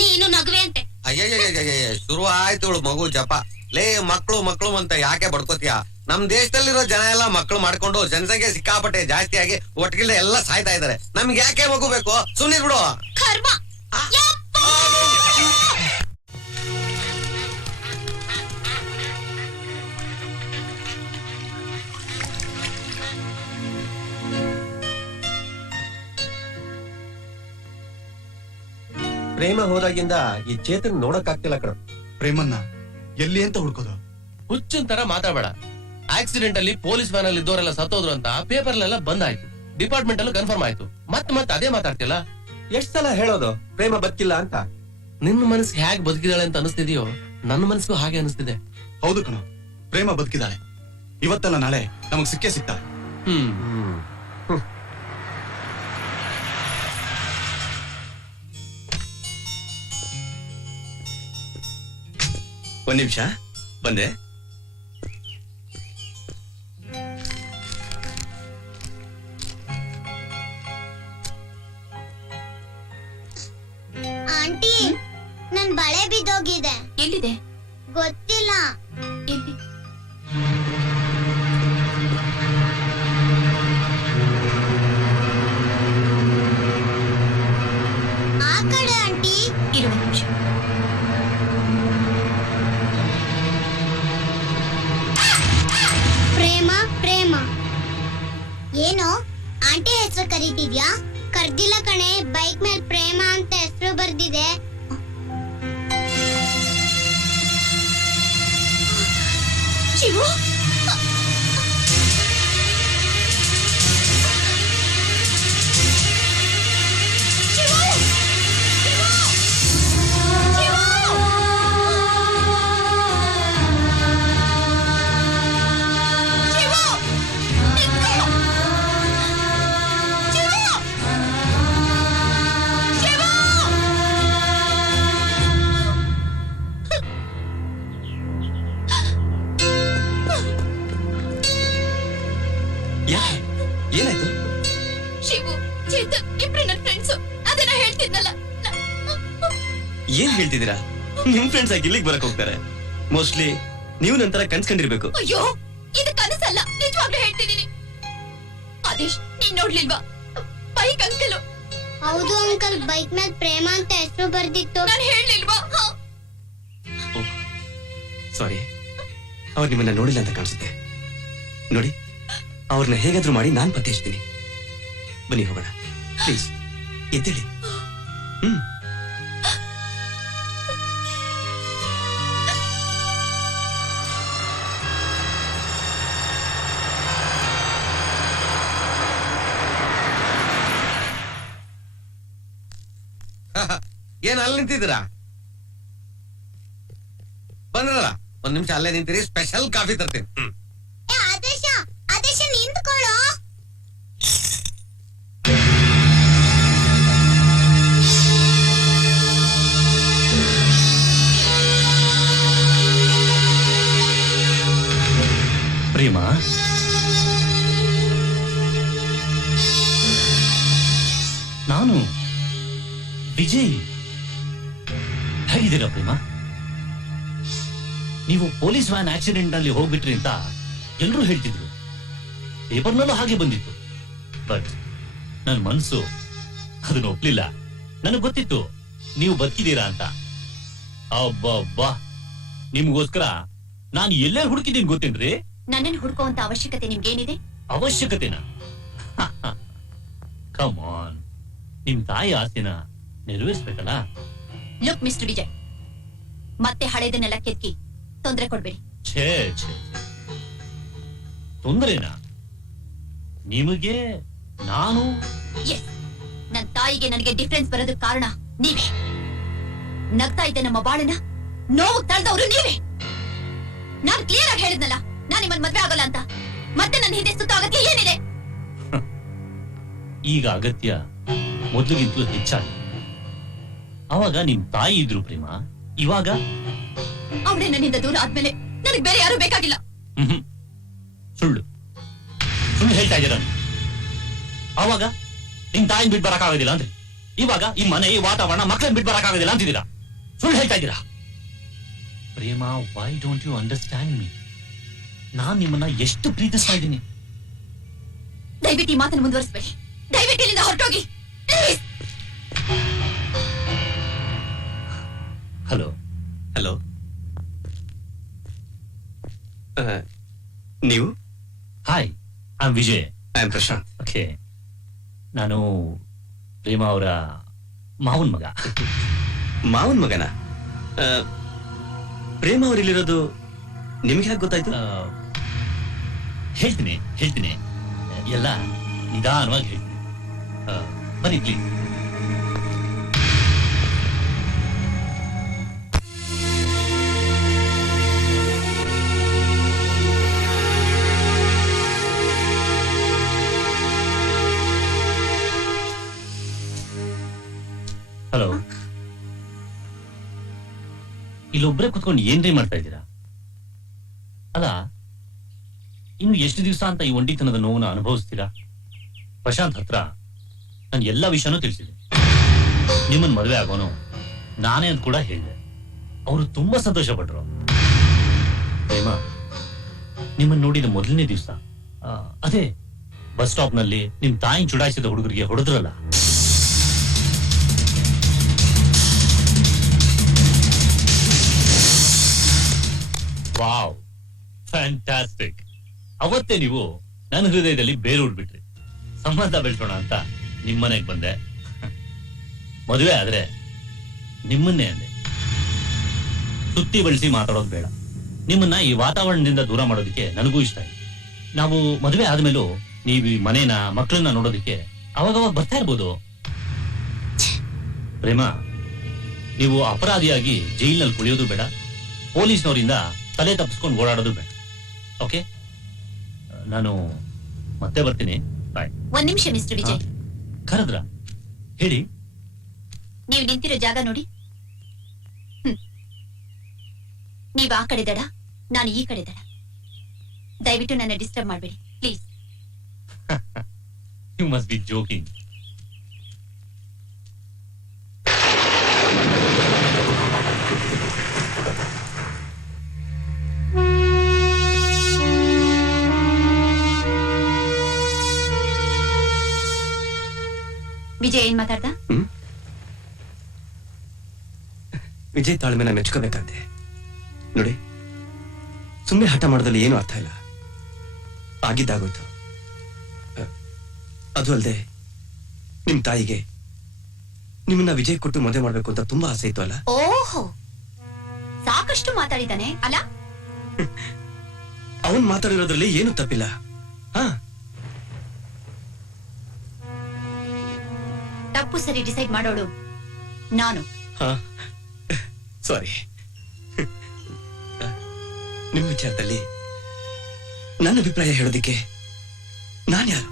ನೀನು ನಗುವೆ ಅಂತೆ. ಅಯ್ಯಯ್ಯಯ್ಯಯ್ಯ, ಶುರು ಆಯ್ತು ಇವಳು ಮಗು ಜಪ. ಲೇ ಮಕ್ಳು ಮಕ್ಳು ಅಂತ ಯಾಕೆ ಬಡ್ಕೋತೀಯ? ನಮ್ ದೇಶದಲ್ಲಿರೋ ಜನ ಎಲ್ಲ ಮಕ್ಳು ಮಾಡ್ಕೊಂಡು ಜನಸಂಖ್ಯೆ ಸಿಕ್ಕಾಪಟ್ಟೆ ಜಾಸ್ತಿ ಆಗಿ ಒಟ್ಟಿಗೆ ಎಲ್ಲ ಸಾಯ್ತಾ ಇದಾರೆ. ನಮ್ಗೆ ಯಾಕೆ ಮಗು ಬೇಕು? ಸುಮ್ಮನೆ ಬಿಡು. ಕರ್ಮ. ಯಪ್ಪ! ಪ್ರೇಮ ಹೋದಾಗಿಂದ ಈ ಚೇತನ್ ನೋಡಕ್ ಆಗ್ತಿಲ್ಲ ಕಣ. ಪ್ರೇಮನ್ನ ಎಲ್ಲಿ ಅಂತ ಹುಡ್ಕೋದು? ಹುಚ್ಚಿನ ತರ ಮಾತಾಡಬೇಡ. ಆಕ್ಸಿಡೆಂಟ್ ಅಲ್ಲಿ ಪೊಲೀಸ್ ವ್ಯಾನ್ ಅಲ್ಲಿ ಇದ್ದವರೆಲ್ಲ ಸತ್ತೋದ್ರು ಅಂತ ಪೇಪರ್ ಎಲ್ಲ ಬಂದಾಯ್ತು, ಡಿಪಾರ್ಟ್ಮೆಂಟ್ ಅಲ್ಲೂ ಕನ್ಫರ್ಮ್ ಆಯ್ತು. ಮತ್ತೆ ಅದೇ ಮಾತಾಡ್ತಿಲ್ಲ. ಎಷ್ಟ್ ಸಲ ಹೇಳೋದು ಪ್ರೇಮ ಬದುಕಿಲ್ಲ ಅಂತ? ನಿನ್ನ ಮನಸ್ಸಿಗೆ ಹೇಗ್ ಬದುಕಿದಾಳೆ ಅಂತ ಅನಿಸ್ತಿದ್ಯೋ ನನ್ನ ಮನಸ್ಸಿಗೂ ಹಾಗೆ ಅನಿಸ್ತಿದೆ. ಹೌದು ಕಣ, ಪ್ರೇಮ ಬದುಕಿದಾಳೆ. ಇವತ್ತಲ್ಲ ನಾಳೆ ನಮಗ್ ಸಿಕ್ಕೇ ಸಿಗ್ತಾಳೆ. ಹ್ಮ್ ಒಂದ್ ನಿಮಿಷ ಬಂದೆ. ಆಂಟಿ, ನನ್ ಬಳೆ ಬಿದ್ದೋಗಿದೆ. ಎಲ್ಲಿದೆ? ಗೊತ್ತಿಲ್ಲ. ಎಲ್ಲಿ? ಆ ಕಡೆ ಆಂಟಿ. ಇರುವ ನಿಮಿಷ. ಪ್ರೇಮ ಪ್ರೇಮ ಏನೋ ಆಂಟಿ ಹೆಸರು ಕರೀತಿದ್ಯಾ? ಕರ್ದಿಲ್ಲ ಕಣೆ, ಬೈಕ್ ಮೇಲೆ ಪ್ರೇಮ ಅಂತ ಹೆಸರು ಬರ್ದಿದೆ. ಶಿವು, ಯಾಕೆ? ಏನಾಯ್ತು? ಶಿವು, ಚೇತನ್ ಇಬ್ರು ನನ್ನ ಫ್ರೆಂಡ್ಸು. ಅದನ್ನ ಹೇಳ್ತಿದ್ನಲ್ಲ. ಏನ್ ಹೇಳ್ತಿದ್ದೀರಾ? ನಿಮ್ ಫ್ರೆಂಡ್ಸ್ ಆಗಿ ಇಲ್ಲಿಗೆ ಬರಕ್ ಹೋಗ್ತಾರೆ. ಮೋಸ್ಟ್ಲಿ ನೀವು ನಂತರ ಕನ್ಸ್ಕೊಂಡಿರ್ಬೇಕು. ಅಯ್ಯೋ, ಇದು ಕನಸಲ್ಲ, ನಿಜವಾಗ್ಲೂ ಹೇಳ್ತಿದ್ದೀನಿ. ಆದೇಶ್, ನೀನ್ ನೋಡ್ಲಿಲ್ವಾ? Bike uncle. ಹೌದು ಅಂಕಲ್, ಬೈಕ್ ಮೇಲೆ ಪ್ರೇಮ ಅಂತ ಹೆಸರು ಬರ್ದಿತ್ತು. ನಾನು ಹೇಳಲಿಲ್ವಾ? ಸಾರಿ, ಅವ್ರು ನಿಮ್ಮನ್ನ ನೋಡಿಲ್ಲ ಅಂತ ಕಾಣಿಸುತ್ತೆ. ನೋಡಿ, ಅವ್ರನ್ನ ಹೇಗಾದ್ರೂ ಮಾಡಿ ನಾನ್ ಪತ್ತೆ ಹಚ್ತೀನಿ. ಬನ್ನಿ ಹೋಗೋಣ, ಪ್ಲೀಸ್ ಎದ್ದೇಳಿ. ಹ್ಮ್ ಏನ್ ಅಲ್ಲಿ ನಿಂತಿದ್ದೀರಾ? ಬಂದ್ರಲ್ಲ, ಒಂದ್ ನಿಮಿಷ ಅಲ್ಲೇ ನಿಂತಿರಿ, ಸ್ಪೆಷಲ್ ಕಾಫಿ ತರ್ತೀನಿ. ಆದೇಶ ಪ್ರೇಮ, ನಾನು ವಿಜಯ್. ಹೇಗಿದ್ದೀರಾ ಪ್ರೇಮ? ನೀವು ಪೊಲೀಸ್ ವ್ಯಾನ್ ಆಕ್ಸಿಡೆಂಟ್ ನಲ್ಲಿ ಹೋಗ್ಬಿಟ್ರಿ ಅಂತ ಎಲ್ಲರೂ ಹೇಳ್ತಿದ್ರು, ಪೇಪರ್ನಲ್ಲೂ ಹಾಗೆ ಬಂದಿತ್ತು. ಬಟ್ ನನ್ನ ಮನ್ಸು ಅದನ್ನ ಒಪ್ಲಿಲ್ಲ. ನನಗೆ ಗೊತ್ತಿತ್ತು ನೀವು ಬದುಕಿದ್ದೀರಾ ಅಂತ. ಅಬ್ಬಬ್ಬಾ, ನಿಮ್ಗೋಸ್ಕರ ನಾನು ಎಲ್ಲೇ ಹುಡುಕಿದ್ದೀನಿ ಗೊತ್ತೇನ್ರಿ? ನನ್ನನ್ನು ಹುಡುಕುವಂತ ಅವಶ್ಯಕತೆ ನಿಮ್ಗೇನಿದೆ? ಅವಶ್ಯಕತೆನಾ? ಕಮ್ ಆನ್, ನಿಮ್ ತಾಯಿ ಆಸೆನ ನೆರವೇರಿಸ್ಬೇಕಲ್ಲ. ಲುಕ್ ಮಿಸ್ಟರ್ ವಿಜಯ್, ಮತ್ತೆ ಹಳೇದನ್ನೆಲ್ಲ ಕೆತ್ಕಿ ತೊಂದರೆ ಕೊಡ್ಬೇಡಿ. ಛೇ ಛೇ, ತೊಂದರೆನಾ? ನಿಮಗೆ ನಾನು? ಎಸ್, ನನ್ನ ತಾಯಿಗೆ ನನಗೆ ಡಿಫರೆನ್ಸ್ ಬರೋದಕ್ಕೆ ಕಾರಣ ನೀವೇ. ನಗ್ತಾ ಇದ್ದ ನಮ್ಮ ಬಾಳನ ನೋವು ತಳ್ದವ್ರು ನೀವೇ. ನಾನು ಕ್ಲಿಯರ್ ಆಗಿ ಹೇಳಿದ್ನಲ್ಲ, ನಾನು ನಿಮ್ಮನ್ನ ಮದ್ವೆ ಆಗಲ್ಲ ಅಂತ. ಮತ್ತೆ ನನ್ನ ಹಿಂದೆ ಸುತ್ತ ಅಗತ್ಯ ಏನಿದೆ? ಈಗ ಅಗತ್ಯ ಮೊದಲಿಗಿಂತಲೂ ಹೆಚ್ಚಾಗಿ. ಅವಾಗ ನಿಮ್ ತಾಯಿ ಇದ್ರು ಪ್ರೇಮ, ಇವಾಗ ಅವಳೇ ನನ್ನಿಂದ ದೂರ ಆದ್ಮೇಲೆ ನನಗೆ ಬೇರೆ ಯಾರು ಬೇಕಾಗಿಲ್ಲ. ಸುಳ್ಳು ಸುಳ್ಳು ಹೇಳ್ತಾ ಇದ್ದೀರ. ಅವಾಗ ನಿಮ್ ತಾಯಿನ ಬಿಟ್ಟು ಬರಕ್ಕಾಗೋದಿಲ್ಲ ಅಂದ್ರೆ, ಇವಾಗ ಈ ಮನೆ, ಈ ವಾತಾವರಣ, ಮಕ್ಕಳನ್ನ ಬಿಟ್ಟು ಬರಕ್ಕಾಗೋದಿಲ್ಲ ಅಂತಿದ್ದೀರಾ. ಸುಳ್ಳು ಹೇಳ್ತಾ ಇದ್ದೀರಾ. Prema, why don't you understand me? ನಾನ್ ನಿಮ್ಮನ್ನ ಎಷ್ಟು ಪ್ರೀತಿಸ್ತಾ ಇದ್ದೀನಿ. ದಯವಿಟ್ಟು ಈ ಮಾತನ್ನು ಮುಂದುವರಿಸಬೇಡಿ. ದಯವಿಟ್ಟು ಇಲ್ಲಿಂದ ಹೊರಟೋಗಿ. ಹಲೋ ಹಲೋ, ನೀವು? Hi, I am Vijay. I am Prashant. Okay, ನಾನು ಪ್ರೇಮ ಅವರ ಮಾವನ್ ಮಗ. ಮಾವನ್ ಮಗನ? ಪ್ರೇಮ ಅವರಿಲ್ಲಿರೋದು ನಿಮ್ಗೆ ಹೇಗೆ ಗೊತ್ತಾಯ್ತು? ಹೇಳ್ತೀನಿ ಎಲ್ಲ ನಿಧಾನವಾಗಿ ಹೇಳ್ತೀನಿ. ಬನ್ನಿ ಪ್ಲೀಸ್. ಹಲೋ, ಇಲ್ಲೊಬ್ರೆ ಕುತ್ಕೊಂಡು ಏನ್ರಿ ಮಾಡ್ತಾ ಇದ್ದೀರಾ? ಅಲ್ಲ, ಇನ್ನು ಎಷ್ಟು ದಿವಸ ಅಂತ ಈ ಒಂಟಿತನದ ನೋವನ್ನ ಅನುಭವಿಸ್ತೀರಾ? ಪ್ರಶಾಂತ್ ಹತ್ರ ನಾನು ಎಲ್ಲಾ ವಿಷಯನೂ ತಿಳಿಸಿದೆ. ನಿಮ್ಮನ್ ಮದುವೆ ಆಗೋನು ನಾನೇ ಅಂತ ಕೂಡ ಹೇಳಿದೆ. ಅವರು ತುಂಬಾ ಸಂತೋಷ ಪಟ್ರು. ಪ್ರೇಮ, ನಿಮ್ಮನ್ನ ನೋಡಿದ ಮೊದಲನೇ ದಿವಸ ಅದೇ ಬಸ್ ಸ್ಟಾಪ್ ನಲ್ಲಿ ನಿಮ್ ತಾಯಿ ಚುಡಾಯಿಸಿದ ಹುಡುಗರಿಗೆ ಹೊಡೆದ್ರಲ್ಲ, ವಾವ್, ಫ್ಯಾಂಟಾಸ್ಟಿಕ್. ಅವತ್ತೇ ನೀವು ನನ್ನ ಹೃದಯದಲ್ಲಿ ಬೇರೂಡ್ಬಿಟ್ರಿ. ಸಂಬಂಧ ಬೆಳ್ಸೋಣ ಅಂತ ನಿಮ್ಮನೆಗೆ ಬಂದೆ. ಮದುವೆ ಆದ್ರೆ ನಿಮ್ಮನ್ನೇ ಅಂದೆ. ಸುತ್ತಿ ಬಳಸಿ ಮಾತಾಡೋದು ಬೇಡ. ನಿಮ್ಮನ್ನ ಈ ವಾತಾವರಣದಿಂದ ದೂರ ಮಾಡೋದಕ್ಕೆ ನನಗೂ ಇಷ್ಟ ಇದೆ. ನಾವು ಮದುವೆ ಆದ್ಮೇಲೂ ನೀವು ಈ ಮನೇನ, ಮಕ್ಕಳನ್ನ ನೋಡೋದಕ್ಕೆ ಅವಾಗವಾಗ ಬರ್ತಾ ಇರ್ಬೋದು. ಪ್ರೇಮ, ನೀವು ಅಪರಾಧಿಯಾಗಿ ಜೈಲಿನಲ್ಲಿ ಕುಳಿಯೋದು ಬೇಡ, ಪೊಲೀಸ್ನವರಿಂದ ತಲೆ ತಪ್ಪಿಸ್ಕೊಂಡು ಓಡಾಡೋದು ಬೇಡ. ಓಕೆ, ನಾನು ಮತ್ತೆ ಬರ್ತೀನಿ. ಬಾಯ್. ಒಂದ್ ನಿಮಿಷ ಮಿಸ್ಟರ್ ವಿಜಯ್, ಕರೆದ್ರ? ಹೇಳಿ. ನೀವು ನಿಂತಿರೋ ಜಾಗ ನೋಡಿ. ನೀವು ಆ ಕಡೆ ದಡ, ನಾನು ಈ ಕಡೆ ದಡ. ದಯವಿಟ್ಟು ನನ್ನ ಡಿಸ್ಟರ್ಬ್ ಮಾಡಬೇಡಿ please. You must be joking. Vijay ಏನ್ ಮಾತಾಡ್ದ? ವಿಜಯ್ ತಾಳ್ಮೆನ ಮೆಚ್ಕೋಬೇಕಾದ್ದೆ. ನೋಡಿ, ಸುಮ್ಮನೆ ಹಠ ಮಾಡೋದ್ರಲ್ಲಿ ಏನು ಅರ್ಥ ಇಲ್ಲ. ಆಗಿದ್ದಾಗೋಯ್ತು. ಅದು ಅಲ್ಲದೆ ನಿಮ್ ತಾಯಿಗೆ ನಿಮ್ಮನ್ನ ವಿಜಯ್ ಕೊಟ್ಟು ಮದುವೆ ಮಾಡ್ಬೇಕು ಅಂತ ತುಂಬಾ ಆಸೆ ಇತ್ತು ಅಲ್ಲ? ಓಹೋ, ಸಾಕಷ್ಟು ಮಾತಾಡಿದ್ದಾನೆ ಅಲ್ಲ? ಅವನ್ ಮಾತಾಡಿರೋದ್ರಲ್ಲಿ ಏನು ತಪ್ಪಿಲ್ಲ. ಹಾ, ತಪ್ಪು ಸರಿ ಡಿಸೈಡ್ ಮಾಡೋಳು ನಾನು. ಸಾರಿ. ನಿಮ್ಮ ವಿಚಾರದಲ್ಲಿ ನನ್ನ ಅಭಿಪ್ರಾಯ ಹೇಳೋದಿಕ್ಕೆ ನಾನ್ಯಾರು?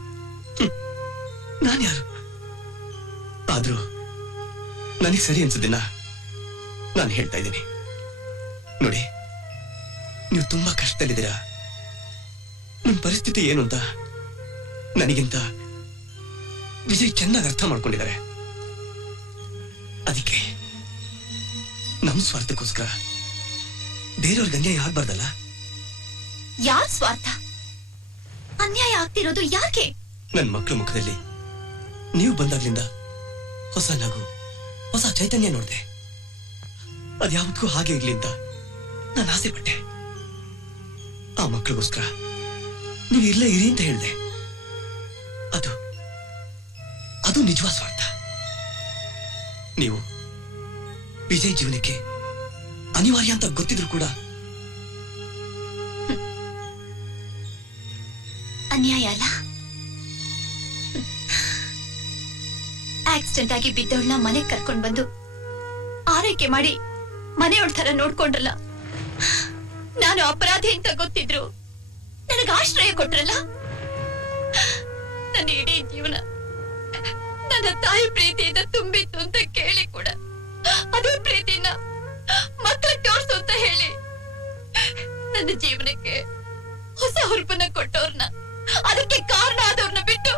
ಆದ್ರೂ ನನಗೆ ಸರಿ ಅನ್ಸೋದಿನ ನಾನು ಹೇಳ್ತಾ ಇದ್ದೀನಿ. ನೋಡಿ, ನೀವು ತುಂಬಾ ಕಷ್ಟದಲ್ಲಿದ್ದೀರಾ. ನಿಮ್ ಪರಿಸ್ಥಿತಿ ಏನು ಅಂತ ನನಗಿಂತ ವಿಜಯ್ ಚೆನ್ನಾಗಿ ಅರ್ಥ ಮಾಡ್ಕೊಂಡಿದ್ದಾರೆ. ಅದಕ್ಕೆ ನಮ್ ಸ್ವಾರ್ಥಕ್ಕೋಸ್ಕರ ಬೇರೆಯವ್ರಿಗೆ ಅನ್ಯಾಯ ಆಗ್ಬಾರ್ದಲ್ಲ. ಯಾರ್ ಸ್ವಾರ್ಥ? ಅನ್ಯಾಯ ಆಗ್ತಿರೋದು ಯಾಕೆ? ನನ್ ಮಕ್ಕಳ ಮುಖದಲ್ಲಿ ನೀವು ಬಂದಾಗ್ಲಿಂದ ಹೊಸ ನಗು, ಹೊಸ ಚೈತನ್ಯ ನೋಡ್ದೆ. ಅದ್ಯಾವತ್ತಿಗೂ ಹಾಗೆ ಇರ್ಲಿ ಅಂತ ನಾನು ಆಸೆ ಪಟ್ಟೆ. ಆ ಮಕ್ಕಳಿಗೋಸ್ಕರ ನೀವು ಇಲ್ಲೇ ಇರಿ ಅಂತ ಹೇಳ್ದೆ. ಅದು ನಿಜವಾದ ಸ್ವಾರ್ಥ. ನೀವು ವಿಜಯ್ ಜೀವನಕ್ಕೆ ಅನಿವಾರ್ಯ ಅಂತ ಗೊತ್ತಿದ್ರು ಕೂಡ ಅನ್ಯಾಯ ಅಲ್ಲ. ಆಕ್ಸಿಡೆಂಟ್ ಆಗಿ ಬಿದ್ದವಳನ್ನ ಮನೆಗೆ ಕರ್ಕೊಂಡ್ ಬಂದು ಆರೈಕೆ ಮಾಡಿ ಮನೆಯೊಳ ತರ ನೋಡ್ಕೊಂಡ್ರಲ್ಲ. ನಾನು ಅಪರಾಧಿ ಅಂತ ಗೊತ್ತಿದ್ರು ನನಗ ಆಶ್ರಯ ಕೊಟ್ರಲ್ಲ. ನನ್ನ ಇಡೀ ಜೀವನ ನನ್ನ ತಾಯಿ ಪ್ರೀತಿಯಿಂದ ತುಂಬಿತ್ತು ಅಂತ ಕೇಳಿ ಕೂಡ ಅದೇ ಪ್ರೀತಿನ ಮಕ್ಕಳ ತೋರ್ಸು ಅಂತ ಹೇಳಿ ನನ್ನ ಜೀವನಕ್ಕೆ ಹೊಸ ಹುರುಪನ್ನ ಕೊಟ್ಟವ್ರನ್ನ, ಅದಕ್ಕೆ ಕಾರಣ ಆದವ್ರನ್ನ ಬಿಟ್ಟು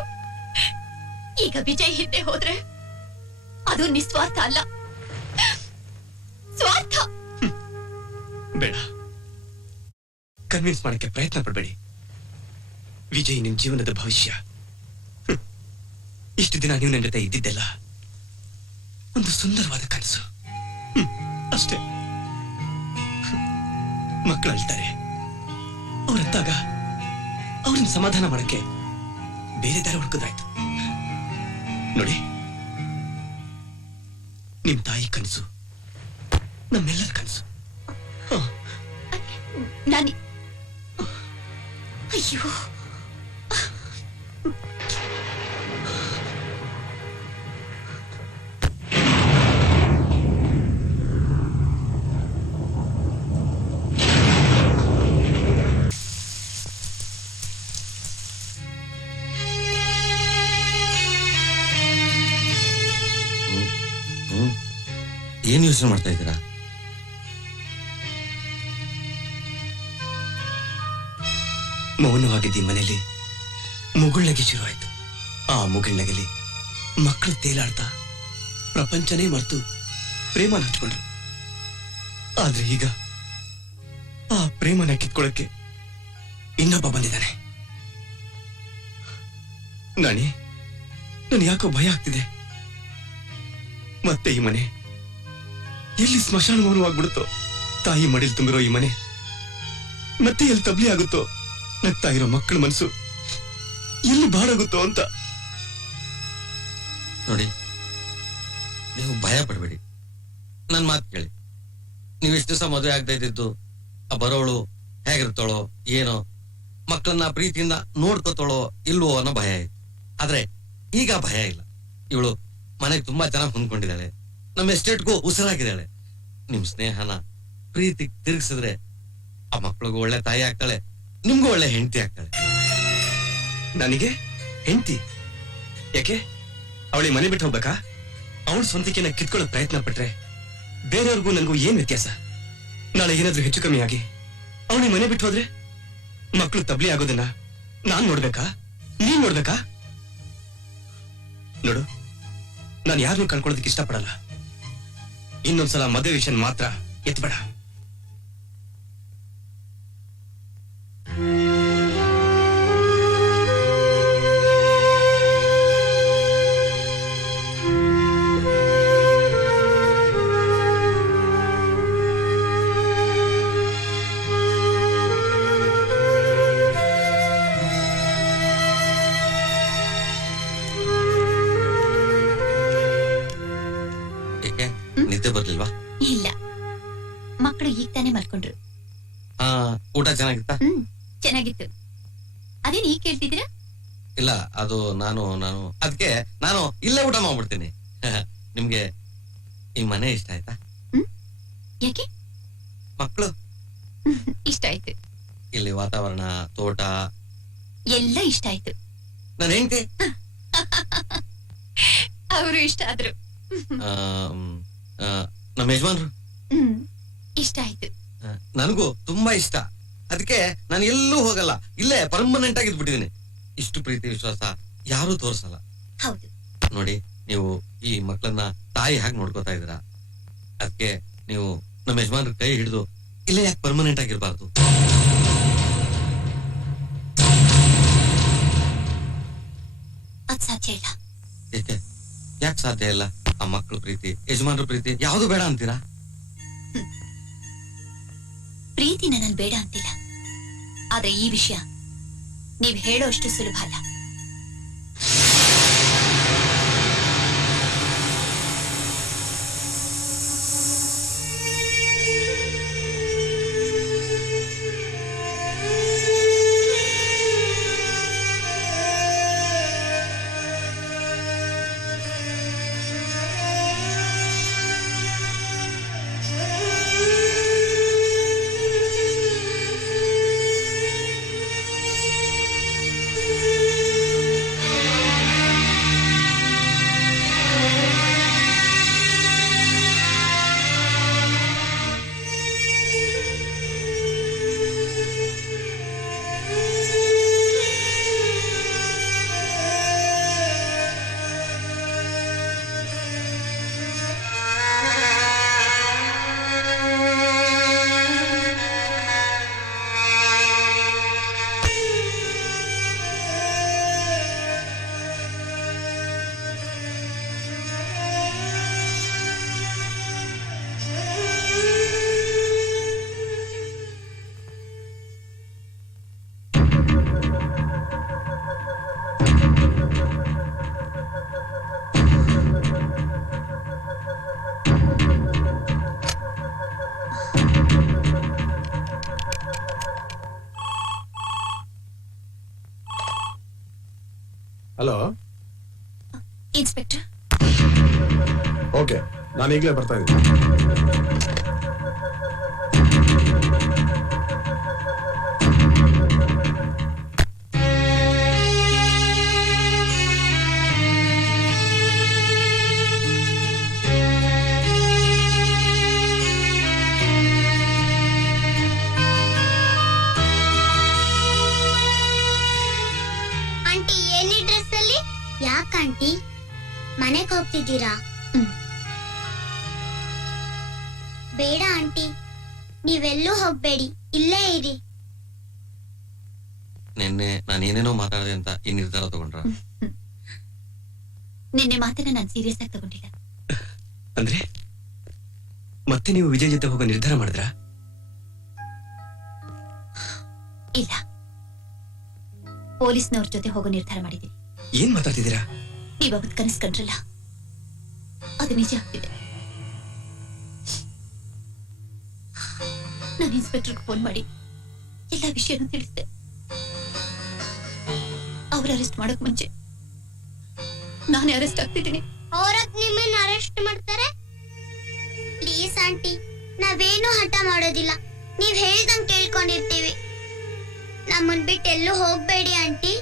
ಈಗ ವಿಜಯ್ ಹಿಂದೆ ಹೋದ್ರೆ ಅದು ನಿಸ್ವಾರ್ಥ ಅಲ್ಲ, ಸ್ವಾರ್ಥ. ಬೇಡ, ಕನ್ವಿನ್ಸ್ ಮಾಡಕ್ಕೆ ಪ್ರಯತ್ನ ಪಡಬೇಡಿ. ವಿಜಯ್ ನಿಮ್ ಜೀವನದ ಭವಿಷ್ಯ. ಇಷ್ಟು ದಿನ ನೀವು ನನ್ನ ಜೊತೆ ಇದ್ದಿದ್ದೆಲ್ಲ ಒಂದು ಸುಂದರವಾದ ಕನಸು ಅಷ್ಟೇ. ಮಕ್ಕಳು ಅಳ್ತಾರೆ, ಅವರಂತಾಗ ಅವ್ರನ್ನ ಸಮಾಧಾನ ಮಾಡಕ್ಕೆ ಬೇರೆ ದಾರಿ ಹುಡುಕೋದಾಯ್ತು. ನೋಡಿ, ನಿಮ್ ತಾಯಿ ಕನಸು ನಮ್ಮೆಲ್ಲರ ಕನಸು. ನಾನು ಅಯ್ಯೋ ಏನ್ ಯೋಚನೆ ಮಾಡ್ತಾ ಇದ್ದೀರಾ? ಮೌನವಾಗಿದ್ದ ಈ ಮನೆಯಲ್ಲಿ ಮುಗುಳ್ನಗೆ ಶುರುವಾಯ್ತು. ಆ ಮುಗುಳ್ನಗೆಲಿ ಮಕ್ಕಳು ತೇಲಾಡ್ತಾ ಪ್ರಪಂಚನೇ ಮರೆತು ಪ್ರೇಮನ ಹಚ್ಕೊಂಡ್ರು. ಆದ್ರೆ ಈಗ ಆ ಪ್ರೇಮನ ಕಿತ್ಕೊಳ್ಳಕ್ಕೆ ಇನ್ನೊಬ್ಬ ಬಂದಿದ್ದಾನೆ. ನನ್ ಯಾಕೋ ಭಯ ಆಗ್ತಿದೆ. ಮತ್ತೆ ಈ ಮನೆ ಎಲ್ಲಿ ಸ್ಮಶಾನ ಮೌನವಾಗ್ಬಿಡುತ್ತೋ. ತಾಯಿ ಮಡಿಲ್ ತುಂಬಿರೋ ಈ ಮನೆ ಮತ್ತೆ ಎಲ್ಲಿ ತಬ್ಲಿ ಆಗುತ್ತೋ. ನಗ್ತಾ ಇರೋ ಮಕ್ಕಳ ಮನಸ್ಸು ಎಲ್ಲಿ ಬಾಡಾಗುತ್ತೋ ಅಂತ. ನೋಡಿ, ನೀವು ಭಯ ಪಡಬೇಡಿ, ನನ್ ಮಾತು ಕೇಳಿ. ನೀವು ಇಷ್ಟು ದಿವಸ ಮದುವೆ ಆಗದೆ ಇದ್ದಿದ್ದು ಆ ಬರೋಳು ಹೇಗಿರ್ತಾಳೋ ಏನೋ, ಮಕ್ಕಳನ್ನ ಪ್ರೀತಿಯಿಂದ ನೋಡ್ಕೋತಾಳೋ ಇಲ್ವೋ ಅನ್ನೋ ಭಯ ಇತ್ತು. ಆದ್ರೆ ಈಗ ಭಯ ಇಲ್ಲ. ಇವಳು ಮನೆಗೆ ತುಂಬಾ ಚೆನ್ನಾಗಿ ಹೊಂದ್ಕೊಂಡಿದ್ದಾಳೆ, ನಮ್ಮ ಎಸ್ಟೇಟ್ಗೂ ಉಸಿರಾಗಿದ್ದಾಳೆ. ನಿಮ್ ಸ್ನೇಹನ ಪ್ರೀತಿ ತಿರುಗಿಸಿದ್ರೆ ಆ ಮಕ್ಳಿಗೂ ಒಳ್ಳೆ ತಾಯಿ ಆಗ್ತಾಳೆ, ನಿಮ್ಗೂ ಒಳ್ಳೆ ಹೆಂಡತಿ ಆಗ್ತಾಳೆ. ನನಗೆ ಹೆಂಡತಿ ಯಾಕೆ? ಅವಳಿ ಮನೆ ಬಿಟ್ಟು ಹೋಗ್ಬೇಕಾ? ಅವಳ ಸ್ವಂತಿಕೆನ ಕಿತ್ಕೊಳ್ಳೋ ಪ್ರಯತ್ನ ಪಟ್ರೆ ಬೇರೆಯವ್ರಿಗೂ ನನಗೂ ಏನ್ ವ್ಯತ್ಯಾಸ? ನಾಳೆ ಏನಾದ್ರೂ ಹೆಚ್ಚು ಕಮ್ಮಿ ಆಗಿ ಅವಳಿ ಮನೆ ಬಿಟ್ಟು ಹೋದ್ರೆ ಮಕ್ಕಳು ತಬ್ಲಿ ಆಗೋದನ್ನ ನಾನ್ ನೋಡ್ಬೇಕಾ? ನೀನ್ ನೋಡ್ಬೇಕಾ? ನೋಡು, ನಾನು ಯಾರನ್ನೂ ಕಳ್ಕೊಳ್ಳೋದಕ್ಕೆ ಇಷ್ಟಪಡಲ್ಲ. ಇನ್ನೊಂದ್ಸಲ ಮದುವೆ ವಿಷಯ ಮಾತ್ರ ಎತ್ಬೇಡ. ನಿದ್ದೆ ಬರ್ಲಿಲ್ವಾ? ಇಲ್ಲ, ಮಕ್ಕಳು ಈಗ ತಾನೇ ಮಲ್ಕೊಂಡ್ರು. ಊಟ ಚೆನ್ನಾಗಿತ್ತಾ? ಚೆನ್ನಾಗಿತ್ತು. ಅದೇನ್ ಈಗ ಕೇಳ್ತಿದ್ದೀರಾ? ಇಲ್ಲ, ಅದು ನಾನು ಅದಕ್ಕೆ ನಾನು ಇಲ್ಲೇ ಊಟ ಮಾಡ್ಬಿಡ್ತೀನಿ. ನಿಮ್ಗೆ ಈ ಮನೆ ಇಷ್ಟ ಆಯ್ತಾ? ಯಾಕೆ? ಮಕ್ಕಳು ಇಷ್ಟ ಆಯ್ತು. ಇಲ್ಲಿ ವಾತಾವರಣ, ತೋಟ ಎಲ್ಲ ಇಷ್ಟ ಆಯ್ತು. ನನ್ನ ಹೆಂಡತಿ ಅವರು ಇಷ್ಟ ಆದ್ರು. ನಮ್ಮ ಯಜಮಾನ್ರು ಇಷ್ಟ ಆಯ್ತು. ನನಗೂ ತುಂಬಾ ಇಷ್ಟ. ಅದಕ್ಕೆ ನಾನು ಎಲ್ಲೂ ಹೋಗಲ್ಲ, ಇಲ್ಲೇ ಪರ್ಮನೆಂಟ್ ಆಗಿ ಇದ್ಬಿಟ್ಟಿದ್ದೀನಿ. ಇಷ್ಟು ಪ್ರೀತಿ ವಿಶ್ವಾಸ ಯಾರೂ ತೋರಿಸಲ್ಲ. ಹೌದು, ನೋಡಿ, ನೀವು ಈ ಮಕ್ಕಳನ್ನ ತಾಯಿ ಹಾಗೆ ನೋಡ್ಕೋತಾ ಇದ್ದೀರಾ. ಅದಕ್ಕೆ ನೀವು ನಮ್ಮ ಯಜಮಾನ್ರ ಕೈ ಹಿಡಿದು ಇಲ್ಲೇ ಯಾಕೆ ಪರ್ಮನೆಂಟ್ ಆಗಿರ್ಬಾರ್ದು? ಅದ್ ಸಾಧ್ಯ ಇಲ್ಲ. ಯಾಕೆ ಸಾಧ್ಯ ಇಲ್ಲ? ಆ ಮಕ್ಕಳ ಪ್ರೀತಿ, ಯಜಮಾನ್ರ ಪ್ರೀತಿ ಯಾವ್ದು ಬೇಡ ಅಂತೀರಾ? ಪ್ರೀತಿನ ನಾನು ಬೇಡ ಅಂತಿಲ್ಲ, ಆದ್ರೆ ಈ ವಿಷಯ ನೀವ್ ಹೇಳೋ ಅಷ್ಟು ಸುಲಭ ಅಲ್ಲ. ಹಲೋ, ಇನ್ಸ್ಪೆಕ್ಟರ್, ಓಕೆ, ನಾನು ಈಗಲೇ ಬರ್ತಾ ಇದ್ದೀನಿ. ಆಂಟಿ ಏನಿ ಡ್ರೆಸ್ ಅಲ್ಲಿ? ಯಾಕೆ ಆಂಟಿ ಮನೆಗೆ ಹೋಗ್ತಿದ್ದೀರಾ? ಬೇಡ ಆಂಟಿ, ನೀವೆಲ್ಲೂ ಹೋಗ್ಬೇಡಿ, ಇಲ್ಲೇ ಇರಿ. ನಿನ್ನೆ ನಾನು ಏನೇನೋ ಮಾತಾಡಿದೆ ಅಂತ ಈ ನಿರ್ಧಾರ ತಗೊಂಡ್ರ? ನಿನ್ನೆ ಮಾತನ್ನ ನಾನು ಸೀರಿಯಸ್ ಆಗಿ ತಗೊಂಡಿಲ್ಲ. ಅಂದ್ರೆ ಮತ್ತೆ ನೀವು ವಿಜಯ್ ಜೊತೆ ಹೋಗೋ ನಿರ್ಧಾರ ಮಾಡಿದ್ರಾ? ಇಲ್ಲ, ಪೊಲೀಸ್ನವ್ರ ಜೊತೆ ಹೋಗೋ ನಿರ್ಧಾರ ಮಾಡಿದ್ದೀನಿ. ಏನ್ ಮಾತಾಡ್ತಿದ್ದೀರಾ? ನೀವ್ ಅವತ್ ಕನಸು ಕಂಡ್ರಲ್ಲ, ಅದು ನಿಜ ಆಗ್ತಿದೆ. ನಾನು ಇನ್ಸ್ಪೆಕ್ಟರ್ಗೆ ಫೋನ್ ಮಾಡಿ ಎಲ್ಲ ವಿಷಯನೂ ತಿಳಿಸಿದೆ. ಅವ್ರ ಅರೆಸ್ಟ್ ಮಾಡೋಕ್ ಮುಂಚೆ ನಾನೇ ಅರೆಸ್ಟ್ ಆಗ್ತಿದ್ದೀನಿ. ಅವ್ರತ್ ನಿಮ್ಮನ್ನ ಅರೆಸ್ಟ್ ಮಾಡ್ತಾರೆ? ಪ್ಲೀಸ್ ಆಂಟಿ, ನಾವೇನು ಹಠ ಮಾಡೋದಿಲ್ಲ, ನೀವ್ ಹೇಳ್ದಂಗ್ ಕೇಳ್ಕೊಂಡಿರ್ತೀವಿ. ನಮ್ಮನ್ ಬಿಟ್ಟು ಎಲ್ಲೂ ಹೋಗ್ಬೇಡಿ ಆಂಟಿ.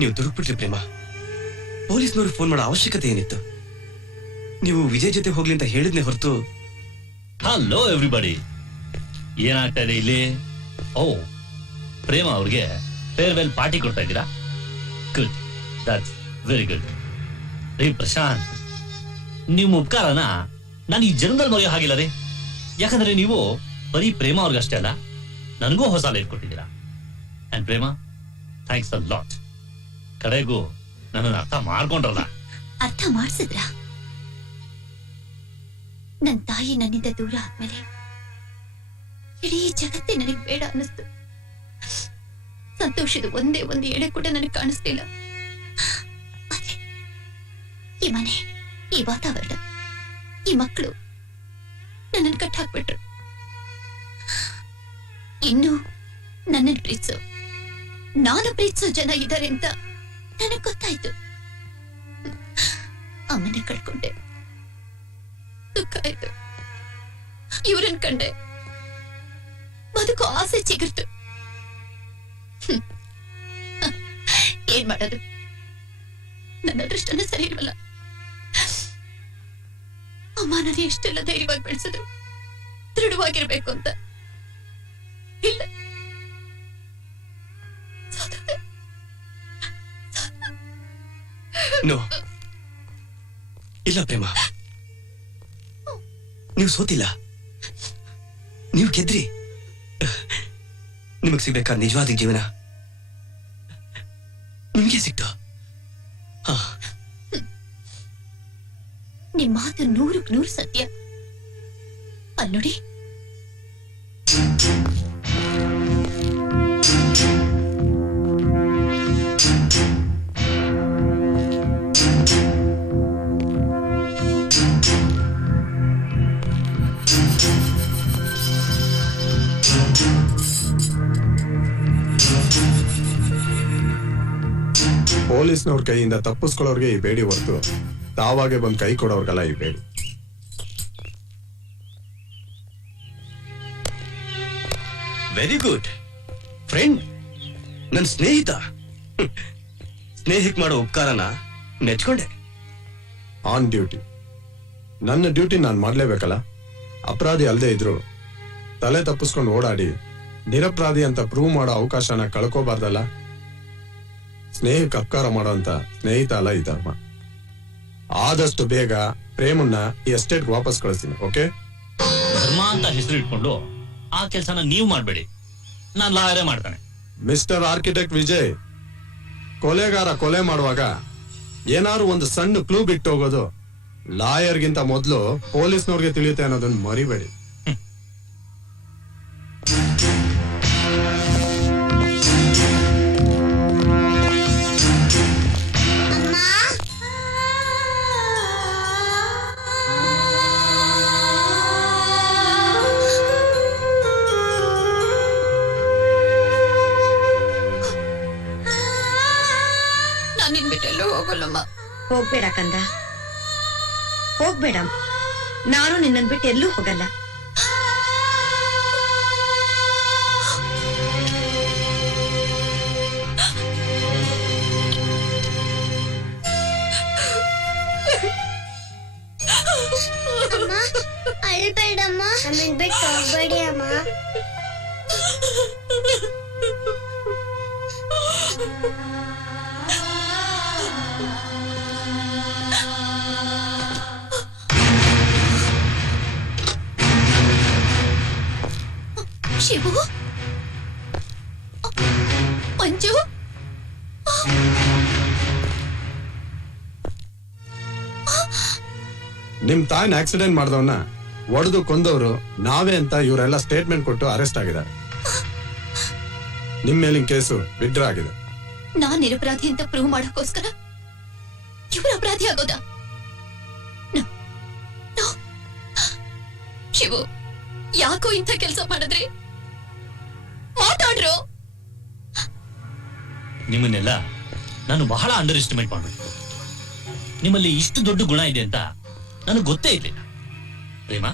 ನೀವು ದುಡುಕ್ಬಿಟ್ರಿ ಪ್ರೇಮ. ಪೊಲೀಸ್ನವ್ರು ಫೋನ್ ಮಾಡೋ ಅವಶ್ಯಕತೆ ಏನಿತ್ತು? ನೀವು ವಿಜಯ್ ಜೊತೆ ಹೋಗ್ಲಿ ಅಂತ ಹೇಳಿದ್ನೆ ಹೊರತು. ಹಲೋ ಎವ್ರಿಬಡಿ, ಏನಾಗ್ತಾ ಇದೆ ಇಲ್ಲಿ? ಓ, ಪ್ರೇಮ ಅವ್ರಿಗೆ ಫೇರ್ವೆಲ್ ಪಾರ್ಟಿ ಕೊಡ್ತಾ ಇದ್ದೀರಾ? Good, that's very good. ರೀ ಪ್ರಶಾಂತ್, ನಿಮ್ಮ ಉಪಕಾರನ ನಾನು ಈ ಜನ್ಮದಲ್ಲಿ ಮರೆಯೋ ಹಾಗಿಲ್ಲ ರೀ. ಯಾಕಂದ್ರೆ ನೀವು ಬರೀ ಪ್ರೇಮ ಅವ್ರಿಗಷ್ಟೇ ಅಲ್ಲ, ನನಗೂ ಹೊಸ ಲೈಫ್ ಕೊಟ್ಟಿದ್ದೀರಾ. And Prema, thanks a lot. ಕಡೆಗೂ ನನ್ನನ್ನು ಅರ್ಥ ಮಾಡ್ಕೊಂಡ್ರಲ್ಲ. ಅರ್ಥ ಮಾಡ್ಸಿದ್ರ? ನನ್ ತಾಯಿ ನನ್ನಿಂದ ದೂರ ಆದ್ಮೇಲೆ ಇಡೀ ಜಗತ್ತೇ ನನಗ್ ಬೇಡ ಅನ್ನಿಸ್ತು. ಸಂತೋಷದ ಒಂದೇ ಒಂದು ಎಳೆ ಕೂಡ ನನಗೆ ಕಾಣಿಸ್ತಿಲ್ಲ. ಆದ್ರೆ ಈ ಮನೆ, ಈ ವಾತಾವರಣ, ಈ ಮಕ್ಕಳು ನನ್ನನ್ನು ಕಟ್ ಹಾಕ್ಬಿಟ್ರು. ಇನ್ನು ನನ್ನನ್ನು ಪ್ರೀತಿಸೋ, ನಾನು ಪ್ರೀತಿಸೋ ಜನ ಇದ್ದಾರೆ ಅಂತ ನನಗ್ ಗೊತ್ತಾಯ್ತು. ಅಮ್ಮನ ಕಳ್ಕೊಂಡೆ, ದುಃಖ ಆಯ್ತು. ಇವ್ರನ್ ಕಂಡೆ, ಬದುಕು ಆಸೆ ಚಿಗುರ್ತು. ಏನ್ ಮಾಡೋದು, ನನ್ನ ಅದೃಷ್ಟನೇ ಸರಿ ಇಲ್ವಲ್ಲ. ಅಮ್ಮ ನಾನು ಎಷ್ಟೆಲ್ಲ ಧೈರ್ಯವಾಗಿ ಬೆಳೆಸಿದ್ರು ದೃಢವಾಗಿರ್ಬೇಕು ಅಂತ. ಇಲ್ಲ, ಸೋತೋದೆ. ನೋ, ಇಲ್ಲ ಪ್ರೇಮ, ನೀವು ಸೋತಿಲ್ಲ, ನೀವು ಗೆದ್ರಿ. ನಿಮಗ್ ಸಿಗ್ಬೇಕಾದ ನಿಜವಾದ ಜೀವನ ನಿಮ್ಗೆ ಸಿಕ್ತು. ನಿಮ್ ಮಾತು 100ಕ್ಕೆ 100 ಸತ್ಯ. ಅಲ್ ನೋಡಿ, ಪೊಲೀಸ್ನವ್ರ ಕೈಯಿಂದ ತಪ್ಪಿಸ್ಕೊಳ್ಳೋರ್ಗೆ ಈ ಬೇಡಿ ಹೊರತು ತಾವಾಗೆ ಬಂದ್ ಕೈ ಕೊಡೋರ್ಗಲ್ಲ ಈ ಬೇಡಿ. ವೆರಿ ಗುಡ್ ಫ್ರೆಂಡ್, ನನ್ನ ಸ್ನೇಹಿತ. ಸ್ನೇಹಿಕ್ ಮಾಡೋ ಉಪಕಾರನ ಮೆಚ್ಕೊಂಡೆ. On duty. ನನ್ನ ಡ್ಯೂಟಿ ನಾನ್ ಮಾಡ್ಲೇಬೇಕಲ್ಲ. ಅಪರಾಧಿ ಅಲ್ಲದೆ ಇದ್ರು ತಲೆ ತಪ್ಪಿಸ್ಕೊಂಡು ಓಡಾಡಿ ನಿರಪರಾಧಿ ಅಂತ ಪ್ರೂವ್ ಮಾಡೋ ಅವಕಾಶನ ಕಳ್ಕೋಬಾರ್ದಲ್ಲ. ಸ್ನೇಹಕ್ಕೆ ಅಪಕಾರ ಮಾಡೋ ಅಂತ ಸ್ನೇಹಿತ ಅಲ್ಲ ಈ ಧರ್ಮ. ಆದಷ್ಟು ಬೇಗ ಪ್ರೇಮನ್ನ ಈ ಎಸ್ಟೇಟ್ ವಾಪಸ್ ಕಳಿಸ್ತೀನಿ. ಓಕೆ? ಧರ್ಮ ಅಂತ ಹೆಸರು ಇಟ್ಕೊಂಡು ಆ ಕೆಲಸನ ನೀವು ಮಾಡ್ಬೇಡಿ, ನಾನ್ ಲಾಯರೇ ಮಾಡ್ತಾನೆ. ಮಿಸ್ಟರ್ ಆರ್ಕಿಟೆಕ್ಟ್ ವಿಜಯ್, ಕೊಲೆಗಾರ ಕೊಲೆ ಮಾಡುವಾಗ ಏನಾದ್ರು ಒಂದು ಸಣ್ಣ ಕ್ಲೂ ಬಿಟ್ಟು ಹೋಗೋದು ಲಾಯರ್ಗಿಂತ ಮೊದಲು ಪೊಲೀಸ್ನವ್ರಿಗೆ ತಿಳಿಯುತ್ತೆ ಅನ್ನೋದನ್ನ ಮರಿಬೇಡಿ. ನಾನು ನಿನ್ ಬಿಟ್ಟೆಲ್ಲೂ ಹೋಗಲ್ಲಮ್ಮ. ಹೋಗ್ಬೇಡ ಕಂದ, ಹೋಗ್ಬೇಡ. ನಾನು ನಿನ್ನನ್ ಬಿಟ್ಟು ಎಲ್ಲೂ ಹೋಗಲ್ಲ. ಅಮ್ಮ ಅಳ್ಬೇಡಮ್ಮ, ನಮ್ಮನ್ ಬಿಟ್ಟು ಹೋಗ್ಬೇಡಿ ಅಮ್ಮ. ಶಿವು, ಮಂಜು, ನಿಮ್ ತಾಯಿನ ಆಕ್ಸಿಡೆಂಟ್ ಮಾಡ್ದವನ್ನ ಒಡೆದು ಕೊಂದವರು ನಾವೇ ಅಂತ ಇವರೆಲ್ಲ ಸ್ಟೇಟ್ಮೆಂಟ್ ಕೊಟ್ಟು ಅರೆಸ್ಟ್ ಆಗಿದ್ದಾರೆ. ನಿಮ್ ಮೇಲಿನ ಕೇಸು ವಿಡ್ರಾ ಆಗಿದೆ. ನಾನ್ ನಿರಪರಾಧಿ ಅಂತ ಪ್ರೂವ್ ಮಾಡೋಕ್ಕೋಸ್ಕರ ಇವ್ರ ಅಪರಾಧಿ ಆಗೋದಾ? No. No. ಶಿವು, ಯಾಕೋ ಇಂಥ ಕೆಲಸ ಮಾಡಿದ್ರಿ? ಮಾತಾಡ್ರು. ನಿಮ್ಮನ್ನೆಲ್ಲ ನಾನು ಬಹಳ ಅಂಡರ್ ಎಸ್ಟಿಮೇಟ್ ಮಾಡ್ಬಿಟ್ಟು, ನಿಮ್ಮಲ್ಲಿ ಇಷ್ಟು ದೊಡ್ಡ ಗುಣ ಇದೆ ಅಂತ ನನಗೆ ಗೊತ್ತೇ ಇರಲಿಲ್ಲ. ಪ್ರೇಮ,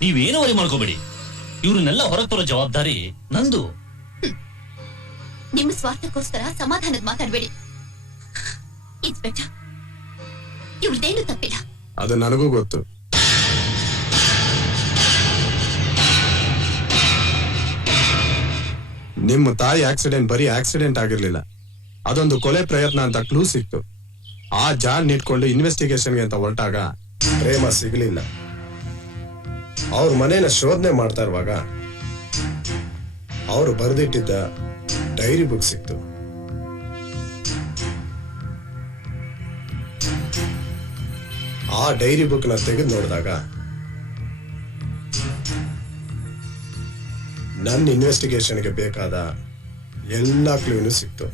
ನೀವೇನೋ ವರಿ ಮಾಡ್ಕೋಬೇಡಿ, ಇವ್ರನ್ನೆಲ್ಲ ಹೊರಗೆ ತರೋ ಜವಾಬ್ದಾರಿ ನಂದು. ನಿಮ್ಮ ಸ್ವಾರ್ಥಕ್ಕೋಸ್ಕರ ಸಮಾಧಾನದ ಮಾತಾಡ್ಬೇಡಿ. ಇನ್ಸ್ಪೆಕ್ಟರ್, ಇವ್ರದ್ದೇನು ತಪ್ಪಿಲ್ಲ. ಅದು ನನಗೂ ಗೊತ್ತು. ನಿಮ್ಮ ತಾಯಿ ಆಕ್ಸಿಡೆಂಟ್ ಬರೀ ಆಕ್ಸಿಡೆಂಟ್ ಆಗಿರ್ಲಿಲ್ಲ, ಅದೊಂದು ಕೊಲೆ ಪ್ರಯತ್ನ ಅಂತ ಕ್ಲೂ ಸಿಕ್ತು. ಆ ಜಾನ್ ಇಟ್ಕೊಂಡು ಇನ್ವೆಸ್ಟಿಗೇಷನ್ಗೆ ಅಂತ ಹೊರಟಾಗ ಪ್ರೇಮ ಸಿಗ್ಲಿಲ್ಲ. ಅವ್ರ ಮನೇನ ಶೋಧನೆ ಮಾಡ್ತಾ ಇರುವಾಗ ಅವರು ಬರೆದಿಟ್ಟಿದ್ದ ಡೈರಿ ಬುಕ್ ಸಿಕ್ತು. ಆ ಡೈರಿ ಬುಕ್ ನ ತೆಗೆದು ನೋಡಿದಾಗ ನನ್ನ ಇನ್ವೆಸ್ಟಿಗೇಷನ್ಗೆ ಬೇಕಾದ ಎಲ್ಲ ಕ್ಲೂನು ಸಿಕ್ತು.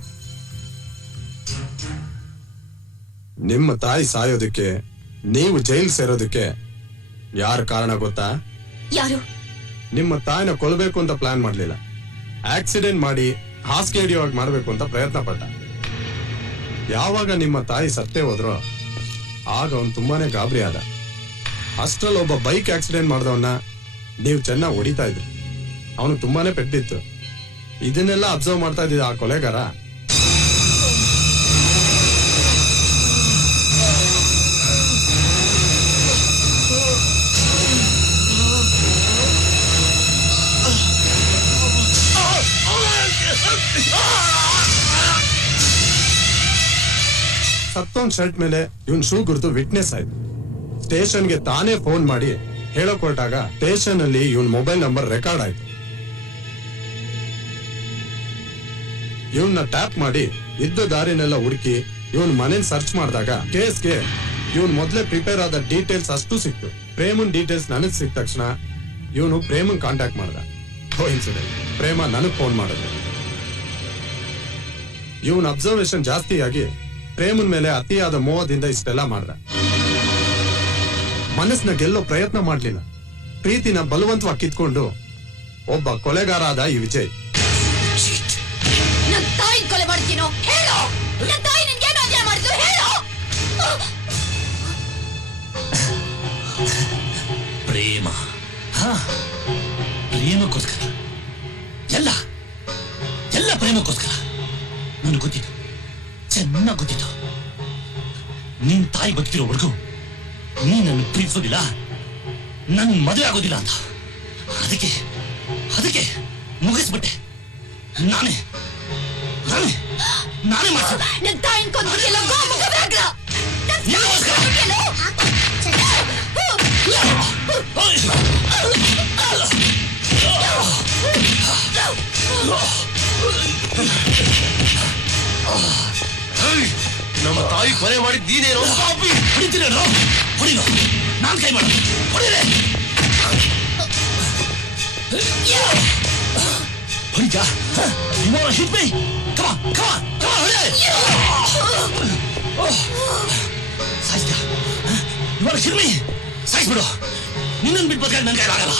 ನಿಮ್ಮ ತಾಯಿ ಸಾಯೋದಕ್ಕೆ, ನೀವು ಜೈಲ್ ಸೇರೋದಕ್ಕೆ ಯಾರ ಕಾರಣ ಗೊತ್ತಾ? ಯಾರು? ನಿಮ್ಮ ತಾಯಿನ ಕೊಲ್ಲಬೇಕು ಅಂತ ಪ್ಲಾನ್ ಮಾಡ್ಲಿಲ್ಲ, ಆಕ್ಸಿಡೆಂಟ್ ಮಾಡಿ ಹಾಸಿಗೆ ಹಿಡಿಯುವಾಗ ಮಾಡ್ಬೇಕು ಅಂತ ಪ್ರಯತ್ನ ಪಟ್ಟ. ಯಾವಾಗ ನಿಮ್ಮ ತಾಯಿ ಸತ್ತೇ ಹೋದ್ರೋ ಆಗ ಅವನು ತುಂಬಾನೇ ಗಾಬರಿ ಆದ. ಅಷ್ಟ್ರಲ್ಲಿ ಒಬ್ಬ ಬೈಕ್ ಆಕ್ಸಿಡೆಂಟ್ ಮಾಡ್ದವನ್ನ ನೀವು ಚೆನ್ನಾಗಿ ಹೊಡಿತಾ ಇದ್ರಿ. ಅವನು ತುಂಬಾನೇ ಪೆಟ್ಟಿತ್ತು. ಇದನ್ನೆಲ್ಲ ಅಬ್ಸರ್ವ್ ಮಾಡ್ತಾ ಇದ್ದ ಆ ಕೊಲೆಗಾರ ಸತ್ತೋನ್ ಶರ್ಟ್ ಮೇಲೆ ಇವನ್ ಶೂ ಗುರುತು ವಿಟ್ನೆಸ್ ಆಯ್ತು. ಸ್ಟೇಷನ್ಗೆ ತಾನೇ ಫೋನ್ ಮಾಡಿ ಹೇಳಕ್ ಹೊರಟಾಗ ಸ್ಟೇಷನ್ ಅಲ್ಲಿ ಇವನ್ ಮೊಬೈಲ್ ನಂಬರ್ ರೆಕಾರ್ಡ್ ಆಯ್ತು. ಇವನ್ನ ಟ್ಯಾಪ್ ಮಾಡಿ ಇದ್ದ ದಾರಿನೆಲ್ಲ ಹುಡುಕಿ ಇವನ್ ಮನೇನ್ ಸರ್ಚ್ ಮಾಡಿದಾಗ ಕೇಸ್ಗೆ ಇವನ್ ಮೊದ್ಲೇ ಪ್ರಿಪೇರ್ ಆದ ಡೀಟೇಲ್ಸ್ ಅಷ್ಟು ಸಿಕ್ತು. ಪ್ರೇಮನ್ ಡೀಟೇಲ್ಸ್ ನನಗ್ ಸಿಕ್ಕ ತಕ್ಷಣ ಇವನು ಪ್ರೇಮನ್ ಕಾಂಟ್ಯಾಕ್ಟ್ ಮಾಡ್ದ. ಇನ್ಸಿಡೆಂಟ್ ಪ್ರೇಮ ನನಗ್ ಫೋನ್ ಮಾಡಿದ್ರು. ಇವನ್ ಅಬ್ಸರ್ವೇಷನ್ ಜಾಸ್ತಿ ಆಗಿ ಪ್ರೇಮನ್ ಮೇಲೆ ಅತಿಯಾದ ಮೋಹದಿಂದ ಇಷ್ಟೆಲ್ಲ ಮಾಡ್ದ. ಮನಸ್ಸನ್ನ ಗೆಲ್ಲೋ ಪ್ರಯತ್ನ ಮಾಡ್ಲಿಲ್ಲ. ಪ್ರೀತಿನ ಬಲವಂತವಾಗಿ ಕಿತ್ಕೊಂಡು ಒಬ್ಬ ಕೊಲೆಗಾರ ಆದ ಈ ವಿಜಯ್. ನನ್ ತಾಯಿ ಕೊಲೆ ಮಾಡ್ತೀನೋ ಹೇಳೋ. ನನ್ ತಾಯಿ ನಿನ್ಗೆ ಏನು ಅನ್ಯಾಯ ಮಾಡಿದ್ರು ಹೇಳೋ. ಪ್ರೇಮ ಪ್ರೇಮಕ್ಕೋಸ್ಕರ ಎಲ್ಲ ಎಲ್ಲ ಪ್ರೇಮಕ್ಕೋಸ್ಕರ. ನನ್ಗೆ ಗೊತ್ತಿತ್ತು, ಚೆನ್ನಾಗಿ ಗೊತ್ತಿತ್ತು, ನಿನ್ ತಾಯಿ ಬದುಕಿರೋವರೆಗೂ ನೀ ನನ್ನ ಪ್ರೀತಿಸೋದಿಲ್ಲ, ನನ್ ಮದುವೆ ಆಗೋದಿಲ್ಲ ಅಂತ. ಅದಕ್ಕೆ ಅದಕ್ಕೆ ಮುಗಿಸ್ಬಿಟ್ಟೆ. ನಾನೇ ನಾನೇ ನಾನೇ ಮಾಡ್ಸಿದ್ದೆ. ನನ್ ತಾಯಿನ ಕೊಂದ್ಬಿಟ್ಟಿಲ್ಲ ಗೋಮುಖವ್ಯಾಘ್ರ. ನಮ್ಮ ತಾಯಿ ಕೊಲೆ ಮಾಡಿದ್ ನೀನೇನೋ. ಹೊಡಿತೀರೇನೋ? ಹೊಡಿನೋ, ನಾನ್ ಕೈ ಮಾಡ ಹೊಡಿರೆ. ಹೊಡಿತಾ ಹಿಟ್ ಮೀ. ಕಮ ಕಮ ಕಮ ಹೊಡಿ. ಸಾಯಿಸ್ತಾ ಇವಾಗ ಶಿರ್ಮಿ ಸಾಯಿಸ್ಬಿಡು. ನಿನ್ನನ್ನು ಬಿಟ್ಟು ಬದುಕ ನನ್ ಕೈಲಾಗಲ್ಲ.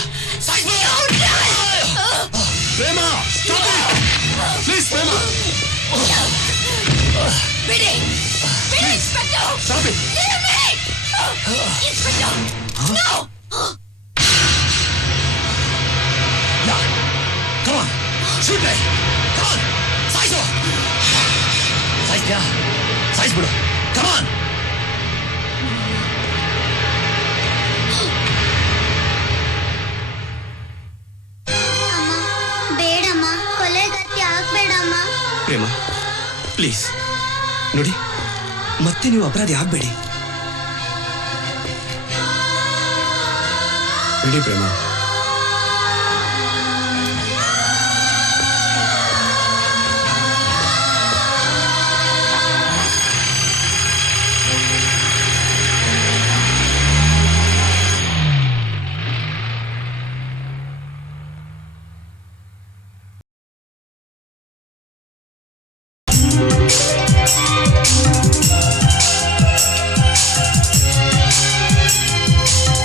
ಸಾಯಿಸ್ಬಿಡು. ಪ್ರೇಮ ಪ್ಲೀಸ್ ಪ್ರೇಮ ಬಿಡಿ ಬಿಡಿ inspector. Stop it. Leave me. Inspector no. Yeah, come on, shoot me. Come on, ಸಾಯಿಸು. ಸಾಯಿಸ್ತೀಯಾ? ಸಾಯಿಸ್ಬಿಡು. Come on. ಬೇಡಮ್ಮ, ಕೊಲೆಗತ್ತಿ ಆಗ್ಬೇಡಮ್ಮ. ಪ್ರೇಮ ಪ್ಲೀಸ್ ನೋಡಿ, ಮತ್ತೆ ನೀವು ಅಪರಾಧಿ ಆಗ್ಬೇಡಿ. ಬಿಡಿ ಪ್ರೇಮ.